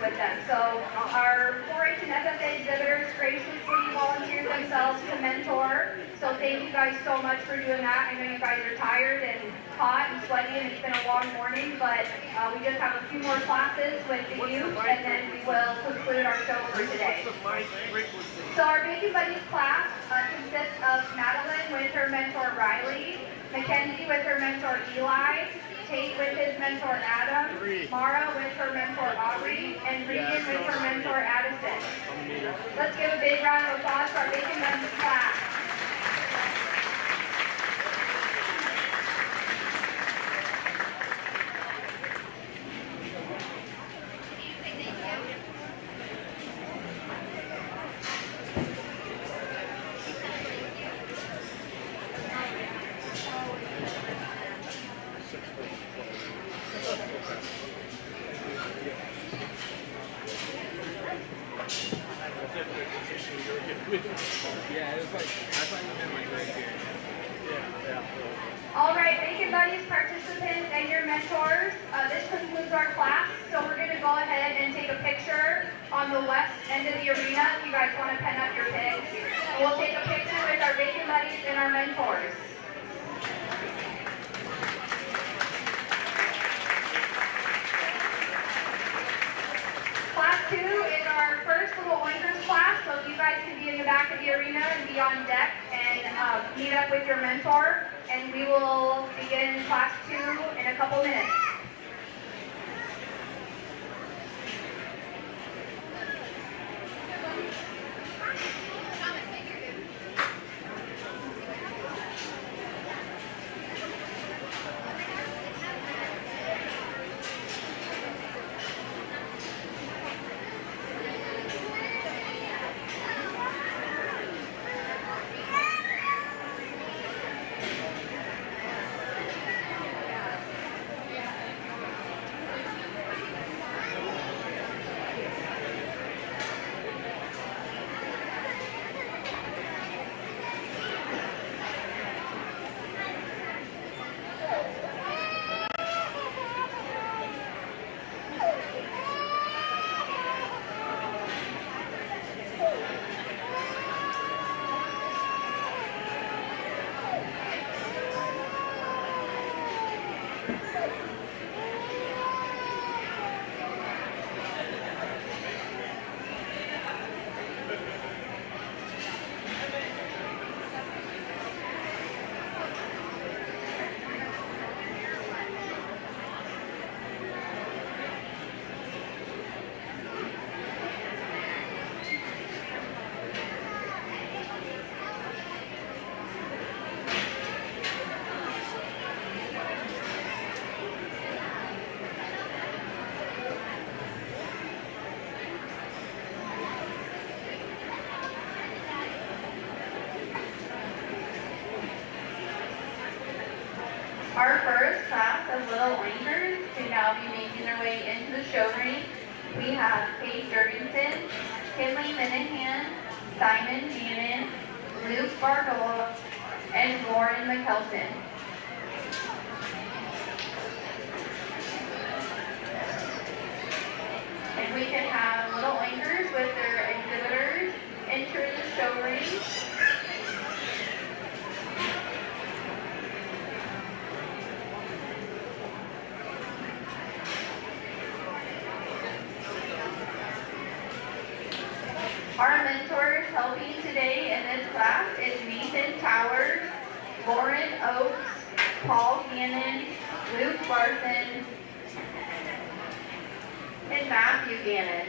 with them. So our 4-H and FFA exhibitors graciously volunteered themselves to mentor. So thank you guys so much for doing that. I know you guys are tired and hot and sweaty and it's been a long morning, but we just have a few more classes with the youth and then we will conclude our show for today. So our Baking Buddies class consists of Madeline with her mentor Riley, Mackenzie with her mentor Eli, Tate with his mentor Adam, Mara with her mentor Aubrey, and Regan with her mentor Addison. Let's give a big round of applause for our Baking Buddies class. Yeah, it was like, I thought you meant like right here. All right, Bacon Buddies participants and your mentors, this concludes our class. So we're going to go ahead and take a picture on the west end of the arena if you guys want to pen up your pics. We'll take a picture with our Bacon Buddies and our mentors. Class 2 is our first little oinkers class, so if you guys can be in the back of the arena and be on deck and meet up with your mentor, and we will begin class 2 in a couple minutes. Our first class of little oinkers to now be making their way into the show ring. We have Kate Jurgensen, Kinley Minahan, Simon Gannon, Luke Bardola, and Lauren McKelson. And we can have little oinkers with their exhibitors enter the show ring. Our mentors helping today in this class is Nathan Towers, Lauren Oakes, Paul Gannon, Luke Larson, and Matthew Gannon.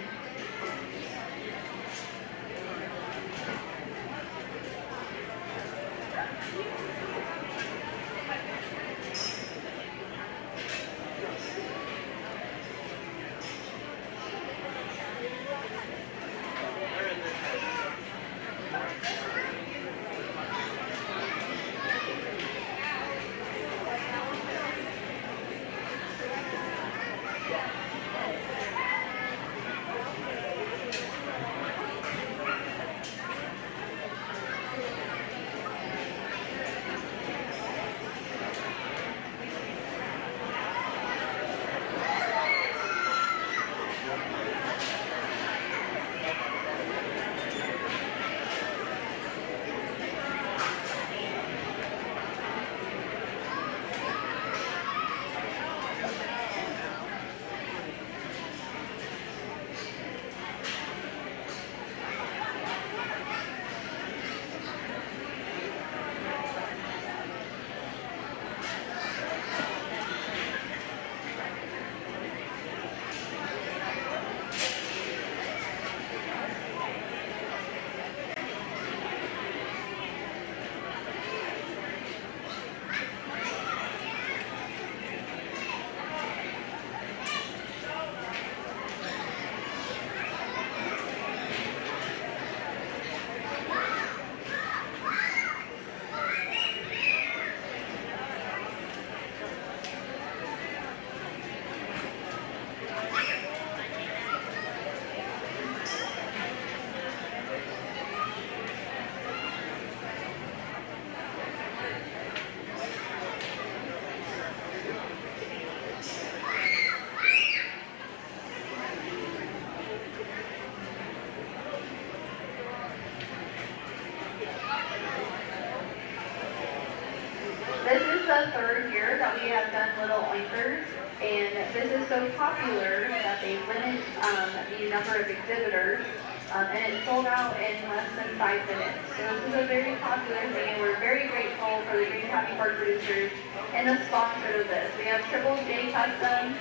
the third year that we have done Little Oinkers, and this is so popular that they limit the number of exhibitors, and it sold out in less than 5 minutes. So this is a very popular thing, and we're very grateful for the Greene County Pork Producers and the sponsor of this. We have Triple J Customs,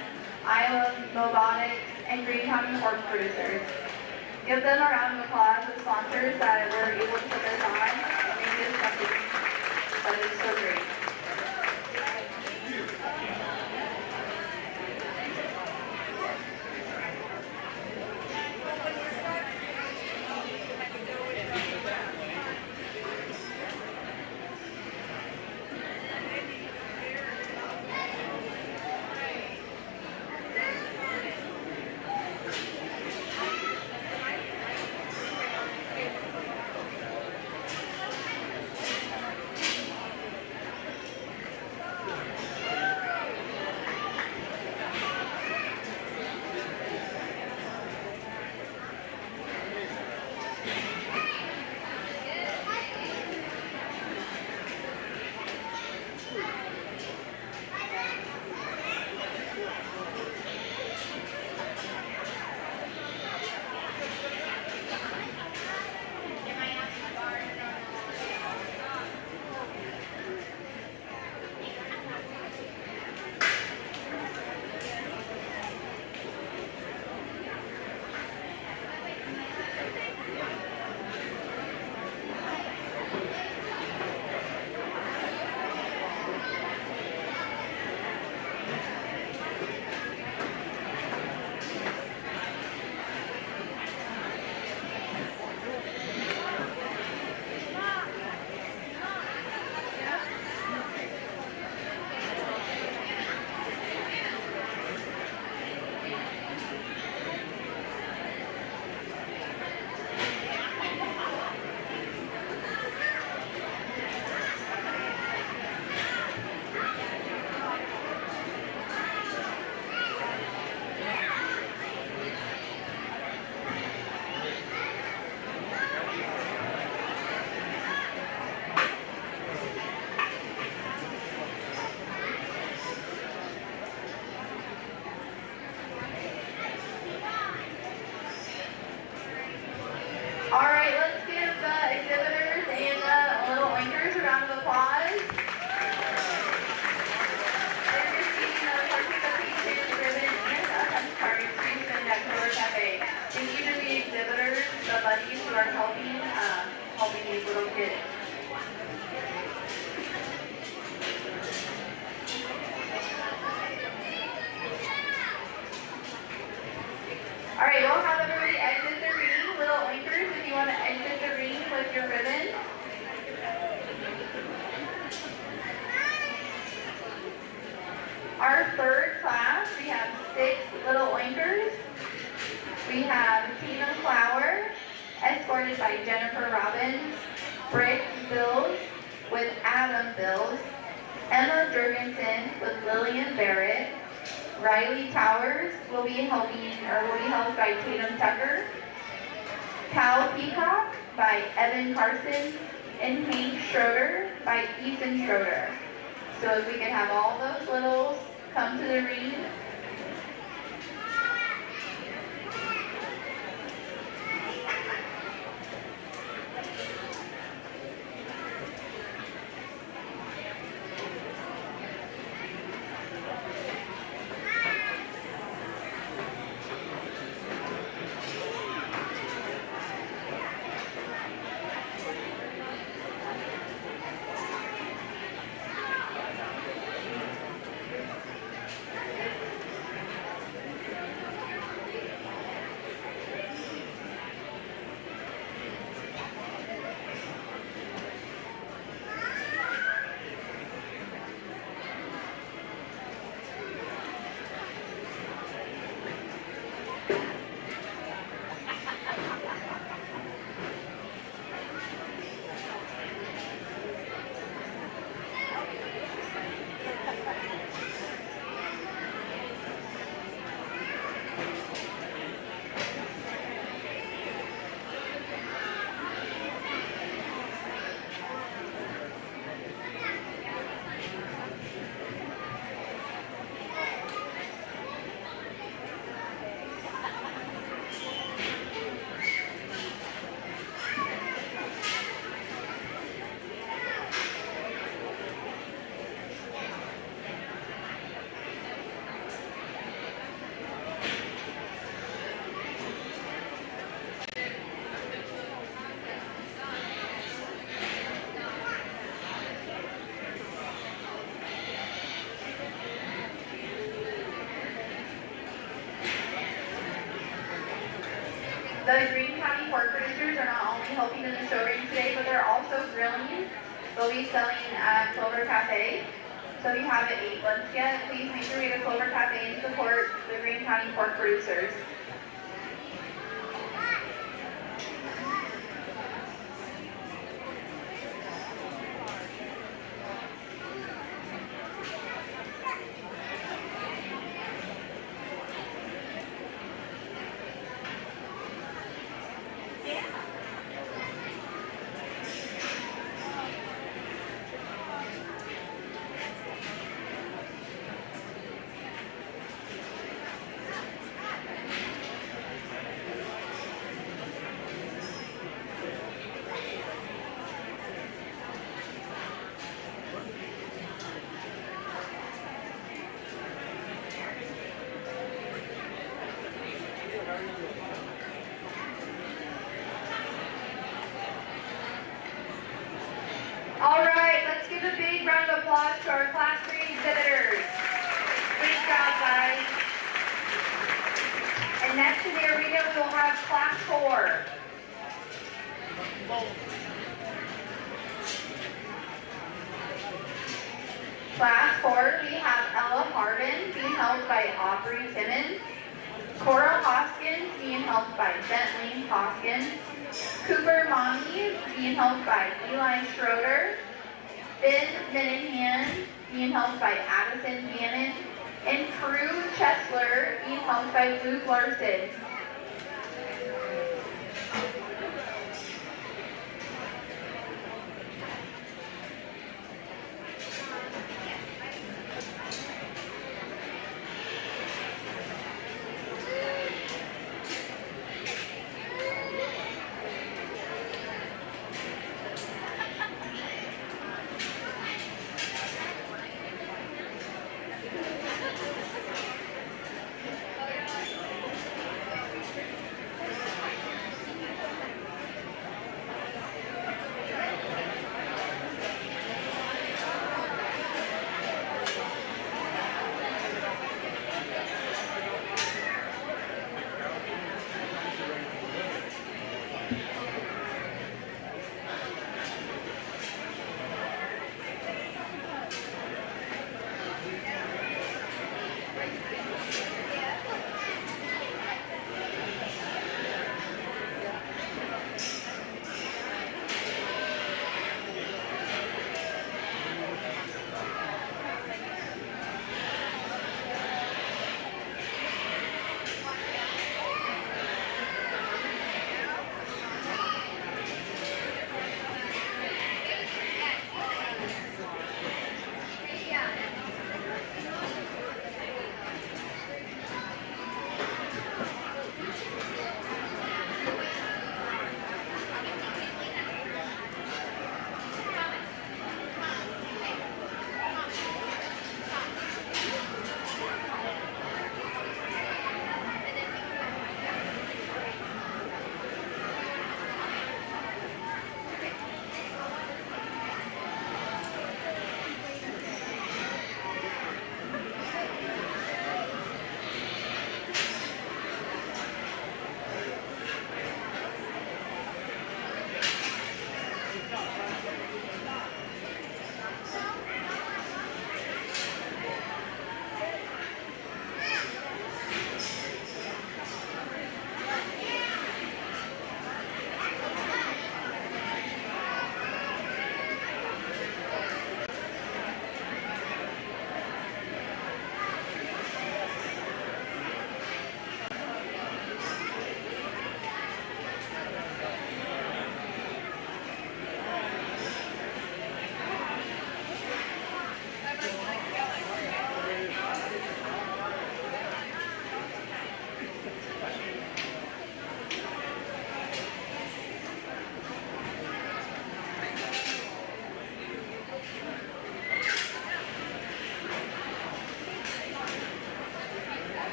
Iowa Robotics, and Greene County Pork Producers. Give them a round of applause, the sponsors that were able to put this on and make this something that is so great. All right, let's give the exhibitors and the Little Oinkers a round of applause. They're receiving a participation ribbon and a punch card to send at Color Cafe. Thank you to the exhibitors, the buddies who are helping these little kids. All right, we'll have everybody exit the ring. Little Oinkers, if you want to exit the ring with your ribbon. Our third class, we have 6 Little Oinkers. We have Tina Flower, escorted by Jennifer Robbins, Britt Bills with Adam Bills, Emma Jurgensen with Lillian Barrett, Riley Towers will be helped by Tatum Tucker, Cal Peacock by Evan Carson, and Hank Schroeder by Ethan Schroeder. So if we can have all those littles come to the ring. be helping in the showroom today, but they're also grilling. They'll be selling at Clover Cafe. So if you haven't ate lunch yet, please make your way to Clover Cafe and support the Greene County pork producers. All right, let's give a big round of applause to our Class 3 exhibitors. Great job, guys. And next in the arena, we will have Class 4. Class 4, we have Ella Hardin, being held by Aubrey Timmons. Coral Hoskins, being held by Bentley Hoskins. Cooper Mommy, being held by Eli Schroeder. Finn Minahan, being held by Addison Gannon. And Crew Chesler, being held by Luke Larson.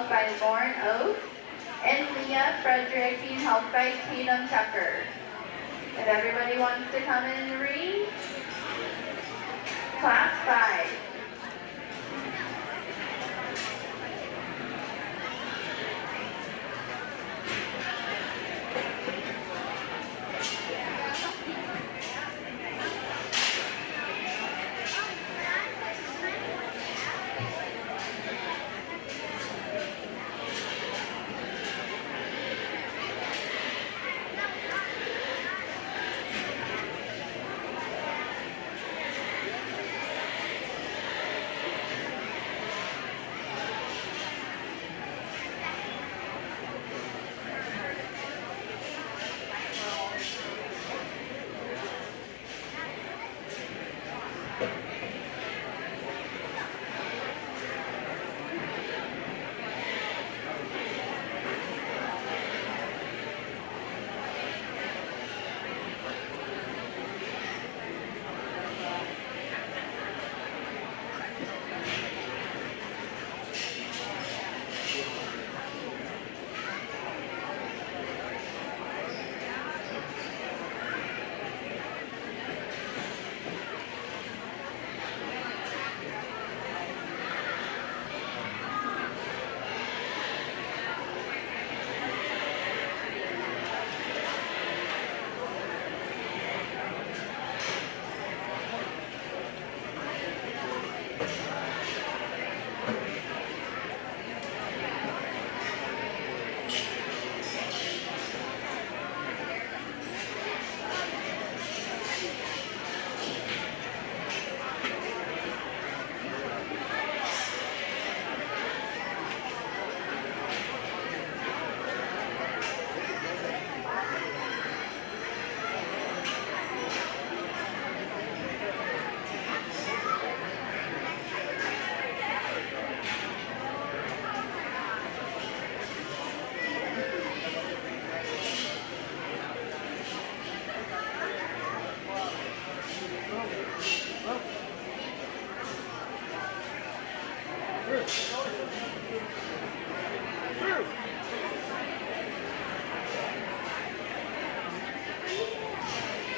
held by Lauren Oates, and Leah Frederick being held by Tatum Tucker. If everybody wants to come in the ring, Class 5.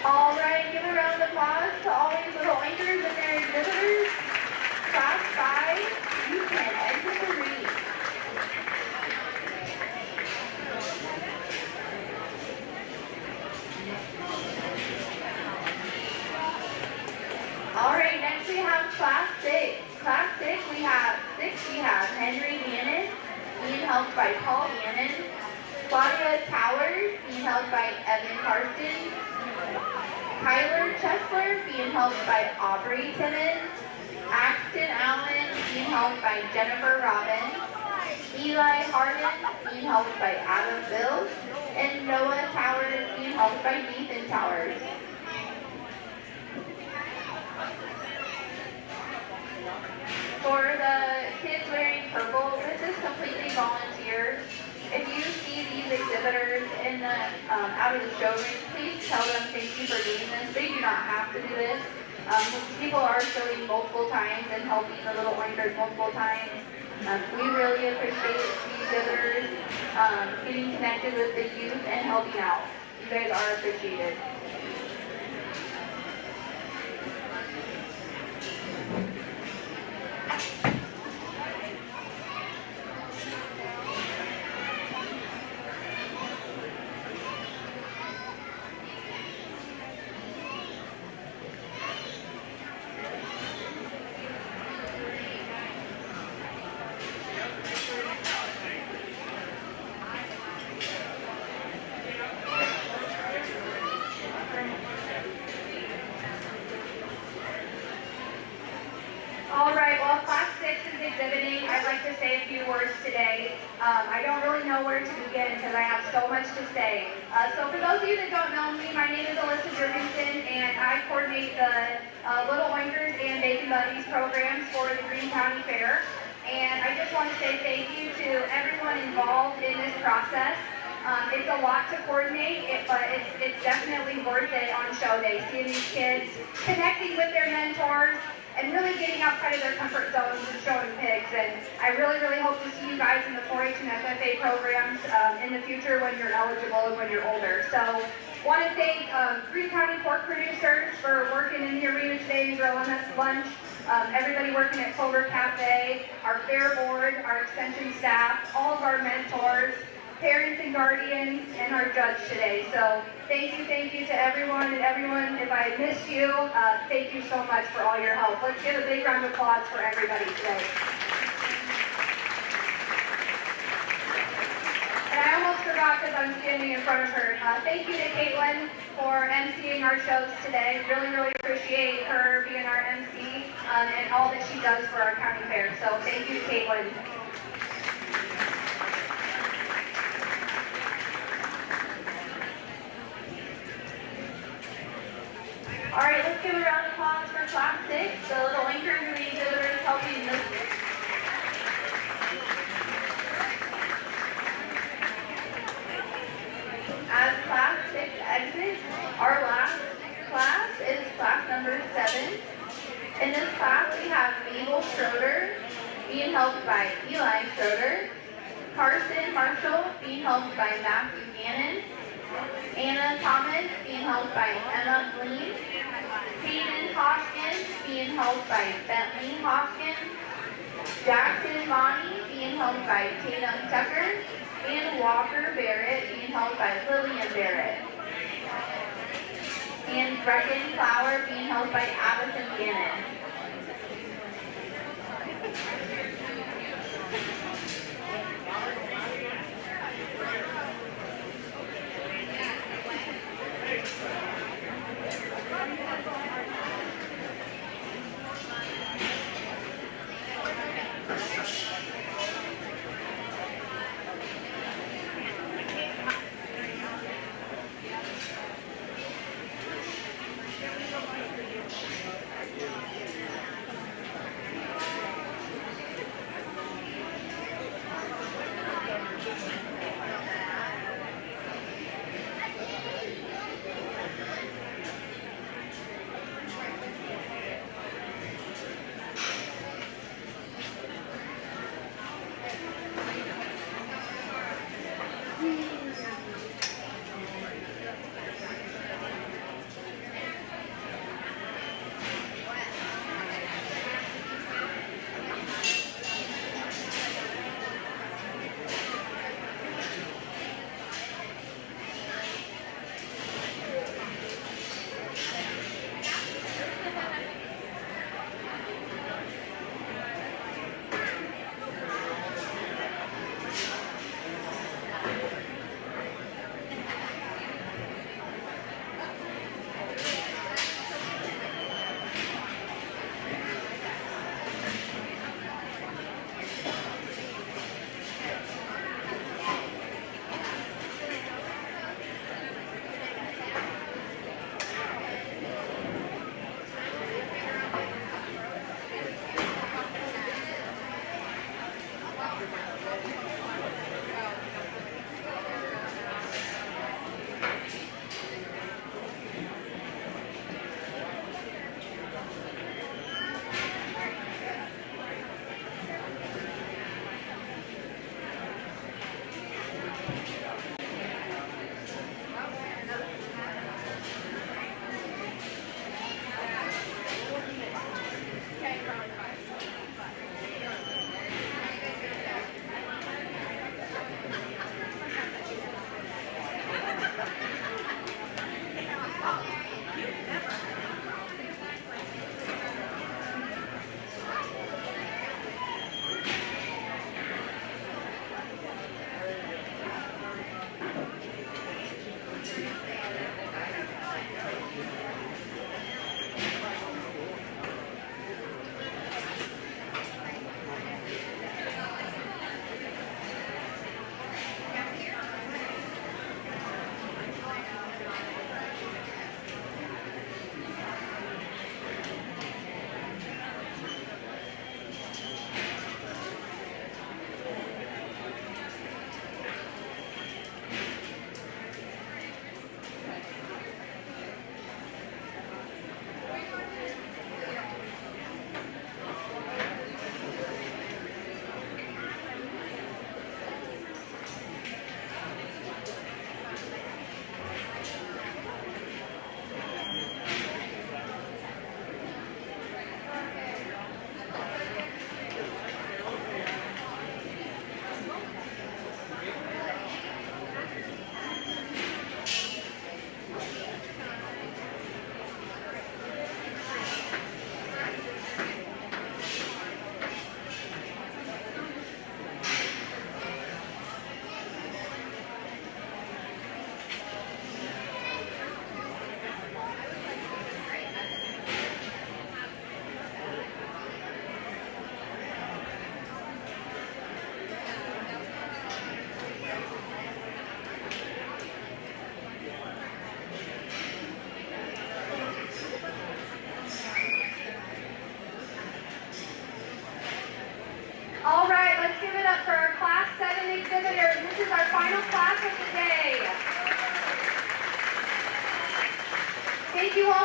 All right, give a round of applause to all these little anchors and their exhibitors. Class 5, you can exit the ring. All right, next we have Class 6. Class 6, we have Henry Gannon, being held by Paul Gannon. Claudia Towers, being held by Evan Carson. Tyler Chesler, being held by Aubrey Timmons. Axton Allen, being held by Jennifer Robbins. Eli Harden, being held by Adam Bills. And Noah Towers, being held by Nathan Towers. For the kids wearing purple, this is completely volunteer. If you see these exhibitors in the out of the showroom, please tell them thank you for doing this. They do not have to do this. People are showing multiple times and helping the little oinkers multiple times. We really appreciate the exhibitors getting connected with the youth and helping out. You guys are appreciated. All right, well, Class 6 is exhibiting. I'd like to say a few words today. I don't really know where to begin because I have so much to say. So for those of you that don't know me, my name is Alyssa Jurgensen, and I coordinate the Little Oinkers and Bacon Buddies programs for the Greene County Fair. And I just want to say thank you to everyone involved in this process. It's a lot to coordinate, but it's definitely worth it on show day, seeing these kids connecting with their mentors, and really getting outside of their comfort zones and showing pigs. And I really, really hope to see you guys in the 4-H and FFA programs in the future when you're eligible and when you're older. So want to thank Greene County pork producers for working in the arena today and grilling us lunch. Everybody working at Clover Cafe, our fair board, our extension staff, all of our mentors, parents and guardians, and our judge today. So thank you to everyone, and everyone, if I missed you, thank you so much for all your help. Let's give a big round of applause for everybody today. And I almost forgot because I'm standing in front of her. Thank you to Caitlin for emceeing our shows today. Really, really appreciate her being our MC and all that she does for our county fair. So thank you, Caitlin. All right, let's give a round of applause for Class 6, the little anchor who the exhibitors helping this. As Class 6 exits, our last class is class number 7. In this class, we have Mabel Schroeder, being helped by Eli Schroeder, Carson Marshall, being helped by Matthew Gannon, Anna Thomas, being helped by Emma Greene, Hayden Hoskins, being helped by Bentley Hoskins, Jackson Bonnie, being helped by Tatum Tucker, and Walker Barrett, being held by Lillian Barrett. And Brecken Flower, being held by Addison Gannon.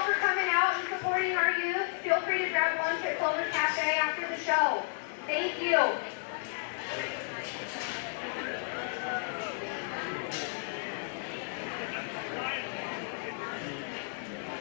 for coming out and supporting our youth. Feel free to grab lunch at Clover Cafe after the show. Thank you.